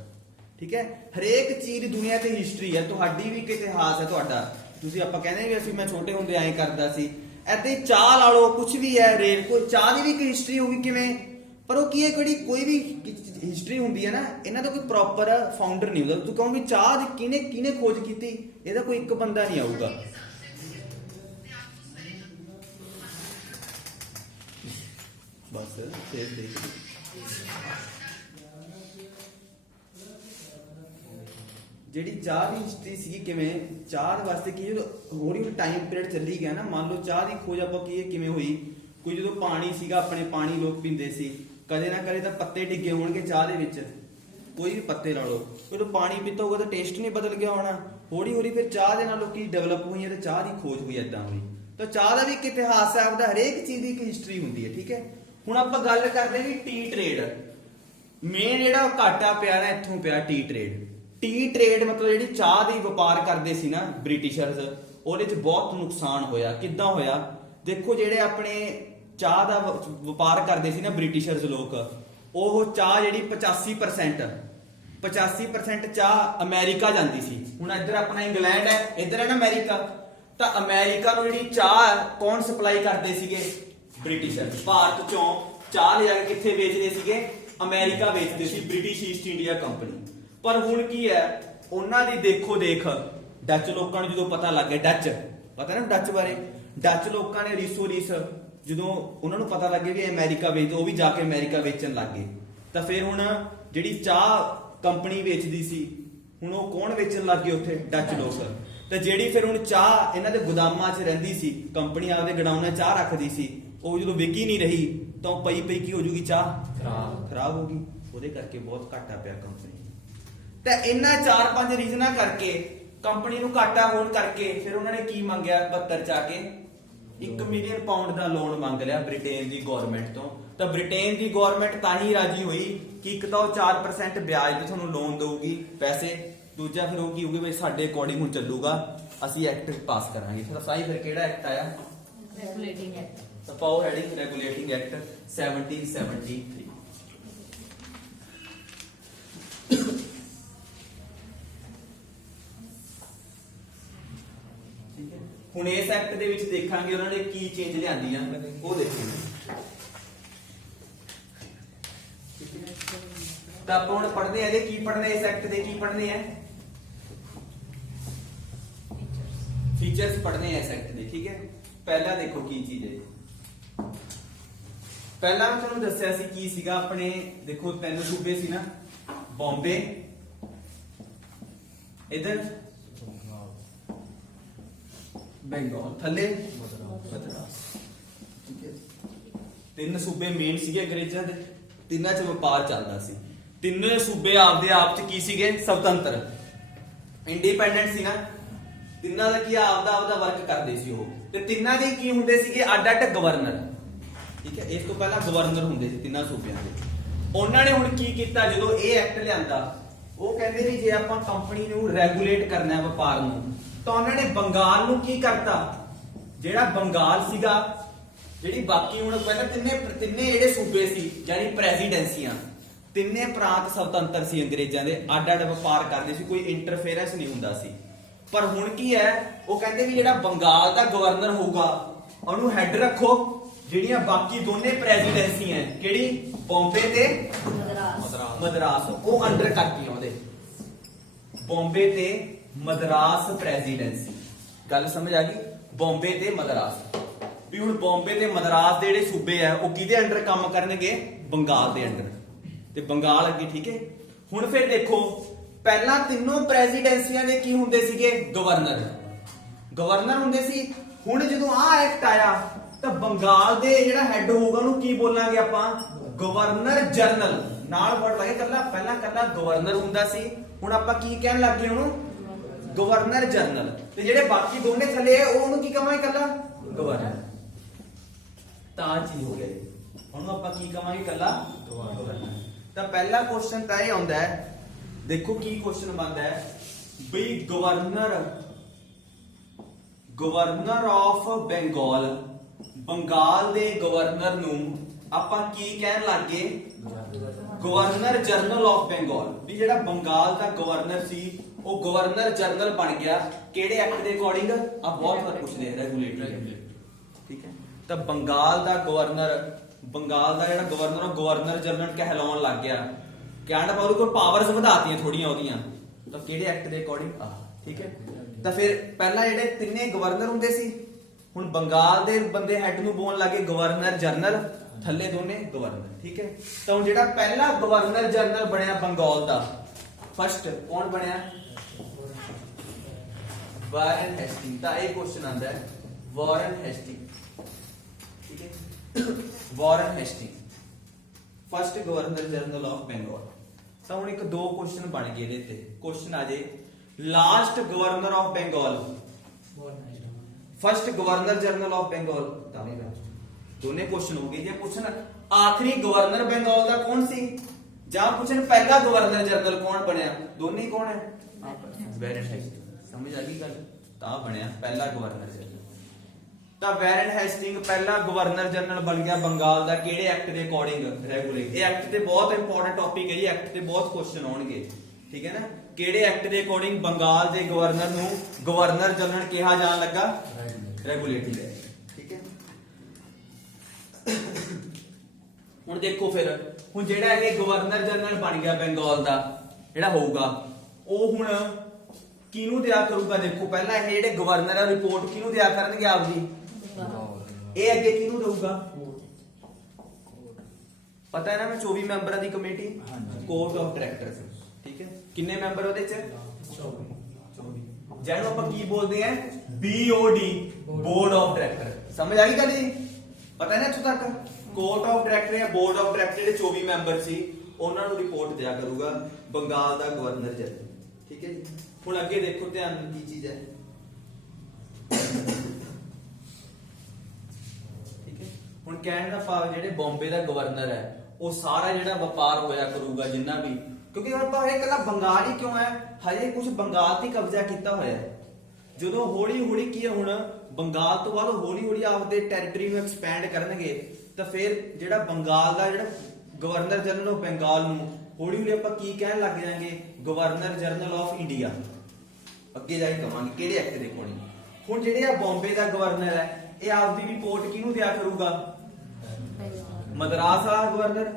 ਠੀਕ ਹੈ। ਹਰੇਕ ਚੀਜ਼ ਦੁਨੀਆ ਤੇ ਹਿਸਟਰੀ ਹੈ, ਤੁਹਾਡੀ ਵੀ ਇੱਕ ਇਤਿਹਾਸ ਹੈ ਤੁਹਾਡਾ। ਤੁਸੀਂ ਆਪਾਂ ਕਹਿੰਦੇ ਵੀ ਅਸੀਂ ਮੈਂ ਛੋਟੇ ਹੁੰਦੇ ਐਂ ਕਰਦਾ ਸੀ, ਏਦਾਂ ਹੀ ਚਾਹ ਲਾ ਲਓ, ਕੁਝ ਵੀ ਹੈ, ਰੇਲ, ਕੋਈ ਚਾਹ ਦੀ ਵੀ ਇੱਕ ਹਿਸਟਰੀ ਹੋਊਗੀ ਕਿਵੇਂ। ਪਰ ਉਹ ਕੀ ਹੈ, ਕੋਈ ਵੀ ਹਿਸਟਰੀ ਹੁੰਦੀ ਹੈ ਨਾ, ਇਹਨਾਂ ਦਾ ਕੋਈ ਪ੍ਰੋਪਰ ਫਾਊਂਡਰ ਨਹੀਂ ਹੁੰਦਾ। ਤੂੰ ਕਹੋ ਵੀ ਚਾਹ ਦੀ ਕਿਹਨੇ ਖੋਜ ਕੀਤੀ, ਇਹਦਾ ਕੋਈ ਇੱਕ ਬੰਦਾ ਨਹੀਂ ਆਊਗਾ। ਬਸ ਫੇਰ ਦੇਖ ਜਿਹੜੀ ਚਾਹ ਦੀ ਹਿਸਟਰੀ ਸੀ ਕਿਵੇਂ ਚਾਹ ਦੇ ਵਾਸਤੇ ਕੀ ਜਦੋਂ ਹੌਲੀ ਹੌਲੀ ਟਾਈਮ ਪੀਰੀਅਡ ਚੱਲੀ ਗਿਆ ਨਾ, ਮੰਨ ਲਓ ਚਾਹ ਦੀ ਖੋਜ ਆਪਾਂ ਕੀ ਕਿਵੇਂ ਹੋਈ, ਕੋਈ ਜਦੋਂ ਪਾਣੀ ਸੀਗਾ ਆਪਣੇ ਪਾਣੀ ਲੋਕ ਪੀਂਦੇ ਸੀ, ਕਦੇ ਨਾ ਕਦੇ ਤਾਂ ਪੱਤੇ ਡਿੱਗੇ ਹੋਣਗੇ ਚਾਹ ਦੇ ਵਿੱਚ, ਕੋਈ ਵੀ ਪੱਤੇ ਲਾ ਲਓ, ਜਦੋਂ ਪਾਣੀ ਪੀਤਾ ਹੋਊਗਾ ਤਾਂ ਟੇਸਟ ਨਹੀਂ ਬਦਲ ਗਿਆ ਹੋਣਾ। ਹੌਲੀ ਹੌਲੀ ਫਿਰ ਚਾਹ ਦੇ ਨਾਲ ਲੋਕੀ ਡਿਵੈਲਪ ਹੋਈਆਂ ਤੇ ਚਾਹ ਦੀ ਖੋਜ ਹੋਈ, ਏਦਾਂ ਹੋਈ। ਤਾਂ ਚਾਹ ਦਾ ਵੀ ਇੱਕ ਇਤਿਹਾਸ ਹੈ, ਆਪਦਾ ਹਰੇਕ ਚੀਜ਼ ਦੀ ਇੱਕ ਹਿਸਟਰੀ ਹੁੰਦੀ ਹੈ, ਠੀਕ ਹੈ। ਹੁਣ ਆਪਾਂ ਗੱਲ ਕਰਦੇ ਵੀ ਟੀ ਟ੍ਰੇਡ, ਮੇਨ ਜਿਹੜਾ ਘਾਟਾ ਪਿਆ ਨਾ ਇੱਥੋਂ ਪਿਆ ਟੀ ਟ੍ਰੇਡ। ਟੀ ਟ੍ਰੇਡ ਮਤਲਬ ਜਿਹੜੀ ਚਾਹ ਦੀ ਵਪਾਰ ਕਰਦੇ ਸੀ ਨਾ ਬ੍ਰਿਟਿਸ਼ਰਸ, ਉਹਦੇ 'ਚ ਬਹੁਤ ਨੁਕਸਾਨ ਹੋਇਆ। ਕਿੱਦਾਂ ਹੋਇਆ ਦੇਖੋ, ਜਿਹੜੇ ਆਪਣੇ ਚਾਹ ਦਾ ਵਪਾਰ ਕਰਦੇ ਸੀ ਨਾ ਬ੍ਰਿਟਿਸ਼ਰਸ ਲੋਕ, ਉਹ ਚਾਹ ਜਿਹੜੀ 85% ਚਾਹ ਅਮਰੀਕਾ ਜਾਂਦੀ ਸੀ। ਹੁਣ ਇੱਧਰ ਆਪਣਾ ਇੰਗਲੈਂਡ ਹੈ, ਇੱਧਰ ਹੈ ਨਾ ਅਮਰੀਕਾ, ਤਾਂ ਅਮਰੀਕਾ ਨੂੰ ਜਿਹੜੀ ਚਾਹ ਕੌਣ ਸਪਲਾਈ ਕਰਦੇ ਸੀਗੇ? ਬ੍ਰਿਟਿਸ਼ਰ। ਭਾਰਤ ਚੋਂ ਚਾਹ ਲਿਜਾ ਕੇ ਕਿੱਥੇ ਵੇਚਦੇ ਸੀਗੇ? ਅਮਰੀਕਾ ਵੇਚਦੇ ਸੀ, ਬ੍ਰਿਟਿਸ਼ ਈਸਟ ਇੰਡੀਆ ਕੰਪਨੀ। ਪਰ ਹੁਣ ਕੀ ਹੈ, ਉਹਨਾਂ ਦੀ ਦੇਖੋ ਦੇਖ ਡੱਚ ਲੋਕਾਂ ਨੂੰ ਜਦੋਂ ਪਤਾ ਲੱਗ ਗਿਆ, ਡੱਚ ਪਤਾ ਨਾ ਡੱਚ ਬਾਰੇ, ਡੱਚ ਲੋਕਾਂ ਨੇ ਰੀਸੋ ਰੀਸ ਜਦੋਂ ਉਹਨਾਂ ਨੂੰ ਪਤਾ ਲੱਗ ਗਿਆ ਵੀ ਅਮਰੀਕਾ ਵੇਚਦੇ, ਉਹ ਵੀ ਜਾ ਕੇ ਅਮਰੀਕਾ ਵੇਚਣ ਲੱਗ ਗਏ। ਤਾਂ ਫਿਰ ਹੁਣ ਜਿਹੜੀ ਚਾਹ ਕੰਪਨੀ ਵੇਚਦੀ ਸੀ, ਹੁਣ ਉਹ ਕੌਣ ਵੇਚਣ ਲੱਗ ਗਏ ਉੱਥੇ? ਡੱਚ ਲੋਕ। ਤਾਂ ਜਿਹੜੀ ਫਿਰ ਹੁਣ ਚਾਹ ਇਹਨਾਂ ਦੇ ਗੋਦਾਮਾਂ 'ਚ ਰਹਿੰਦੀ ਸੀ, ਕੰਪਨੀ ਆਪਦੇ ਗਡਾਊਨਾਂ 'ਚ ਚਾਹ ਰੱਖਦੀ ਸੀ, ਉਹ ਜਦੋਂ ਵਿਕੀ ਨਹੀਂ ਰਹੀ ਤਾਂ ਉਹ ਪਈ ਕੀ ਹੋ ਜੂਗੀ? ਚਾਹ ਖਰਾਬ ਹੋ ਗਈ। ਉਹਦੇ ਕਰਕੇ ਬਹੁਤ ਘਾਟਾ ਪਿਆ ਕੰਪਨੀ। ਤਾਂ ਇਹਨਾਂ 4-5 ਰੀਜ਼ਨਾਂ ਕਰਕੇ ਕੰਪਨੀ ਨੂੰ ਘਾਟਾ ਹੋਣ ਕਰਕੇ ਫਿਰ ਉਹਨਾਂ ਨੇ ਕੀ ਮੰਗਿਆ 72 ਚ ਆ ਕੇ? 1 ਮਿਲੀਅਨ ਪਾਉਂਡ ਦਾ ਲੋਨ ਮੰਗ ਲਿਆ ਬ੍ਰਿਟੇਨ ਦੀ ਗਵਰਨਮੈਂਟ ਤੋਂ। ਤਾਂ ਬ੍ਰਿਟੇਨ ਦੀ ਗਵਰਨਮੈਂਟ ਤਾਂ ਹੀ ਰਾਜੀ ਹੋਈ ਕਿ ਇੱਕ ਤਾਂ ਉਹ 4% ਵਿਆਜ ਤੇ ਤੁਹਾਨੂੰ ਲੋਨ ਦੇਊਗੀ ਪੈਸੇ, ਦੂਜਾ ਫਿਰ ਉਹ ਕੀ ਹੋਊਗੀ ਬਈ ਸਾਡੇ ਅਕੋਰਡਿੰਗ ਹੁਣ ਚੱਲੂਗਾ, ਅਸੀਂ ਐਕਟ ਪਾਸ ਕਰਾਂਗੇ। ਫਿਰ ਸਾਈ ਫਿਰ ਕਿਹੜਾ ਐਕਟ ਆਇਆ? Regulating act. ਤਾਂ ਪਾਓ ਹੈਡਿੰਗ ਰੈਗੂਲੇਟਿੰਗ ਐਕਟ 1773। ਹੁਣ ਇਸ ਐਕਟ ਦੇ ਵਿੱਚ ਦੇਖਾਂਗੇ ਉਹਨਾਂ ਨੇ ਕੀ ਚੇਂਜ ਲਿਆਂਦੀਆਂ, ਉਹ ਦੇਖਾਂਗੇ। ਤਾਂ ਆਪਾਂ ਹੁਣ ਪੜ੍ਹਦੇ ਆ ਇਹਦੇ ਕੀ ਪੜ੍ਹਨੇ, ਇਸ ਐਕਟ ਦੇ ਕੀ ਪੜ੍ਹਨੇ ਆ? ਫੀਚਰਸ ਪੜ੍ਹਨੇ ਆ ਇਸ ਐਕਟ ਦੇ, ਠੀਕ ਹੈ। ਪਹਿਲਾਂ ਦੇਖੋ ਕੀ ਚੀਜ਼ ਹੈ। ਪਹਿਲਾਂ ਮੈਂ ਤੁਹਾਨੂੰ ਦੱਸਿਆ ਸੀ ਕੀ ਸੀਗਾ ਆਪਣੇ, ਦੇਖੋ 3 ਸੂਬੇ ਸੀ ਨਾ, ਬੰਬੇ, ਇਧਰ ਬੰਗਾਲ, ਥੱਲੇ ਮਦਰਾਸ, ਠੀਕ ਹੈ। 3 ਸੂਬੇ ਮੇਨ ਸੀਗੇ ਅੰਗਰੇਜ਼ਾਂ ਦੇ, ਤਿੰਨਾਂ 'ਚ ਵਪਾਰ ਚੱਲਦਾ ਸੀ। ਤਿੰਨੇ ਸੂਬੇ ਆਪਦੇ ਆਪ 'ਚ ਕੀ ਸੀਗੇ? ਸੁਤੰਤਰ, ਇੰਡੀਪੈਂਡੈਂਟ ਸੀ ਨਾ। ਤਿੰਨਾਂ ਦਾ ਕੀ ਆਪਦਾ ਵਰਕ ਕਰਦੇ ਸੀ ਉਹ, ਤੇ ਤਿੰਨਾਂ ਦੇ ਕੀ ਹੁੰਦੇ ਸੀਗੇ? ਅੱਡ-ਅੱਡ ਗਵਰਨਰ, ਠੀਕ ਹੈ। ਇਸ ਤੋਂ ਪਹਿਲਾਂ ਗਵਰਨਰ ਹੁੰਦੇ ਸੀ ਤਿੰਨਾਂ ਸੂਬਿਆਂ ਦੇ। ਉਹਨਾਂ ਨੇ ਹੁਣ ਕੀ ਕੀਤਾ, ਜਦੋਂ ਇਹ ਐਕਟ ਲਿਆਂਦਾ, ਉਹ ਕਹਿੰਦੇ ਵੀ ਜੇ ਆਪਾਂ ਕੰਪਨੀ ਨੂੰ ਰੈਗੂਲੇਟ ਕਰਨਾ ਹੈ ਵਪਾਰ ਨੂੰ, ਤਾਂ ਉਹਨਾਂ ਨੇ ਬੰਗਾਲ ਨੂੰ ਕੀ ਕਰਤਾ? ਜਿਹੜਾ ਬੰਗਾਲ ਸੀਗਾ, ਜਿਹੜੀ ਬਾਕੀ ਹੁਣ ਪਹਿਲਾਂ ਤਿੰਨੇ ਜਿਹੜੇ ਸੂਬੇ ਸੀ ਯਾਨੀ ਪ੍ਰੈਜ਼ੀਡੈਂਸੀਆਂ, ਤਿੰਨੇ ਪ੍ਰਾਂਤ ਸੁਤੰਤਰ ਸੀ ਅੰਗਰੇਜ਼ਾਂ ਦੇ, ਅੱਡ-ਅੱਡ ਵਪਾਰ ਕਰਦੇ ਸੀ, ਕੋਈ ਇੰਟਰਫੇਰੈਂਸ ਨਹੀਂ ਹੁੰਦਾ ਸੀ। ਪਰ ਹੁਣ ਕੀ ਹੈ, ਉਹ ਕਹਿੰਦੇ ਵੀ ਜਿਹੜਾ ਬੰਗਾਲ ਦਾ ਗਵਰਨਰ ਹੋਊਗਾ ਉਹਨੂੰ ਹੈੱਡ ਰੱਖੋ, ਜਿਹੜੀਆਂ ਬਾਕੀ ਦੋਨੇ ਪ੍ਰੈਜ਼ੀਡੈਂਸੀਆਂ, ਕਿਹੜੀ? ਬੰਬੇ ਤੇ ਮਦਰਾਸ, ਉਹ ਅੰਡਰ ਕਰਤੀਆਂ ਉਹਦੇ, ਬੰਬੇ ਤੇ ਮਦਰਾਸ ਪ੍ਰੈਜ਼ੀਡੈਂਸੀ। ਗੱਲ ਸਮਝ ਆ ਗਈ? ਬੰਬੇ ਤੇ ਮਦਰਾਸ। ਵੀ ਹੁਣ ਬੰਬੇ ਤੇ ਮਦਰਾਸ ਦੇ ਜਿਹੜੇ ਸੂਬੇ ਆ ਉਹ ਕਿਹਦੇ ਅੰਡਰ ਕੰਮ ਕਰਨਗੇ? ਬੰਗਾਲ ਦੇ ਅੰਡਰ, ਤੇ ਬੰਗਾਲ ਅੱਗੇ, ਠੀਕ ਹੈ। ਹੁਣ ਫਿਰ ਦੇਖੋ, ਪਹਿਲਾਂ ਤਿੰਨੋਂ ਪ੍ਰੈਜ਼ੀਡੈਂਸੀਆਂ ਦੇ ਕੀ ਹੁੰਦੇ ਸੀਗੇ? ਗਵਰਨਰ ਹੁੰਦੇ ਸੀ। ਹੁਣ ਜਦੋਂ ਆਹ ਐਕਟ ਆਇਆ ਤਾਂ ਬੰਗਾਲ ਦੇ ਜਿਹੜਾ ਹੈੱਡ ਹੋਊਗਾ ਉਹਨੂੰ ਕੀ ਬੋਲਾਂਗੇ ਆਪਾਂ? Governor general. ਨਾਲ ਵਰਡ ਲਾਗੇ, ਪਹਿਲਾਂ ਕੱਲਾ ਗਵਰਨਰ ਹੁੰਦਾ ਸੀ, ਹੁਣ ਆਪਾਂ ਕੀ ਕਹਿਣ ਲੱਗ ਗਏ ਉਹਨੂੰ? Governor general. ਤੇ ਜਿਹੜੇ ਬਾਕੀ ਦੋਨੇ ਥੱਲੇ ਆ ਉਹਨੂੰ ਕੀ ਕਹਾਂਗੇ? ਕੱਲਾ ਗਵਰਨਰ। ਤਾਂ ਚੀਜ਼ ਹੋ ਗਿਆ, ਉਹਨੂੰ ਆਪਾਂ ਕੀ ਕਹਾਂਗੇ? ਕੱਲਾ ਗਵਰਨਰ। ਤਾਂ ਪਹਿਲਾ ਕੁਐਸਚਨ ਤਾਂ ਇਹ ਆਉਂਦਾ ਹੈ, ਦੇਖੋ ਕੀ ਕੁਐਸਚਨ ਬਣਦਾ ਹੈ ਬਈ ਗਵਰਨਰ ਆਫ ਬੰਗਾਲ, ਬੰਗਾਲ ਦੇ ਗਵਰਨਰ ਨੂੰ ਆਪਾਂ ਕੀ ਕਹਿਣ ਲੱਗੇ? Governor general of Bengal. ਵੀ ਜਿਹੜਾ ਬੰਗਾਲ ਦਾ ਗਵਰਨਰ ਸੀ ਉਹ ਗਵਰਨਰ ਜਨਰਲ ਬਣ ਗਿਆ, ਕਿਹੜੇ ਐਕਟ ਦੇ ਅਕੋਰਡਿੰਗ? ਆ ਬਹੁਤ ਵਾਰ ਪੁੱਛਦੇ ਆ, ਰੈਗੂਲੇਟਰੀ, ਠੀਕ ਹੈ। ਤਾਂ ਬੰਗਾਲ ਦਾ ਜਿਹੜਾ ਗਵਰਨਰ ਉਹ ਗਵਰਨਰ ਜਨਰਲ ਕਹਿਲਾਉਣ ਲੱਗ ਗਿਆ, ਕਹਿਣ ਦਾ ਉਹਦੇ ਕੋਲ ਪਾਵਰਸ ਵਧਾਤੀਆਂ ਥੋੜੀਆਂ ਉਹਦੀਆਂ। ਤਾਂ ਕਿਹੜੇ ਐਕਟ ਦੇ ਅਕੋਰਡਿੰਗ? ਠੀਕ ਹੈ। ਤਾਂ ਫਿਰ ਪਹਿਲਾਂ ਜਿਹੜੇ ਤਿੰਨੇ ਗਵਰਨਰ ਹੁੰਦੇ ਸੀ, ਹੁਣ ਬੰਗਾਲ ਦੇ ਬੰਦੇ ਹੈੱਡ ਨੂੰ ਬੋਲਣ ਲੱਗੇ ਗਵਰਨਰ ਜਨਰਲ, ਥੱਲੇ ਦੋਨੇ ਗਵਰਨਰ, ਠੀਕ ਹੈ। ਤਾਂ ਹੁਣ ਜਿਹੜਾ ਪਹਿਲਾ ਗਵਰਨਰ ਜਨਰਲ ਬਣਿਆ ਬੰਗਾਲ ਦਾ, ਫਸਟ ਕੌਣ ਬਣਿਆ? ਵਾਰਨ ਹੈਸਟਿੰਗ ਤਾਂ ਇਹ ਕੁਐਸਚਨ ਆਂਦਾ ਹੈ ਵਾਰਨ ਹੈਸਟਿੰਗ ਠੀਕ ਹੈ Warren Hasting first governor general of Bengal ਤਾਂ ਹੁਣ ਇੱਕ ਦੋ ਕੁਐਸਚਨ ਬਣ ਗਏ ਇਹਦੇ ਤੇ ਕੁਐਸਚਨ ਆ ਜੇ last governor of Bengal first governor general of Bengal ਤਾਂ ਵੀ ਦੋਨੇ ਕੁਐਸਚਨ ਹੋ ਗਏ ਜੇ ਪੁੱਛਣ ਆਖਰੀ ਗਵਰਨਰ ਬੰਗਾਲ ਦਾ ਕੌਣ ਸੀ ਜਾਂ ਪੁੱਛਣ ਪਹਿਲਾ ਗਵਰਨਰ ਜਨਰਲ ਕੌਣ ਬਣਿਆ ਦੋਨੇ ਹੀ ਕੌਣ ਹੈ ਵੈਰਨ ਹੈਸਟਿੰਗ ਸਮਝ ਆ ਗਈ ਗੱਲ ਤਾਂ ਬਣਿਆ ਪਹਿਲਾ ਗਵਰਨਰ ਜਨਰਲ ਤਾਂ ਵੈਰਨ ਹੈਸਟਿੰਗ ਪਹਿਲਾ ਗਵਰਨਰ ਜਨਰਲ ਬਣ ਗਿਆ ਬੰਗਾਲ ਦਾ ਕਿਹੜੇ ਐਕਟ ਦੇ ਅਕੋਰਡਿੰਗ ਰੈਗੂਲੇਟ ਇਹ ਐਕਟ ਤੇ ਬਹੁਤ ਇੰਪੋਰਟੈਂਟ ਟੌਪਿਕ ਹੈ ਜੀ ਐਕਟ ਤੇ ਬਹੁਤ ਕੁਐਸਚਨ ਆਉਣਗੇ ਠੀਕ ਹੈ ਨਾ ਕਿਹੜੇ ਐਕਟ ਦੇ ਅਕੋਰਡਿੰਗ ਬੰਗਾਲ ਦੇ ਗਵਰਨਰ ਨੂੰ ਗਵਰਨਰ ਜਨਰਲ ਕਿਹਾ ਜਾਣ ਲੱਗਾ ਰੈਗੂਲੇਟਿੰਗ ਹੈ ਠੀਕ ਹੈ ਹੁਣ ਦੇਖੋ ਫਿਰ ਹੁਣ ਜਿਹੜਾ ਇਹ ਗਵਰਨਰ ਜਨਰਲ ਬਣ ਗਿਆ ਬੰਗਾਲ ਦਾ ਜਿਹੜਾ ਹੋਊਗਾ ਉਹ ਹੁਣ ਕਿਹਨੂੰ ਦਿਆ ਕਰੂਗਾ ਦੇਖੋ ਪਹਿਲਾਂ ਇਹ ਜਿਹੜੇ ਗਵਰਨਰ ਆ ਰਿਪੋਰਟ ਕਿਹਨੂੰ ਦਿਆ ਕਰਨਗੇ ਆਪਦੀ ਇਹ ਅੱਗੇ ਕਿਹਨੂੰ ਦਊਗਾ ਪਤਾ ਹੈ ਨਾ ਮੈਂ 24 ਮੈਂਬਰਾਂ ਦੀ ਕਮੇਟੀ ਕੋਰਟ ਆਫ ਡਾਇਰੈਕਟਰਸ ਠੀਕ ਹੈ ਕਿੰਨੇ ਮੈਂਬਰ ਉਹਦੇ ਚ 24 ਜਿਹਨੂੰ ਆਪਾਂ ਕੀ ਬੋਲਦੇ ਆ BOD ਬੋਰਡ ਆਫ ਡਾਇਰੈਕਟਰ ਸਮਝ ਆ ਗਈ ਗੱਲ ਜੀ ਪਤਾ ਹੈ ਨਾ ਇੱਥੋਂ ਤੱਕ ਕੋਰਟ ਆਫ ਡਾਇਰੈਕਟਰ ਜਾਂ ਬੋਰਡ ਆਫ ਡਾਇਰੈਕਟਰ ਜਿਹੜੇ 24 ਮੈਂਬਰ ਸੀ ਉਹਨਾਂ ਨੂੰ ਰਿਪੋਰਟ ਦਿਆ ਕਰੂਗਾ ਬੰਗਾਲ ਦਾ ਗਵਰਨਰ ਜਨਰਲ ਠੀਕ ਹੈ ਜੀ ਹੁਣ ਅੱਗੇ ਦੇਖੋ ਧਿਆਨ ਨਾਲ ਕੀ ਚੀਜ਼ ਹੈ ਠੀਕ ਹੈ ਹੁਣ ਕਹਿਣ ਦਾ ਭਾਵ ਜਿਹੜੇ ਬੰਬੇ ਦਾ ਗਵਰਨਰ ਹੈ ਉਹ ਸਾਰਾ ਜਿਹੜਾ ਵਪਾਰ ਹੋਇਆ ਕਰੂਗਾ ਜਿੰਨਾ ਵੀ ਕਿਉਂਕਿ ਆਪਾਂ ਇਹ ਇਕੱਲਾ ਬੰਗਾਲ ਹੀ ਕਿਉਂ ਹੈ ਹਜੇ ਕੁਝ ਬੰਗਾਲ ਤੇ ਕਬਜ਼ਾ ਕੀਤਾ ਹੋਇਆ ਹੈ ਜਦੋਂ ਹੌਲੀ ਹੌਲੀ ਕੀ ਹੁਣ ਬੰਗਾਲ ਤੋਂ ਬਾਅਦ ਹੌਲੀ ਹੌਲੀ ਆਪਦੇ ਟੈਰੀਟਰੀ ਨੂੰ ਐਕਸਪੈਂਡ ਕਰਨਗੇ ਤਾਂ ਫਿਰ ਜਿਹੜਾ ਬੰਗਾਲ ਦਾ ਜਿਹੜਾ ਗਵਰਨਰ ਜਨਰਲ ਆਫ ਬੰਗਾਲ ਨੂੰ ਹੌਲੀ ਹੌਲੀ ਆਪਾਂ ਕੀ ਕਹਿਣ ਲੱਗ ਜਾਾਂਗੇ ਗਵਰਨਰ ਜਨਰਲ ਆਫ ਇੰਡੀਆ ਅੱਗੇ ਜਾ ਕੇ ਕਵਾਂਗੇ ਕਿਹੜੇ ਐਕਟ ਦੇ ਅਕੋਰਡਿੰਗ ਹੁਣ ਜਿਹੜੇ ਆ ਬੰਬੇ ਦਾ ਗਵਰਨਰ ਹੈ ਇਹ ਆਪਦੀ ਰਿਪੋਰਟ ਕਿਹਨੂੰ ਦਿਆ ਕਰੂਗਾ ਮਦਰਾਸ ਵਾਲਾ ਗਵਰਨਰ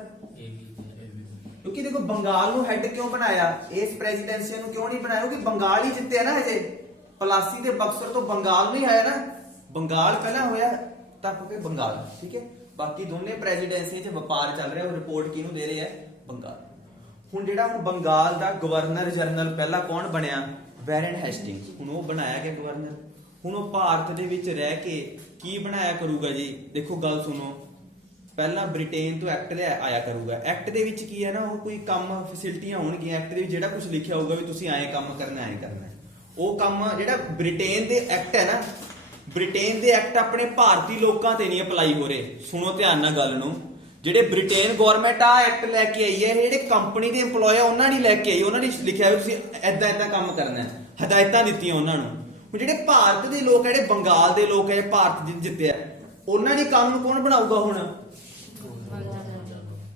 ਕਿਉਂਕਿ ਦੇਖੋ ਬੰਗਾਲ ਨੂੰ ਹੈੱਡ ਕਿਉਂ ਬਣਾਇਆ ਇਸ ਪ੍ਰੈਜ਼ੀਡੈਂਸੀ ਨੂੰ ਕਿਉਂ ਨਹੀਂ ਬਣਾਇਆ ਕਿਉਂਕਿ ਬੰਗਾਲ ਹੀ ਜਿੱਤਿਆ ਨਾ ਹਜੇ ਪਲਾਸੀ ਤੇ ਬਕਸਰ ਤੋਂ ਬੰਗਾਲ ਨਹੀਂ ਆਇਆ ਨਾ ਬੰਗਾਲ ਪਹਿਲਾਂ ਹੋਇਆ ਤਾਂ ਕਿਉਂਕਿ ਬੰਗਾਲ ਠੀਕ ਹੈ ਬਾਕੀ ਦੋਨੇ ਪ੍ਰੈਜ਼ੀਡੈਂਸੀ 'ਚ ਵਪਾਰ ਚੱਲ ਰਿਹਾ ਉਹ ਰਿਪੋਰਟ ਕਿਹਨੂੰ ਦੇ ਰਹੇ ਆ ਬੰਗਾਲ ਹੁਣ ਜਿਹੜਾ ਹੁਣ ਬੰਗਾਲ ਦਾ ਗਵਰਨਰ ਜਨਰਲ ਪਹਿਲਾਂ ਕੌਣ ਬਣਿਆ ਵੈਰਨ ਹੈਸਟਿੰਗਸ ਹੁਣ ਉਹ ਬਣਾਇਆ ਗਿਆ ਗਵਰਨਰ ਹੁਣ ਉਹ ਭਾਰਤ ਦੇ ਵਿੱਚ ਰਹਿ ਕੇ ਕੀ ਬਣਾਇਆ ਕਰੂਗਾ ਜੀ ਦੇਖੋ ਗੱਲ ਸੁਣੋ ਪਹਿਲਾਂ ਬ੍ਰਿਟੇਨ ਤੋਂ ਐਕਟ ਆਇਆ ਕਰੂਗਾ ਐਕਟ ਦੇ ਵਿੱਚ ਕੀ ਹੈ ਨਾ ਉਹ ਕੋਈ ਕੰਮ ਫੈਸਿਲਿਟੀਆਂ ਹੋਣਗੀਆਂ ਐਕਟ ਦੇ ਵਿੱਚ ਜਿਹੜਾ ਕੁਝ ਲਿਖਿਆ ਹੋਊਗਾ ਵੀ ਤੁਸੀਂ ਐਂ ਕੰਮ ਕਰਨਾ ਐਂ ਕਰਨਾ ਉਹ ਕੰਮ ਜਿਹੜਾ ਬ੍ਰਿਟੇਨ ਦੇ ਐਕਟ ਹੈ ਨਾ ਬ੍ਰਿਟੇਨ ਦੇ ਐਕਟ ਆਪਣੇ ਭਾਰਤੀ ਲੋਕਾਂ ਤੇ ਨਹੀਂ ਅਪਲਾਈ ਹੋ ਰਹੇ ਸੁਣੋ ਧਿਆਨ ਨਾਲ ਗੱਲ ਨੂੰ ਜਿਹੜੇ ਬ੍ਰਿਟੇਨ ਗਵਰਨਮੈਂਟ ਆ ਐਕਟ ਲੈ ਕੇ ਆਈ ਹੈ ਜਿਹੜੇ ਕੰਪਨੀ ਦੇ EMPLOYE ਆ ਉਹਨਾਂ ਨੇ ਲੈ ਕੇ ਆਈ ਉਹਨਾਂ ਨੇ ਲਿਖਿਆ ਵੀ ਤੁਸੀਂ ਐਦਾਂ ਐਦਾਂ ਕੰਮ ਕਰਨਾ ਹੈ ਹਦਾਇਤਾਂ ਦਿੱਤੀਆਂ ਉਹਨਾਂ ਨੂੰ ਹੁਣ ਜਿਹੜੇ ਭਾਰਤ ਦੇ ਲੋਕ ਆ ਜਿਹੜੇ ਬੰਗਾਲ ਦੇ ਲੋਕ ਆ ਭਾਰਤ ਜਿੱਤਿਆ ਉਹਨਾਂ ਦੀ ਕਾਨੂੰਨ ਕੌਣ ਬਣਾਊਗਾ ਹੁਣ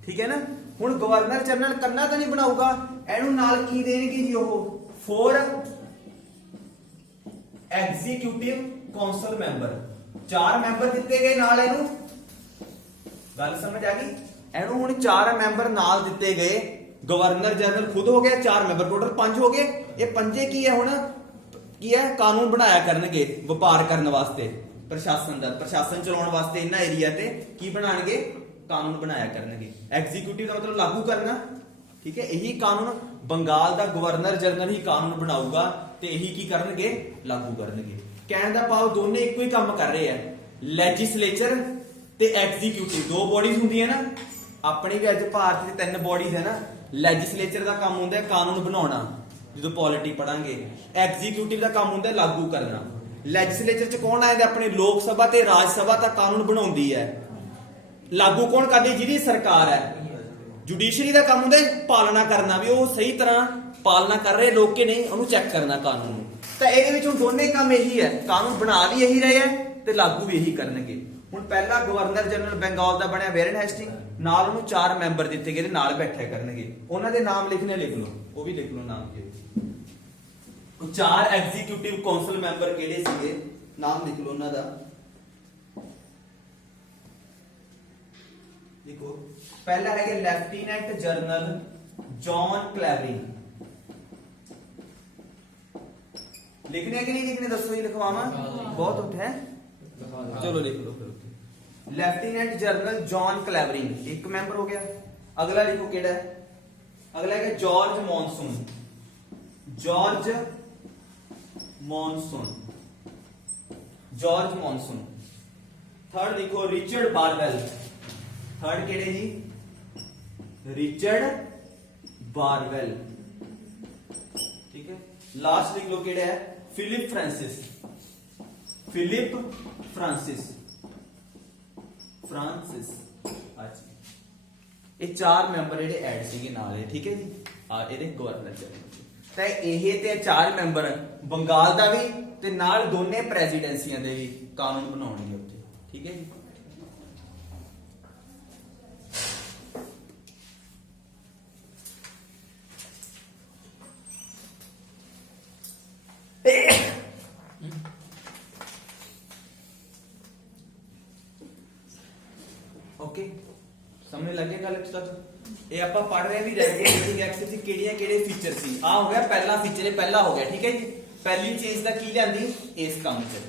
ਠੀਕ ਹੈ ਨਾ ਹੁਣ ਗਵਰਨਰ ਜਨਰਲ ਕੰਨਾ ਤਾਂ ਨਹੀਂ ਬਣਾਊਗਾ ਇਹਨੂੰ ਨਾਲ ਕੀ ਦੇਣਗੇ ਜੀ ਉਹ 4 ਐਗਜ਼ੀਕਿਊਟਿਵ ਕੌਂਸਲ ਮੈਂਬਰ 4 ਮੈਂਬਰ ਦਿੱਤੇ ਗਏ ਨਾਲ ਇਹਨੂੰ ਗੱਲ ਸਮਝ ਆ ਗਈ ਇਹਨੂੰ ਹੁਣ 4 ਮੈਂਬਰ ਨਾਲ ਦਿੱਤੇ ਗਏ ਗਵਰਨਰ ਜਨਰਲ ਖੁਦ ਹੋ ਗਿਆ 4 ਮੈਂਬਰ ਟੋਟਲ 5 ਹੋ ਗਏ ਇਹ ਪੰਜੇ ਕੀ ਹੈ ਹੁਣ ਕੀ ਹੈ ਕਾਨੂੰਨ ਬਣਾਇਆ ਕਰਨਗੇ ਵਪਾਰ ਕਰਨ ਵਾਸਤੇ ਪ੍ਰਸ਼ਾਸਨ ਦਾ ਪ੍ਰਸ਼ਾਸਨ ਚਲਾਉਣ ਵਾਸਤੇ ਇਹਨਾਂ ਏਰੀਆ ਤੇ ਕੀ ਬਣਾਣਗੇ ਕਾਨੂੰਨ ਬਣਾਇਆ ਕਰਨਗੇ ਐਗਜ਼ੀਕਿਊਟਿਵ ਦਾ ਮਤਲਬ ਲਾਗੂ ਕਰਨਾ ਠੀਕ ਹੈ ਇਹੀ ਕਾਨੂੰਨ ਬੰਗਾਲ ਦਾ ਗਵਰਨਰ ਜਨਰਲ ਹੀ ਕਾਨੂੰਨ ਬਣਾਊਗਾ ਤੇ ਇਹੀ ਕੀ ਕਰਨਗੇ ਲਾਗੂ ਕਰਨਗੇ ਕਹਿਣ ਦਾ ਭਾਵ ਦੋਨੇ ਇੱਕੋ ਹੀ ਕੰਮ ਕਰ ਰਹੇ ਆ ਲੈਜਿਸਲੇਚਰ ਤੇ ਐਗਜ਼ੀਕਿਊਟਿਵ ਦੋ ਬੋਡੀਜ਼ ਹੁੰਦੀਆਂ ਨਾ ਆਪਣੀ ਵੀ ਅੱਜ ਭਾਰਤ ਦੇ 3 ਬੋਡੀਜ਼ ਹੈ ਨਾ ਲੈਜਿਸਲੇਚਰ ਦਾ ਕੰਮ ਹੁੰਦਾ ਕਾਨੂੰਨ ਬਣਾਉਣਾ ਜਦੋਂ ਪੋਲਿਟੀ ਪੜਾਂਗੇ ਐਗਜ਼ੀਕਿਊਟਿਵ ਦਾ ਕੰਮ ਹੁੰਦਾ ਲਾਗੂ ਕਰਨਾ ਲੈਜਿਸਲੇਚਰ ਚ ਕੌਣ ਆਇਆ ਆਪਣੇ ਲੋਕ ਸਭਾ ਤੇ ਰਾਜ ਸਭਾ ਤਾਂ ਕਾਨੂੰਨ ਬਣਾਉਂਦੀ ਹੈ ਲਾਗੂ ਕੌਣ ਕਰਦੀ ਜਿਹਦੀ ਸਰਕਾਰ ਹੈ ਜੁਡੀਸ਼ਰੀ ਦਾ ਕੰਮ ਹੁੰਦਾ ਪਾਲਣਾ ਕਰਨਾ ਵੀ ਉਹ ਸਹੀ ਤਰ੍ਹਾਂ ਪਾਲਣਾ ਕਰ ਰਹੇ ਲੋਕ ਕਿ ਨਹੀਂ ਉਹਨੂੰ ਚੈੱਕ ਕਰਨਾ ਕਾਨੂੰਨ ਨੂੰ ਤਾਂ ਇਹਦੇ ਵਿੱਚ ਹੁਣ ਦੋਨੇ ਕੰਮ ਇਹੀ ਹੈ ਕਾਨੂੰਨ ਬਣਾ ਵੀ ਇਹੀ ਰਹੇ ਹੈ ਤੇ ਲਾਗੂ ਵੀ ਇਹੀ ਕਰਨਗੇ ਹੁਣ ਪਹਿਲਾ ਗਵਰਨਰ ਜਨਰਲ ਬੰਗਾਲ ਦਾ ਬਣਿਆ ਵੈਰਨ ਹੈਸਟਿੰਗ ਨਾਲ ਉਹਨੂੰ 4 ਮੈਂਬਰ ਦਿੱਤੇ ਗਏ ਨਾਲ ਬੈਠਿਆ ਕਰਨਗੇ ਉਹਨਾਂ ਦੇ ਨਾਮ ਲਿਖਣੇ ਲਿਖ ਲਓ ਉਹ ਵੀ ਲਿਖ ਲਓ ਨਾਮ ਜੀ 4 ਐਗਜ਼ੀਕਿਊਟਿਵ ਕੌਂਸਲ ਮੈਂਬਰ ਕਿਹੜੇ ਸੀਗੇ ਨਾਮ ਲਿਖ ਲਓ ਉਹਨਾਂ ਦਾ ਦੇਖੋ ਪਹਿਲਾ ਹੈਗਾ ਲੈਫਟੀਨੈਂਟ ਜਨਰਲ ਜੌਨ ਕਲੈਵਰਿੰਗ ਲਿਖਣੇ ਕਿ ਨਹੀਂ ਲਿਖਣੇ ਦੱਸੋ ਜੀ ਲਿਖਵਾਵਾਂ ਬਹੁਤ ਉੱਠ ਹੈ ਚਲੋ ਲਿਖ ਲਓ ਫਿਰ ਲੈਫਟੀਨੈਂਟ ਜਨਰਲ ਜੌਨ ਕਲੈਵਰਿੰਗ ਇੱਕ ਮੈਂਬਰ ਹੋ ਗਿਆ ਅਗਲਾ ਲਿਖੋ ਕਿਹੜਾ ਹੈ ਅਗਲਾ ਹੈਗਾ George monsoon George monsoon, George monsoon. Third देखो रिचर्ड बारवेल, थर्ड केड़े जी, रिचर्ड बारवेल, ठीक है। लास्ट लिख लो केड़े है, Philip Francis, Philip Francis, Francis. अच्छा ये चार मैंबर जेडे ऐड सीगे नाल है, ठीक है जी। ਇਹਦੇ ਗਵਰਨਰ जनरल ਤੇ ਇਹ ਤੇ ਚਾਰ ਮੈਂਬਰ ਬੰਗਾਲ ਦਾ ਵੀ ਤੇ ਨਾਲ ਦੋਨੇ ਪ੍ਰੈਜ਼ੀਡੈਂਸੀਆਂ ਦੇ ਵੀ ਕਾਨੂੰਨ ਬਣਾਉਣਗੇ ਉੱਥੇ, ਠੀਕ ਹੈ ਜੀ। ओके समझ लग गया गल तक। ये ਆਪਾਂ ਪੜ ਰਹੇ ਵੀ ਰੈਗੂਲੇਟਿੰਗ ਐਕਟ ਚ ਕਿਹੜੇ ਫੀਚਰ ਸੀ। ਆ ਹੋ ਗਿਆ ਪਹਿਲਾ ਫੀਚਰ, ਇਹ ਪਹਿਲਾ ਹੋ ਗਿਆ, ਠੀਕ ਹੈ ਜੀ। ਪਹਿਲੀ ਚੀਜ਼ ਦਾ ਕੀ ਲਿਆਂਦੀ ਇਸ ਕੰਮ ਚ,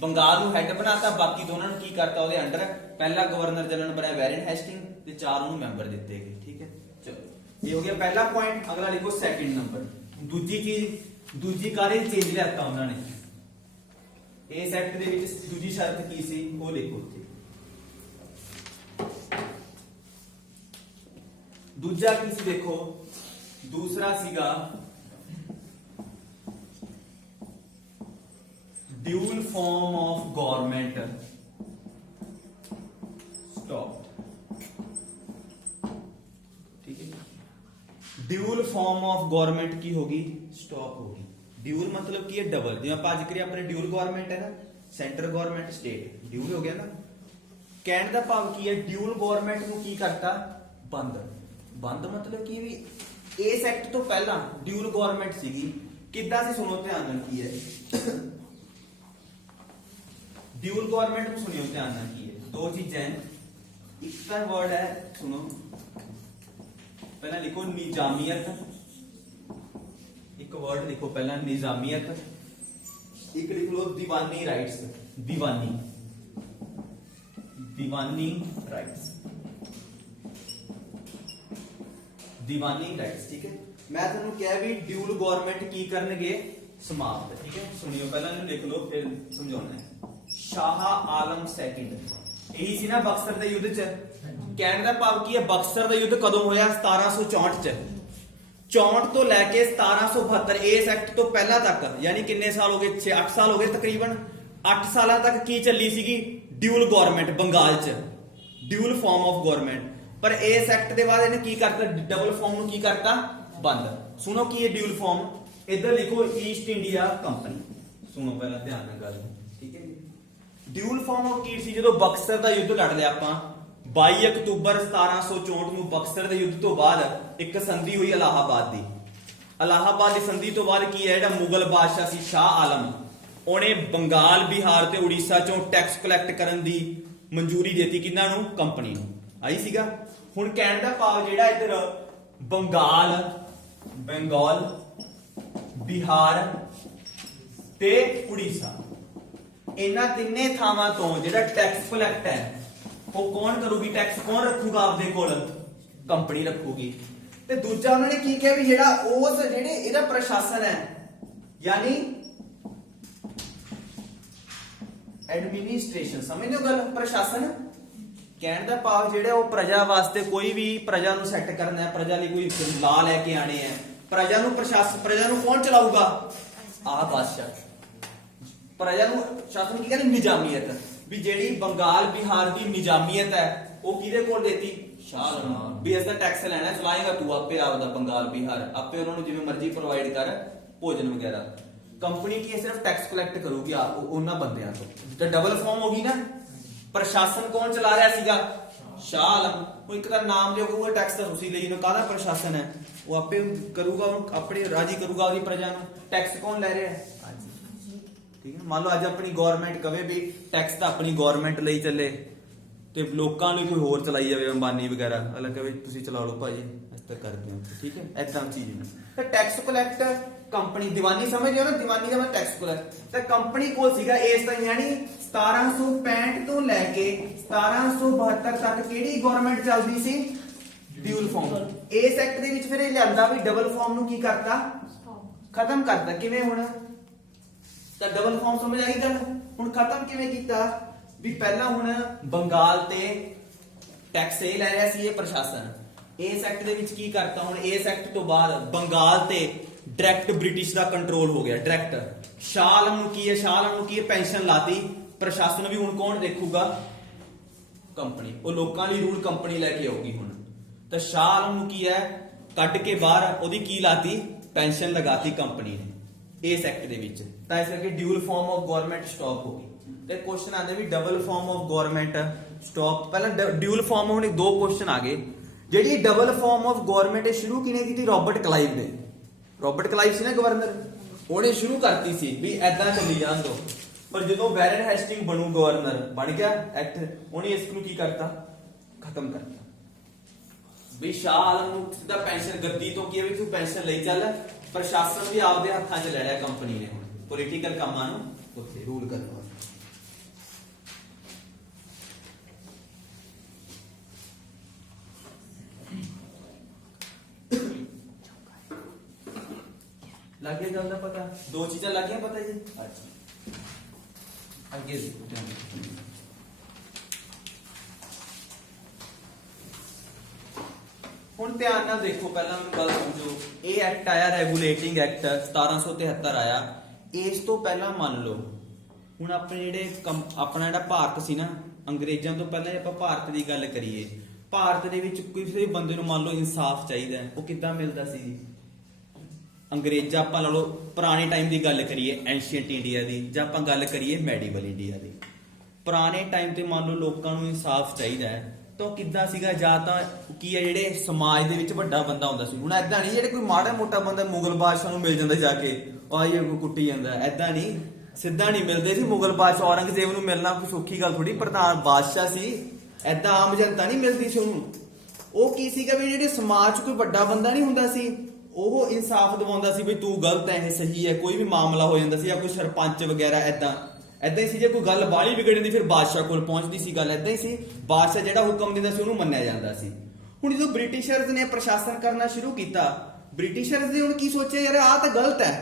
ਬੰਗਾਲ ਨੂੰ ਹੈੱਡ ਬਣਾਤਾ, ਬਾਕੀ ਦੋਨਾਂ ਨੂੰ ਕੀ ਕਰਤਾ ਉਹਦੇ ਅੰਡਰ। ਪਹਿਲਾ ਗਵਰਨਰ ਜਨਰਲ ਬਣਿਆ ਵੈਰਨ ਹੈਸਟਿੰਗ ਤੇ ਚਾਰ ਉਹਨੂੰ ਮੈਂਬਰ ਦਿੱਤੇ ਗਏ, ਠੀਕ ਹੈ। ਚਲੋ ਇਹ ਹੋ ਗਿਆ ਪਹਿਲਾ ਪੁਆਇੰਟ। ਅਗਲਾ ਲਿਖੋ ਸੈਕਿੰਡ ਨੰਬਰ, ਦੂਜੀ ਚੀਜ਼, ਦੂਜੀ ਕਾਰੇ ਚੇਂਜ ਲਿਆਤਾ ਉਹਨਾਂ ਨੇ ਇਸ ਐਕਟ ਦੇ ਵਿੱਚ। ਦੂਜੀ ਸ਼ਰਤ ਕੀ ਸੀ ਉਹ ਲਿਖੋ ਉੱਥੇ। दूजा की सी देखो, दूसरा सीगा dual form of government stop, ठीक है। ड्यूल फॉर्म ऑफ गवर्नमेंट की होगी स्टॉप होगी। ड्यूल मतलब की है डबल, जिवें आपां अज करिए अपने ड्यूल गवर्नमेंट है ना, सेंटर गवर्नमेंट स्टेट ड्यूल हो गया ना। कहने का भाव की है ड्यूल गवर्नमेंट को की करता बंद। बंद मतलब कि भी इस एक्ट तो पहला ड्यूल गवर्नमेंट सीगी किद्दां सी, सुनो ध्यान नाल की है ड्यूल गवर्नमेंट को, सुनियो ध्यान नाल की है। दो चीजें, एक का वर्ड है सुनो, पहला लिखो निजामियत, एक वर्ड लिखो पहला निजामियत, एक लिख लो दीवानी राइट्स, दीवानी, दीवानी राइट्स, दीवानी राइट्स, ठीक है। मैं तुहानू कहा भी ड्यूल गवर्नमेंट की करनगे समाप्त, ठीक है। सुनियो पहला इन्हू लिख लो फिर समझाउणा है। शाह आलम सेकंड, यही सी ना बक्सर दे युद्ध च। कहने दा भाव की है बक्सर दा युद्ध कदों होया 1764 च। 64 तो लैके 1772 इस एक्ट तो पहला तक, यानी किन्ने साल हो गए, 6-8 साल हो गए तकरीबन। 8 साल तक की चली सीगी ड्यूल गवर्नमेंट बंगाल च, ड्यूल फॉर्म ऑफ गवर्नमेंट। पर इस एक्ट के बाद इन्हें की करता, डबल फॉर्म नु की करता बंद। सुनो की है ड्यूल फॉर्म, इधर लिखो ईस्ट इंडिया कंपनी। सुनो पहला ध्यान नाल गल, ठीक है। ड्यूल फॉर्म ऑफ की सी जो बक्सर का युद्ध लड़ लिया आपां 22 अक्तूबर 1764 ਨੂੰ बक्सर के युद्ध तो बाद एक संधि हुई इलाहाबाद दी। इलाहाबाद की संधि तो बाद की है जिहड़ा मुगल बादशाह सी शाह आलम, ਉਹਨੇ ਬੰਗਾਲ ਬਿਹਾਰ ਤੇ ਉੜੀਸਾ ਚੋਂ ਟੈਕਸ ਕਲੈਕਟ ਕਰਨ ਦੀ ਮਨਜ਼ੂਰੀ ਦਿੱਤੀ ਕਿਹਨਾਂ ਨੂੰ, ਕੰਪਨੀ ਨੂੰ। ਆਈ ਸੀਗਾ। ਹੁਣ ਕਹਿਣ ਦਾ ਭਾਵ ਜਿਹੜਾ ਇੱਧਰ ਬੰਗਾਲ, ਬੰਗਾਲ, ਬਿਹਾਰ ਤੇ ਉੜੀਸਾ, ਇਹਨਾਂ ਤਿੰਨੇ ਥਾਵਾਂ ਤੋਂ ਜਿਹੜਾ ਟੈਕਸ ਕਲੈਕਟ ਹੈ ਉਹ ਕੌਣ ਕਰੂਗੀ, ਟੈਕਸ ਕੌਣ ਰੱਖੂਗਾ ਆਪਦੇ ਕੋਲ, ਕੰਪਨੀ ਰੱਖੂਗੀ। ਤੇ ਦੂਜਾ ਉਹਨਾਂ ਨੇ ਕੀ ਕਿਹਾ ਵੀ ਜਿਹੜਾ ਉਸ ਜਿਹੜੇ ਇਹਦਾ ਪ੍ਰਸ਼ਾਸਨ ਹੈ, ਯਾਨੀ ਐਡਮਿਨਿਸਟ੍ਰੇਸ਼ਨ, ਸਮਝਦੇ ਹੋ ਗੱਲ, ਪ੍ਰਸ਼ਾਸਨ। ਕਹਿਣ ਦਾ ਭਾਵ ਜਿਹੜਾ ਉਹ ਪ੍ਰਜਾ ਵਾਸਤੇ ਕੋਈ ਵੀ ਪ੍ਰਜਾ ਨੂੰ ਸੈੱਟ ਕਰਨਾ ਹੈ, ਪ੍ਰਜਾ ਲਈ ਕੋਈ ਲਾ ਲੈ ਕੇ ਆਣੇ ਹੈ, ਪ੍ਰਜਾ ਨੂੰ ਪ੍ਰਸ਼ਾਸਨ, ਪ੍ਰਜਾ ਨੂੰ ਕੌਣ ਚਲਾਊਗਾ, ਆਹ ਬਾਦਸ਼ਾਹ। ਪ੍ਰਜਾ ਨੂੰ ਸ਼ਾਸਨ ਕੀ ਕਹਿੰਦੇ, ਨਿਜ਼ਾਮੀਅਤ। ਵੀ ਜਿਹੜੀ ਬੰਗਾਲ ਬਿਹਾਰ ਦੀ ਨਿਜ਼ਾਮੀਅਤ ਹੈ ਉਹ ਕਿਹਦੇ ਕੋਲ ਦੇਤੀ, ਸ਼ਾਹ ਆਲਮ। ਵੀ ਇਸ ਦਾ ਟੈਕਸ ਲੈਣਾ, ਚਲਾਏਗਾ ਤੂੰ ਆਪੇ ਆਪਦਾ ਬੰਗਾਲ ਬਿਹਾਰ, ਆਪੇ ਉਹਨਾਂ ਨੂੰ ਜਿਵੇਂ ਮਰਜ਼ੀ ਪ੍ਰੋਵਾਈਡ ਕਰ ਭੋਜਨ ਵਗੈਰਾ। ਕੰਪਨੀ ਕੀ ਸਿਰਫ ਟੈਕਸ ਕਲੈਕਟ ਕਰੂਗੀ ਆਪ ਉਹਨਾਂ ਬੰਦਿਆਂ ਤੋਂ। ਤੇ ਡਬਲ ਫਾਰਮ ਹੋ ਗਈ ਨਾ। ਪ੍ਰਸ਼ਾਸਨ ਕੌਣ ਚਲਾ ਰਿਹਾ ਸੀਗਾ, ਸ਼ਾਹ ਆਲਮ। ਉਹ ਇੱਕ ਦਾ ਨਾਮ ਲਿਓ ਕਹੂਗਾ ਟੈਕਸ ਤਾਂ ਤੁਸੀਂ ਲਈ, ਕਾਹਦਾ ਪ੍ਰਸ਼ਾਸਨ ਹੈ, ਉਹ ਆਪੇ ਕਰੂਗਾ, ਉਹਨੂੰ ਆਪਣੇ ਰਾਜੀ ਕਰੂਗਾ ਉਹਦੀ ਪ੍ਰਜਾ ਨੂੰ। ਟੈਕਸ ਕੌਣ ਲੈ ਰਿਹਾ ਹੈ, ਠੀਕ ਹੈ। ਮੰਨ ਲਓ ਅੱਜ ਆਪਣੀ ਗਵਰਨਮੈਂਟ ਕਵੇ ਵੀ ਟੈਕਸ ਤਾਂ ਆਪਣੀ ਗਵਰਨਮੈਂਟ ਲਈ ਚੱਲੇ ਤੇ ਲੋਕਾਂ ਨੂੰ ਕੋਈ ਹੋਰ ਚਲਾਈ ਜਾਵੇ, ਅੰਬਾਨੀ ਵਗੈਰਾ, ਅਲੱਗ ਕਵੇ ਤੁਸੀਂ ਚਲਾ ਲਓ ਭਾਜੀ, ਅਸੀਂ ਤਾਂ ਕਰਦੇ ਹਾਂ, ਠੀਕ ਹੈ। ਏਦਾਂ ਚੀਜ਼ ਨੇ। ਤਾਂ ਟੈਕਸ ਕਲੈਕਟ ਕੰਪਨੀ, ਦੀਵਾਨੀ ਸਮਝਦੇ ਹੋ ਨਾ, ਦੀਵਾਨੀ ਦਾ ਮਤਲਬ ਟੈਕਸ ਕਲੈਕਟ। ਤਾਂ ਕੰਪਨੀ ਕੋਲ ਸੀਗਾ ਇਸ ਤਾਂ ਯਾਨੀ 1765 ਤੋਂ ਲੈ ਕੇ 1772 ਤੱਕ ਕਿਹੜੀ ਗਵਰਨਮੈਂਟ ਚੱਲਦੀ ਸੀ, ਡਿਊਲ ਫਾਰਮ। ਇਸ ਐਕਟ ਦੇ ਵਿੱਚ ਫਿਰ ਇਹ ਲਿਆਂਦਾ ਵੀ ਡਬਲ ਫਾਰਮ ਨੂੰ ਕੀ ਕਰਤਾ, ਖਤਮ ਕਰਤਾ। ਕਿਵੇਂ ਹੁਣ ਤਾਂ ਡਬਲ ਫਾਰਮ ਸਮਝ ਆਈ ਗੱਲ। ਹੁਣ ਖਤਮ ਕਿਵੇਂ ਕੀਤਾ ਵੀ ਪਹਿਲਾਂ ਹੁਣ ਬੰਗਾਲ ਤੇ ਟੈਕਸ ਇਹ ਲੈ ਰਿਹਾ ਸੀ ਇਹ ਪ੍ਰਸ਼ਾਸਨ, ਇਸ ਐਕਟ ਦੇ ਵਿੱਚ ਕੀ ਕਰਤਾ ਹੁਣ ਇਸ ਐਕਟ ਤੋਂ ਬਾਅਦ ਬੰਗਾਲ ਤੇ ਡਾਇਰੈਕਟ ਬ੍ਰਿਟਿਸ਼ ਦਾ ਕੰਟਰੋਲ ਹੋ ਗਿਆ ਡਾਇਰੈਕਟ। ਸ਼ਾਹ ਆਲਮ ਨੂੰ ਕੀ ਹੈ, ਸ਼ਾਹ ਆਲਮ ਨੂੰ ਕੀ ਹੈ, ਪੈਨਸ਼ਨ ਲਾਤੀ, ਪ੍ਰਸ਼ਾਸਨ ਵੀ ਹੁਣ ਕੌਣ ਦੇਖੂਗਾ, ਕੰਪਨੀ। ਉਹ ਲੋਕਾਂ ਲਈ ਰੂਲ ਕੰਪਨੀ ਲੈ ਕੇ ਆਊਗੀ ਹੁਣ। ਤਾਂ ਸ਼ਾਹ ਆਲਮ ਨੂੰ ਕੀ ਹੈ ਕੱਢ ਕੇ ਬਾਹਰ ਉਹਦੀ ਕੀ ਲਾਤੀ, ਪੈਨਸ਼ਨ ਲਗਾਤੀ ਕੰਪਨੀ ਨੇ ਇਸ ਐਕਟ ਦੇ ਵਿੱਚ। ਤਾਂ ਇਸ ਕਰਕੇ dual form of government stop ਹੋ ਗਈ। ਤੇ ਕੁਐਸਚਨ ਆਉਂਦੇ ਵੀ double form of government stop. ਪਹਿਲਾਂ ਡਿਊਲ ਫਾਰਮ ਹੁਣ ਦੋ ਕੁਐਸਚਨ ਆ ਗਏ। ਜਿਹੜੀ ਡਬਲ ਫਾਰਮ ਆਫ ਗਵਰਨਮੈਂਟ ਇਹ ਸ਼ੁਰੂ ਕਿਨੇ ਕੀਤੀ, ਰੋਬਰਟ ਕਲਾਈਵ ਨੇ। ਰੋਬਰਟ ਕਲਾਈਵ ਸੀ ਨਾ ਗਵਰਨਰ, ਉਹਨੇ ਸ਼ੁਰੂ ਕਰਤੀ ਸੀ ਵੀ ਐਦਾਂ ਚੱਲੀ ਜਾਣ ਦੋ। ਪਰ ਜਦੋਂ ਵੈਰਨ ਹੈਸਟਿੰਗ ਬਣੂ ਗਵਰਨਰ ਬਣ ਗਿਆ ਐਕਟ, ਉਹਨੇ ਇਸ ਨੂੰ ਕੀ ਕਰਤਾ, ਖਤਮ ਕਰਤਾ। ਵੀ ਸ਼ਾਹ ਆਲਮ ਨੂੰ ਸਿੱਧਾ ਪੈਨਸ਼ਨ ਗੱਦੀ ਤੋਂ ਕੀ ਵੀ ਤੂੰ ਪੈਨਸ਼ਨ ਲਈ ਚੱਲ, ਪ੍ਰਸ਼ਾਸਨ ਵੀ ਆਪਦੇ ਹੱਥਾਂ 'ਚ ਲੈ ਲਿਆ ਕੰਪਨੀ ਨੇ ਹੁਣ ਪੋਲੀਟੀਕਲ ਕੰਮਾਂ ਨੂੰ ਉੱਥੇ ਰੂਲ ਕਰਨ ਵਾਸਤੇ। ਲੱਗ ਗਿਆ ਗੱਲ ਦਾ ਪਤਾ, ਦੋ ਚੀਜ਼ਾਂ ਲੱਗ ਗਈਆਂ ਪਤਾ ਜੀ। ਅੱਛਾ ਅੱਗੇ ਹੁਣ ਧਿਆਨ ਨਾਲ ਦੇਖੋ, ਪਹਿਲਾਂ ਮੈਨੂੰ ਗੱਲ ਸਮਝੋ। ਇਹ ਐਕਟ ਆਇਆ ਰੈਗੂਲੇਟਿੰਗ ਐਕਟ 1773 ਆਇਆ। ਇਸ ਤੋਂ ਪਹਿਲਾਂ ਮੰਨ ਲਓ ਹੁਣ ਆਪਣੇ ਜਿਹੜੇ ਆਪਣਾ ਜਿਹੜਾ ਭਾਰਤ ਸੀ ਨਾ, ਅੰਗਰੇਜ਼ਾਂ ਤੋਂ ਪਹਿਲਾਂ ਜੇ ਆਪਾਂ ਭਾਰਤ ਦੀ ਗੱਲ ਕਰੀਏ, ਭਾਰਤ ਦੇ ਵਿੱਚ ਕਿਸੇ ਵੀ ਬੰਦੇ ਨੂੰ ਮੰਨ ਲਓ ਇਨਸਾਫ ਚਾਹੀਦਾ, ਉਹ ਕਿੱਦਾਂ ਮਿਲਦਾ ਸੀ ਜੀ। ਅੰਗਰੇਜ਼ਾਂ ਆਪਾਂ ਲਾ ਲਓ ਪੁਰਾਣੇ ਟਾਈਮ ਦੀ ਗੱਲ ਕਰੀਏ ਐਂਸ਼ੀਅੰਟ ਇੰਡੀਆ ਦੀ, ਜਾਂ ਆਪਾਂ ਗੱਲ ਕਰੀਏ ਮੈਡੀਵਲ ਇੰਡੀਆ ਦੀ, ਪੁਰਾਣੇ ਟਾਈਮ ਤੇ ਮੰਨ ਲਓ ਲੋਕਾਂ ਨੂੰ ਇਨਸਾਫ ਚਾਹੀਦਾ ਹੈ ਤਾਂ ਉਹ ਕਿੱਦਾਂ ਸੀਗਾ, ਜਾਂ ਤਾਂ ਕੀ ਹੈ ਜਿਹੜੇ ਸਮਾਜ ਦੇ ਵਿੱਚ ਵੱਡਾ ਬੰਦਾ ਹੁੰਦਾ ਸੀ। ਹੁਣ ਐਦਾਂ ਨਹੀਂ ਜਿਹੜੇ ਕੋਈ ਮਾੜਾ ਮੋਟਾ ਬੰਦਾ ਮੁਗਲ ਬਾਦਸ਼ਾਹ ਨੂੰ ਮਿਲ ਜਾਂਦਾ ਜਾ ਕੇ ਆਈਏ ਕੋਈ ਕੁੱਟੀ ਜਾਂਦਾ, ਐਦਾਂ ਨਹੀਂ, ਸਿੱਧਾ ਨਹੀਂ ਮਿਲਦੇ ਸੀ। ਮੁਗਲ ਬਾਦਸ਼ਾਹ ਔਰੰਗਜ਼ੇਬ ਨੂੰ ਮਿਲਣਾ ਕੋਈ ਸੌਖੀ ਗੱਲ ਥੋੜੀ, ਪ੍ਰਧਾਨ ਬਾਦਸ਼ਾਹ ਸੀ, ਐਦਾਂ ਆਮ ਜਨਤਾ ਨਹੀਂ ਮਿਲਦੀ ਸੀ ਉਹਨੂੰ। ਉਹ ਕੀ ਸੀਗਾ ਵੀ ਜਿਹੜੇ ਸਮਾਜ 'ਚ ਕੋਈ ਵੱਡਾ ਬੰਦਾ ਨਹੀਂ ਹੁੰਦਾ ਸੀ, ਉਹ ਇਨਸਾਫ ਦਿਵਾਉਂਦਾ ਸੀ ਵੀ ਤੂੰ ਗਲਤ ਹੈ ਇਹ ਸਹੀ ਹੈ। ਕੋਈ ਵੀ ਮਾਮਲਾ ਹੋ ਜਾਂਦਾ ਸੀ ਜਾਂ ਕੋਈ ਸਰਪੰਚ ਵਗੈਰਾ ਐਦਾਂ ਹੀ ਸੀ। ਜੇ ਕੋਈ ਗੱਲ ਬਾਹਲੀ ਵਿਗੜ ਜਾਂਦੀ ਫਿਰ ਬਾਦਸ਼ਾਹ ਕੋਲ ਪਹੁੰਚਦੀ ਸੀ ਗੱਲ, ਐਦਾਂ ਹੀ ਸੀ। ਬਾਦਸ਼ਾਹ ਜਿਹੜਾ ਹੁਕਮ ਦਿੰਦਾ ਸੀ ਉਹਨੂੰ ਮੰਨਿਆ ਜਾਂਦਾ ਸੀ। ਹੁਣ ਜਦੋਂ ਬ੍ਰਿਟਿਸ਼ਰਜ਼ ਨੇ ਪ੍ਰਸ਼ਾਸਨ ਕਰਨਾ ਸ਼ੁਰੂ ਕੀਤਾ, ਬ੍ਰਿਟਿਸ਼ਰਜ਼ ਨੇ ਹੁਣ ਕੀ ਸੋਚਿਆ, ਯਾਰ ਆਹ ਤਾਂ ਗਲਤ ਹੈ।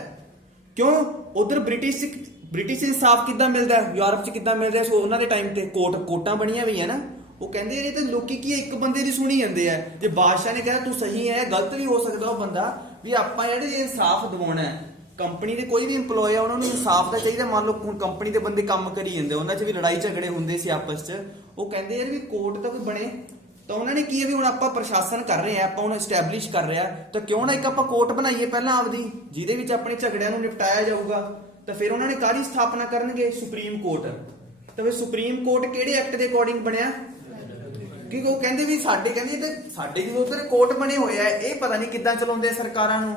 ਕਿਉਂ ਉਧਰ ਬ੍ਰਿਟਿਸ਼ ਇਨਸਾਫ ਕਿੱਦਾਂ ਮਿਲਦਾ, ਯੂਰਪ 'ਚ ਕਿੱਦਾਂ ਮਿਲ ਰਿਹਾ ਸੀ ਉਹਨਾਂ ਦੇ ਟਾਈਮ ਤੇ, ਕੋਟਾਂ ਬਣੀਆਂ ਹੋਈਆਂ ਨਾ। ਉਹ ਕਹਿੰਦੇ ਇਹ ਤਾਂ ਲੋਕੀ ਕੀ ਇੱਕ ਬੰਦੇ ਦੀ ਸੁਣੀ ਜਾਂਦੇ ਆ। ਜੇ ਬਾਦਸ਼ਾਹ ਨੇ ਕਿਹਾ ਤੂੰ ਸਹੀ ਹੈ, ਗਲਤ ਵੀ ਹੋ ਸਕਦਾ ਉਹ ਬੰਦਾ, ਵੀ ਆਪਾਂ ਜਿਹੜੇ ਇਨਸਾਫ ਦਿਵਾਉਣਾ ਹੈ। ਕੰਪਨੀ ਦੇ ਕੋਈ ਵੀ EMPLOYE ਆ ਉਹਨਾਂ ਨੂੰ ਇਨਸਾਫ ਦਾ ਚਾਹੀਦਾ। ਮੰਨ ਲਓ ਹੁਣ ਕੰਪਨੀ ਦੇ ਬੰਦੇ ਕੰਮ ਕਰੀ ਜਾਂਦੇ, ਉਹਨਾਂ 'ਚ ਵੀ ਲੜਾਈ ਝਗੜੇ ਹੁੰਦੇ ਸੀ ਆਪਸ 'ਚ। ਉਹ ਕਹਿੰਦੇ ਯਾਰ ਵੀ ਕੋਰਟ ਤਾਂ ਕੋਈ ਬਣੇ। ਤਾਂ ਉਹਨਾਂ ਨੇ ਕੀ ਹੈ ਵੀ ਹੁਣ ਆਪਾਂ ਪ੍ਰਸ਼ਾਸਨ ਕਰ ਰਹੇ ਆ, ਆਪਾਂ ਹੁਣ ਐਸਟੈਬਲਿਸ਼ ਕਰ ਰਹੇ ਆ, ਤਾਂ ਕਿਉਂ ਨਾ ਇੱਕ ਆਪਾਂ ਕੋਰਟ ਬਣਾਈਏ ਪਹਿਲਾਂ ਆਪਦੀ, ਜਿਹਦੇ ਵਿੱਚ ਆਪਣੇ ਝਗੜਿਆਂ ਨੂੰ ਨਿਪਟਾਇਆ ਜਾਊਗਾ। ਤਾਂ ਫਿਰ ਉਹਨਾਂ ਨੇ ਕਾਹਦੀ ਸਥਾਪਨਾ ਕਰਨਗੇ, ਸੁਪਰੀਮ ਕੋਰਟ। ਤਾਂ ਫਿਰ ਸੁਪਰੀਮ ਕੋਰਟ ਕਿਹੜੇ ਐਕਟ ਦੇ ਅਕੋਰਡਿੰਗ ਬਣਿਆ, ਕਿਉਂਕਿ ਉਹ ਕਹਿੰਦੇ ਵੀ ਸਾਡੇ ਜਦੋਂ ਉਧਰ ਕੋਰਟ ਬਣੇ ਹੋਏ ਆ, ਇਹ ਪਤਾ ਨਹੀਂ ਕਿੱਦਾਂ ਚਲਾਉਂਦੇ ਸਰਕਾਰਾਂ ਨੂੰ।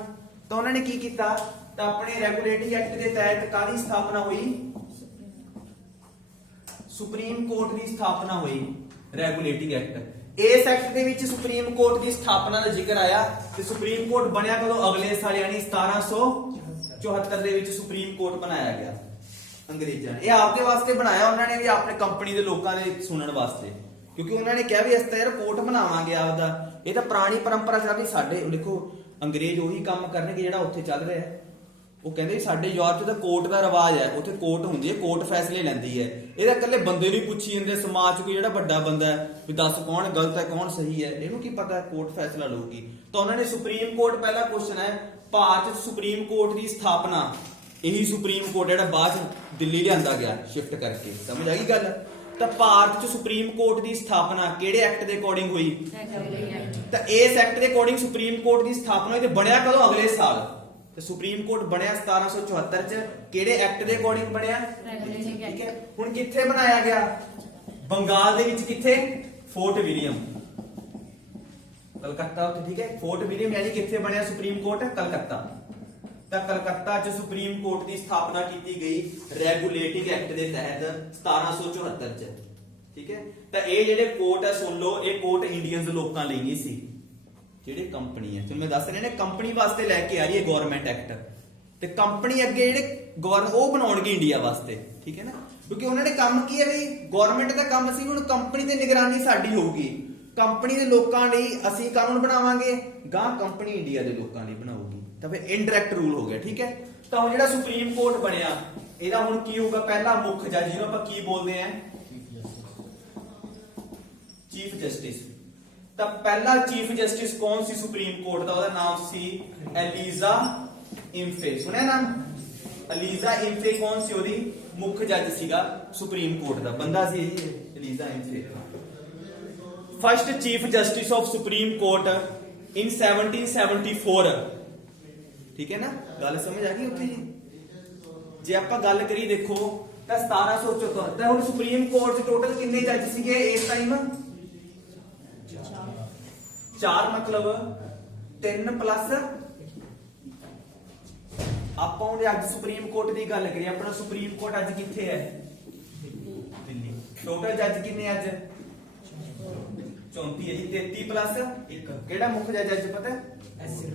ਤਾਂ ਉਹਨਾਂ ਨੇ ਕੀ ਕੀਤਾ, ਤਾਂ ਆਪਣੇ ਰੈਗੂਲੇਟਿੰਗ ਐਕਟ ਦੇ ਤਹਿਤ ਕਾਹਦੀ ਸਥਾਪਨਾ ਹੋਈ, ਸੁਪਰੀਮ ਕੋਰਟ ਦੀ ਸਥਾਪਨਾ ਹੋਈ, ਰੈਗੂਲੇਟਿੰਗ ਐਕਟ। ਇਸ ਐਕਟ ਦੇ ਵਿੱਚ ਸੁਪਰੀਮ ਕੋਰਟ ਦੀ ਸਥਾਪਨਾ ਦਾ ਜ਼ਿਕਰ ਆਇਆ। ਤੇ ਸੁਪਰੀਮ ਕੋਰਟ ਬਣਿਆ ਕਦੋਂ, ਅਗਲੇ ਸਾਲ ਯਾਨੀ 1774 ਦੇ ਵਿੱਚ ਸੁਪਰੀਮ ਕੋਰਟ ਬਣਾਇਆ ਗਿਆ ਅੰਗਰੇਜ਼ਾਂ ਨੇ। ਇਹ ਆਪਦੇ ਵਾਸਤੇ ਬਣਾਇਆ ਉਹਨਾਂ ਨੇ, ਵੀ ਆਪਣੇ ਕੰਪਨੀ ਦੇ ਲੋਕਾਂ ਦੇ ਸੁਣਨ ਵਾਸਤੇ। ਕਿਉਂਕਿ ਉਹਨਾਂ ਨੇ ਕਿਹਾ ਵੀ ਇਸ ਤਾਂ ਯਾਰ ਕੋਰਟ ਬਣਾਵਾਂਗੇ ਆਪਦਾ, ਇਹ ਤਾਂ ਪੁਰਾਣੀ ਪਰੰਪਰਾ ਚੱਲਦੀ ਸਾਡੇ। ਦੇਖੋ ਅੰਗਰੇਜ਼ ਉਹੀ ਕੰਮ ਕਰਨਗੇ ਜਿਹੜਾ ਉੱਥੇ ਚੱਲ ਰਿਹਾ। ਉਹ ਕਹਿੰਦੇ ਸਾਡੇ ਯੂਰਪ 'ਚ ਤਾਂ ਕੋਰਟ ਦਾ ਰਿਵਾਜ ਹੈ, ਉੱਥੇ ਕੋਰਟ ਹੁੰਦੀ ਹੈ, ਕੋਰਟ ਫੈਸਲੇ ਲੈਂਦੀ ਹੈ। ਇਹਦਾ ਇਕੱਲੇ ਬੰਦੇ ਨੂੰ ਹੀ ਪੁੱਛੀ ਜਾਂਦੇ, ਸਮਾਜ 'ਚ ਕੋਈ ਜਿਹੜਾ ਵੱਡਾ ਬੰਦਾ ਹੈ ਵੀ ਦੱਸ ਕੌਣ ਗਲਤ ਹੈ ਕੌਣ ਸਹੀ ਹੈ, ਇਹਨੂੰ ਕੀ ਪਤਾ ਕੋਰਟ ਫੈਸਲਾ ਲਊਗੀ। ਤਾਂ ਉਹਨਾਂ ਨੇ ਸੁਪਰੀਮ ਕੋਰਟ, ਪਹਿਲਾ ਕੁਐਸਚਨ ਹੈ ਭਾਰਤ 'ਚ ਸੁਪਰੀਮ ਕੋਰਟ ਦੀ ਸਥਾਪਨਾ, ਇਹੀ ਸੁਪਰੀਮ ਕੋਰਟ ਜਿਹੜਾ ਬਾਅਦ 'ਚ ਦਿੱਲੀ ਲਿਆਂਦਾ ਗਿਆ ਸ਼ਿਫਟ ਕਰਕੇ, ਸਮਝ ਆ ਗਈ ਗੱਲ। ਤਾਂ ਭਾਰਤ 'ਚ ਸੁਪਰੀਮ ਕੋਰਟ ਦੀ ਸਥਾਪਨਾ ਕਿਹੜੇ ਐਕਟ ਦੇ ਅਕੋਰਡਿੰਗ ਹੋਈ, ਤਾਂ ਇਸ ਐਕਟ ਦੇ ਅਕੋਰਡਿੰਗ ਸੁਪਰੀਮ ਕੋਰਟ ਦੀ ਸਥਾਪਨਾ ਹੋਈ। ਤੇ ਬਣਿਆ ਕਦੋਂ, ਅਗਲੇ ਸਾਲ। ਤੇ ਸੁਪਰੀਮ ਕੋਰਟ ਬਣਿਆ 1774 'ਚ, ਕਿਹੜੇ ਐਕਟ ਦੇ ਅਕੋਰਡਿੰਗ ਬਣਿਆ, ਠੀਕ ਹੈ। ਹੁਣ ਕਿੱਥੇ ਬਣਾਇਆ ਗਿਆ, ਬੰਗਾਲ ਦੇ ਵਿੱਚ, ਕਿੱਥੇ, ਫੋਰਟ ਵਿਲੀਅਮ, ਕਲਕੱਤਾ ਉੱਥੇ, ਠੀਕ ਹੈ। ਫੋਰਟ ਵਿਲੀਅਮ ਯਾਨੀ ਕਿੱਥੇ ਬਣਿਆ ਸੁਪਰੀਮ ਕੋਰਟ, ਕਲਕੱਤਾ। ਤਾਂ ਕਲਕੱਤਾ 'ਚ ਸੁਪਰੀਮ ਕੋਰਟ ਦੀ ਸਥਾਪਨਾ ਕੀਤੀ ਗਈ ਰੈਗੂਲੇਟਿੰਗ ਐਕਟ ਦੇ ਤਹਿਤ 1774 'ਚ, ਠੀਕ ਹੈ। ਤਾਂ ਇਹ ਜਿਹੜੇ ਕੋਰਟ ਹੈ ਸੁਣ ਲਓ, ਇਹ ਕੋਰਟ ਇੰਡੀਅਨਸ ਲੋਕਾਂ ਲਈ ਨਹੀਂ ਸੀ, ਜਿਹੜੇ ਕੰਪਨੀ ਹੈ। ਤੁਹਾਨੂੰ ਮੈਂ ਦੱਸ ਰਿਹਾ ਨਾ, ਕੰਪਨੀ ਵਾਸਤੇ ਲੈ ਕੇ ਆ ਰਹੀ ਹੈ ਗਵਰਨਮੈਂਟ ਐਕਟ। ਤੇ ਕੰਪਨੀ ਅੱਗੇ ਜਿਹੜੇ ਉਹ ਬਣਾਉਣਗੇ ਇੰਡੀਆ ਵਾਸਤੇ, ਠੀਕ ਹੈ ਨਾ। ਕਿਉਂਕਿ ਉਹਨਾਂ ਨੇ ਕੰਮ ਕੀ ਹੈ ਵੀ ਗਵਰਨਮੈਂਟ ਦਾ ਕੰਮ ਸੀ, ਹੁਣ ਕੰਪਨੀ ਤੇ ਨਿਗਰਾਨੀ ਸਾਡੀ ਹੋਊਗੀ। ਕੰਪਨੀ ਦੇ ਲੋਕਾਂ ਲਈ ਅਸੀਂ ਕਾਨੂੰਨ ਬਣਾਵਾਂਗੇ, ਗਾਂ ਕੰਪਨੀ ਇੰਡੀਆ ਦੇ ਲੋਕਾਂ ਲਈ ਬਣਾਊਗੀ। ਤਾਂ ਫਿਰ ਇਨਡਾਇਰੈਕਟ ਰੂਲ ਹੋ ਗਿਆ, ਠੀਕ ਹੈ। ਤਾਂ ਹੁਣ ਜਿਹੜਾ ਸੁਪਰੀਮ ਕੋਰਟ ਬਣਿਆ ਇਹਦਾ ਹੁਣ ਕੀ ਹੋਊਗਾ ਪਹਿਲਾ ਮੁੱਖ ਜੱਜ ਜਿਹਨੂੰ ਆਪਾਂ ਕੀ ਬੋਲਦੇ ਆਂ ਚੀਫ ਜਸਟਿਸ। ਤਾਂ ਪਹਿਲਾ ਚੀਫ ਜਸਟਿਸ ਕੌਣ ਸੀ ਸੁਪਰੀਮ ਕੋਰਟ ਦਾ? ਉਹਦਾ ਨਾਮ ਸੀ ਐਲੀਜ਼ਾ ਇੰਫੇ। ਸੁਣਿਆ ਨਾਮ? ਐਲੀਜ਼ਾ ਇੰਫੇ ਕੌਣ ਸੀ? ਉਹਦੀ ਮੁੱਖ ਜੱਜ ਸੀਗਾ ਸੁਪਰੀਮ ਕੋਰਟ ਦਾ ਬੰਦਾ ਸੀ ਇਹ Elijah Impey. First chief justice of supreme court in 1774। ਠੀਕ ਹੈ ਨਾ, ਗੱਲ ਸਮਝ ਆ ਗਈ ਉੱਥੇ ਜੀ? ਜੇ ਆਪਾਂ ਗੱਲ ਕਰੀ ਦੇਖੋ ਤਾਂ 1774 ਤਾਂ ਹੁਣ ਸੁਪਰੀਮ ਕੋਰਟ 'ਚ ਟੋਟਲ ਕਿੰਨੇ ਜੱਜ ਸੀਗੇ ਇਸ ਟਾਈਮ? 4 ਮਤਲਬ 3 ਪਲੱਸ ਆਪਾਂ ਉਹਦੇ ਅੱਜ ਸੁਪਰੀਮ ਕੋਰਟ ਦੀ ਗੱਲ ਕਰੀਏ, ਆਪਣਾ ਸੁਪਰੀਮ ਕੋਰਟ ਅੱਜ ਕਿੱਥੇ ਹੈ? ਦਿੱਲੀ। ਟੋਟਲ ਜੱਜ ਕਿੰਨੇ ਅੱਜ? 34 ਹੈ ਜੀ। 33 ਪਲੱਸ 1 ਕਿਹੜਾ ਮੁੱਖ ਜੱਜ ਅੱਜ ਪਤਾ ਹੈ? ਐਸੇ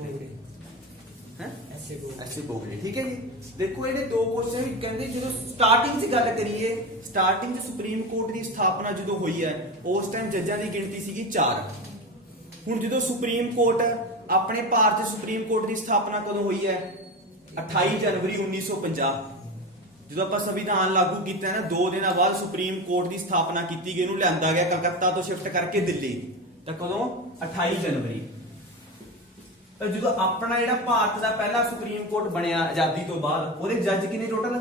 ਬੋਗੜੇ। ਠੀਕ ਹੈ ਜੀ। ਦੇਖੋ ਇਹਦੇ ਦੋ ਕੁਐਸਚਨ ਕਹਿੰਦੇ ਜਦੋਂ ਸਟਾਰਟਿੰਗ 'ਚ ਗੱਲ ਕਰੀਏ, ਸਟਾਰਟਿੰਗ 'ਚ ਸੁਪਰੀਮ ਕੋਰਟ ਦੀ ਸਥਾਪਨਾ ਜਦੋਂ ਹੋਈ ਹੈ ਉਸ ਟਾਈਮ ਜੱਜਾਂ ਦੀ ਗਿਣਤੀ ਸੀਗੀ 4। ਹੁਣ ਜਦੋਂ ਸੁਪਰੀਮ ਕੋਰਟ ਆਪਣੇ ਭਾਰਤ 'ਚ ਸੁਪਰੀਮ ਕੋਰਟ ਦੀ ਸਥਾਪਨਾ ਕਦੋਂ ਹੋਈ ਹੈ? 28 ਜਨਵਰੀ 1950। ਜਦੋਂ ਆਪਾਂ ਸੰਵਿਧਾਨ ਲਾਗੂ ਕੀਤਾ ਨਾ 2 ਦਿਨਾਂ ਬਾਅਦ ਸੁਪਰੀਮ ਕੋਰਟ ਦੀ ਸਥਾਪਨਾ ਕੀਤੀ ਗਈ। ਇਹਨੂੰ ਲਿਆਂਦਾ ਗਿਆ ਕਲਕੱਤਾ ਤੋਂ ਸ਼ਿਫਟ ਕਰਕੇ ਦਿੱਲੀ। ਤਾਂ ਕਦੋਂ? 28 ਜਨਵਰੀ। ਤਾਂ ਜਦੋਂ ਆਪਣਾ ਜਿਹੜਾ ਭਾਰਤ ਦਾ ਪਹਿਲਾ ਸੁਪਰੀਮ ਕੋਰਟ ਬਣਿਆ ਆਜ਼ਾਦੀ ਤੋਂ ਬਾਅਦ ਉਹਦੇ ਜੱਜ ਕਿੰਨੇ ਟੋਟਲ?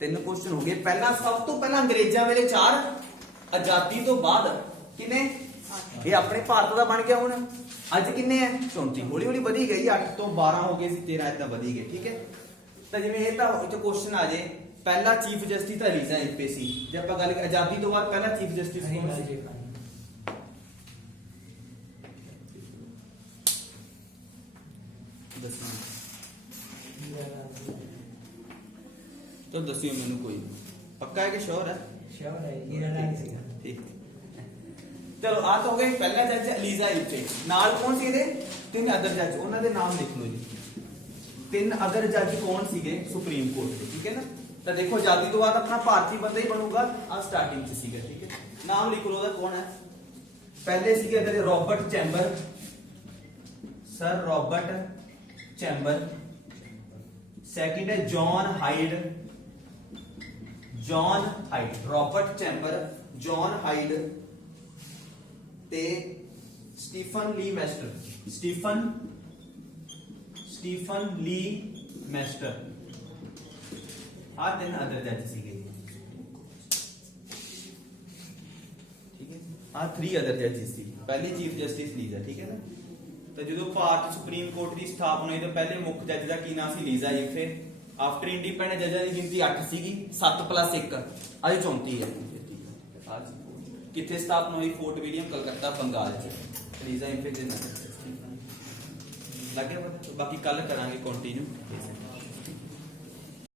3 ਕੁਐਸਚਨ ਹੋ ਗਏ। ਪਹਿਲਾਂ ਸਭ ਤੋਂ ਪਹਿਲਾਂ ਅੰਗਰੇਜ਼ਾਂ ਵੇਲੇ 4, ਆਜ਼ਾਦੀ ਤੋਂ ਬਾਅਦ ਕਿੰਨੇ? ਇਹ ਆਪਣੇ ਭਾਰਤ ਦਾ ਬਣ ਗਿਆ। ਹੁਣ ਅੱਜ ਕਿੰਨੇ ਹੈ? 34। ਹੌਲੀ ਹੌਲੀ ਵਧੀ ਗਈ, 8 ਤੋਂ 12 ਹੋ ਗਏ ਸੀ, 13 ਇਦਾਂ ਵਧੀ ਗਏ। ਠੀਕ ਹੈ। ਤਾਂ ਜਿਵੇਂ ਇਹ ਤਾਂ ਇੱਥੇ ਕੁਐਸਚਨ ਆ ਜੇ ਪਹਿਲਾ ਚੀਫ ਜਸਟਿਸ ਤਾਂ ਐਲੀਜ਼ਾ ਇੰਫੇ ਸੀ। ਜੇ ਆਪਾਂ ਗੱਲ ਆਜ਼ਾਦੀ ਤੋਂ ਬਾਅਦ ਪਹਿਲਾ ਚੀਫ ਜਸਟਿਸ ਕੌਣ ਸੀ? तो दसियो मैनू कोई पक्का है कि श्योर है? श्योर है, ये राइट सीगा। ठीक। चलो आ तो हो गए पहला जज एलिजा इंफे। नाल कौन सी दे? 3 अदर जज, उन्हां दे नाम लिख लो जी। 3 अदर जज कौन सीगे सुप्रीम कोर्ट दे? ठीक है ना। तो देखो आजादी तो बाद अपना भारतीय बंदा ही बनूगा। आ स्टार्टिंग च सीगा। ठीक है, नाम लिख लो ओदा कौन है? पहले सीगे इधर Robert Chamber, sir Robert Chamber. Second है John Hyde, John Hyde, Robert Chamber, John Hyde ते Stephen Le Maistre, Stephen Le Maistre. आ 3 अदर जज सीगे। ठीक है, आ 3 अदर जजेस सी। पहली चीफ जस्टिस लीजा। ठीक है ना। तो जो भारत सुप्रीम कोर्ट की स्थापना हुई तो पहले मुख्य जज का की नाम सी लीजा इंफे। आफ्टर इंडिपेंडेंट जजां की गिनती 8 सीगी, 7 + 1 आज 34 है। किथे स्थापना हुई? फोर्ट विलियम कलकत्ता बंगाल च। लीजा इंफे के नाम लग गया पता। बाकी कल करांगे कंटिन्यू।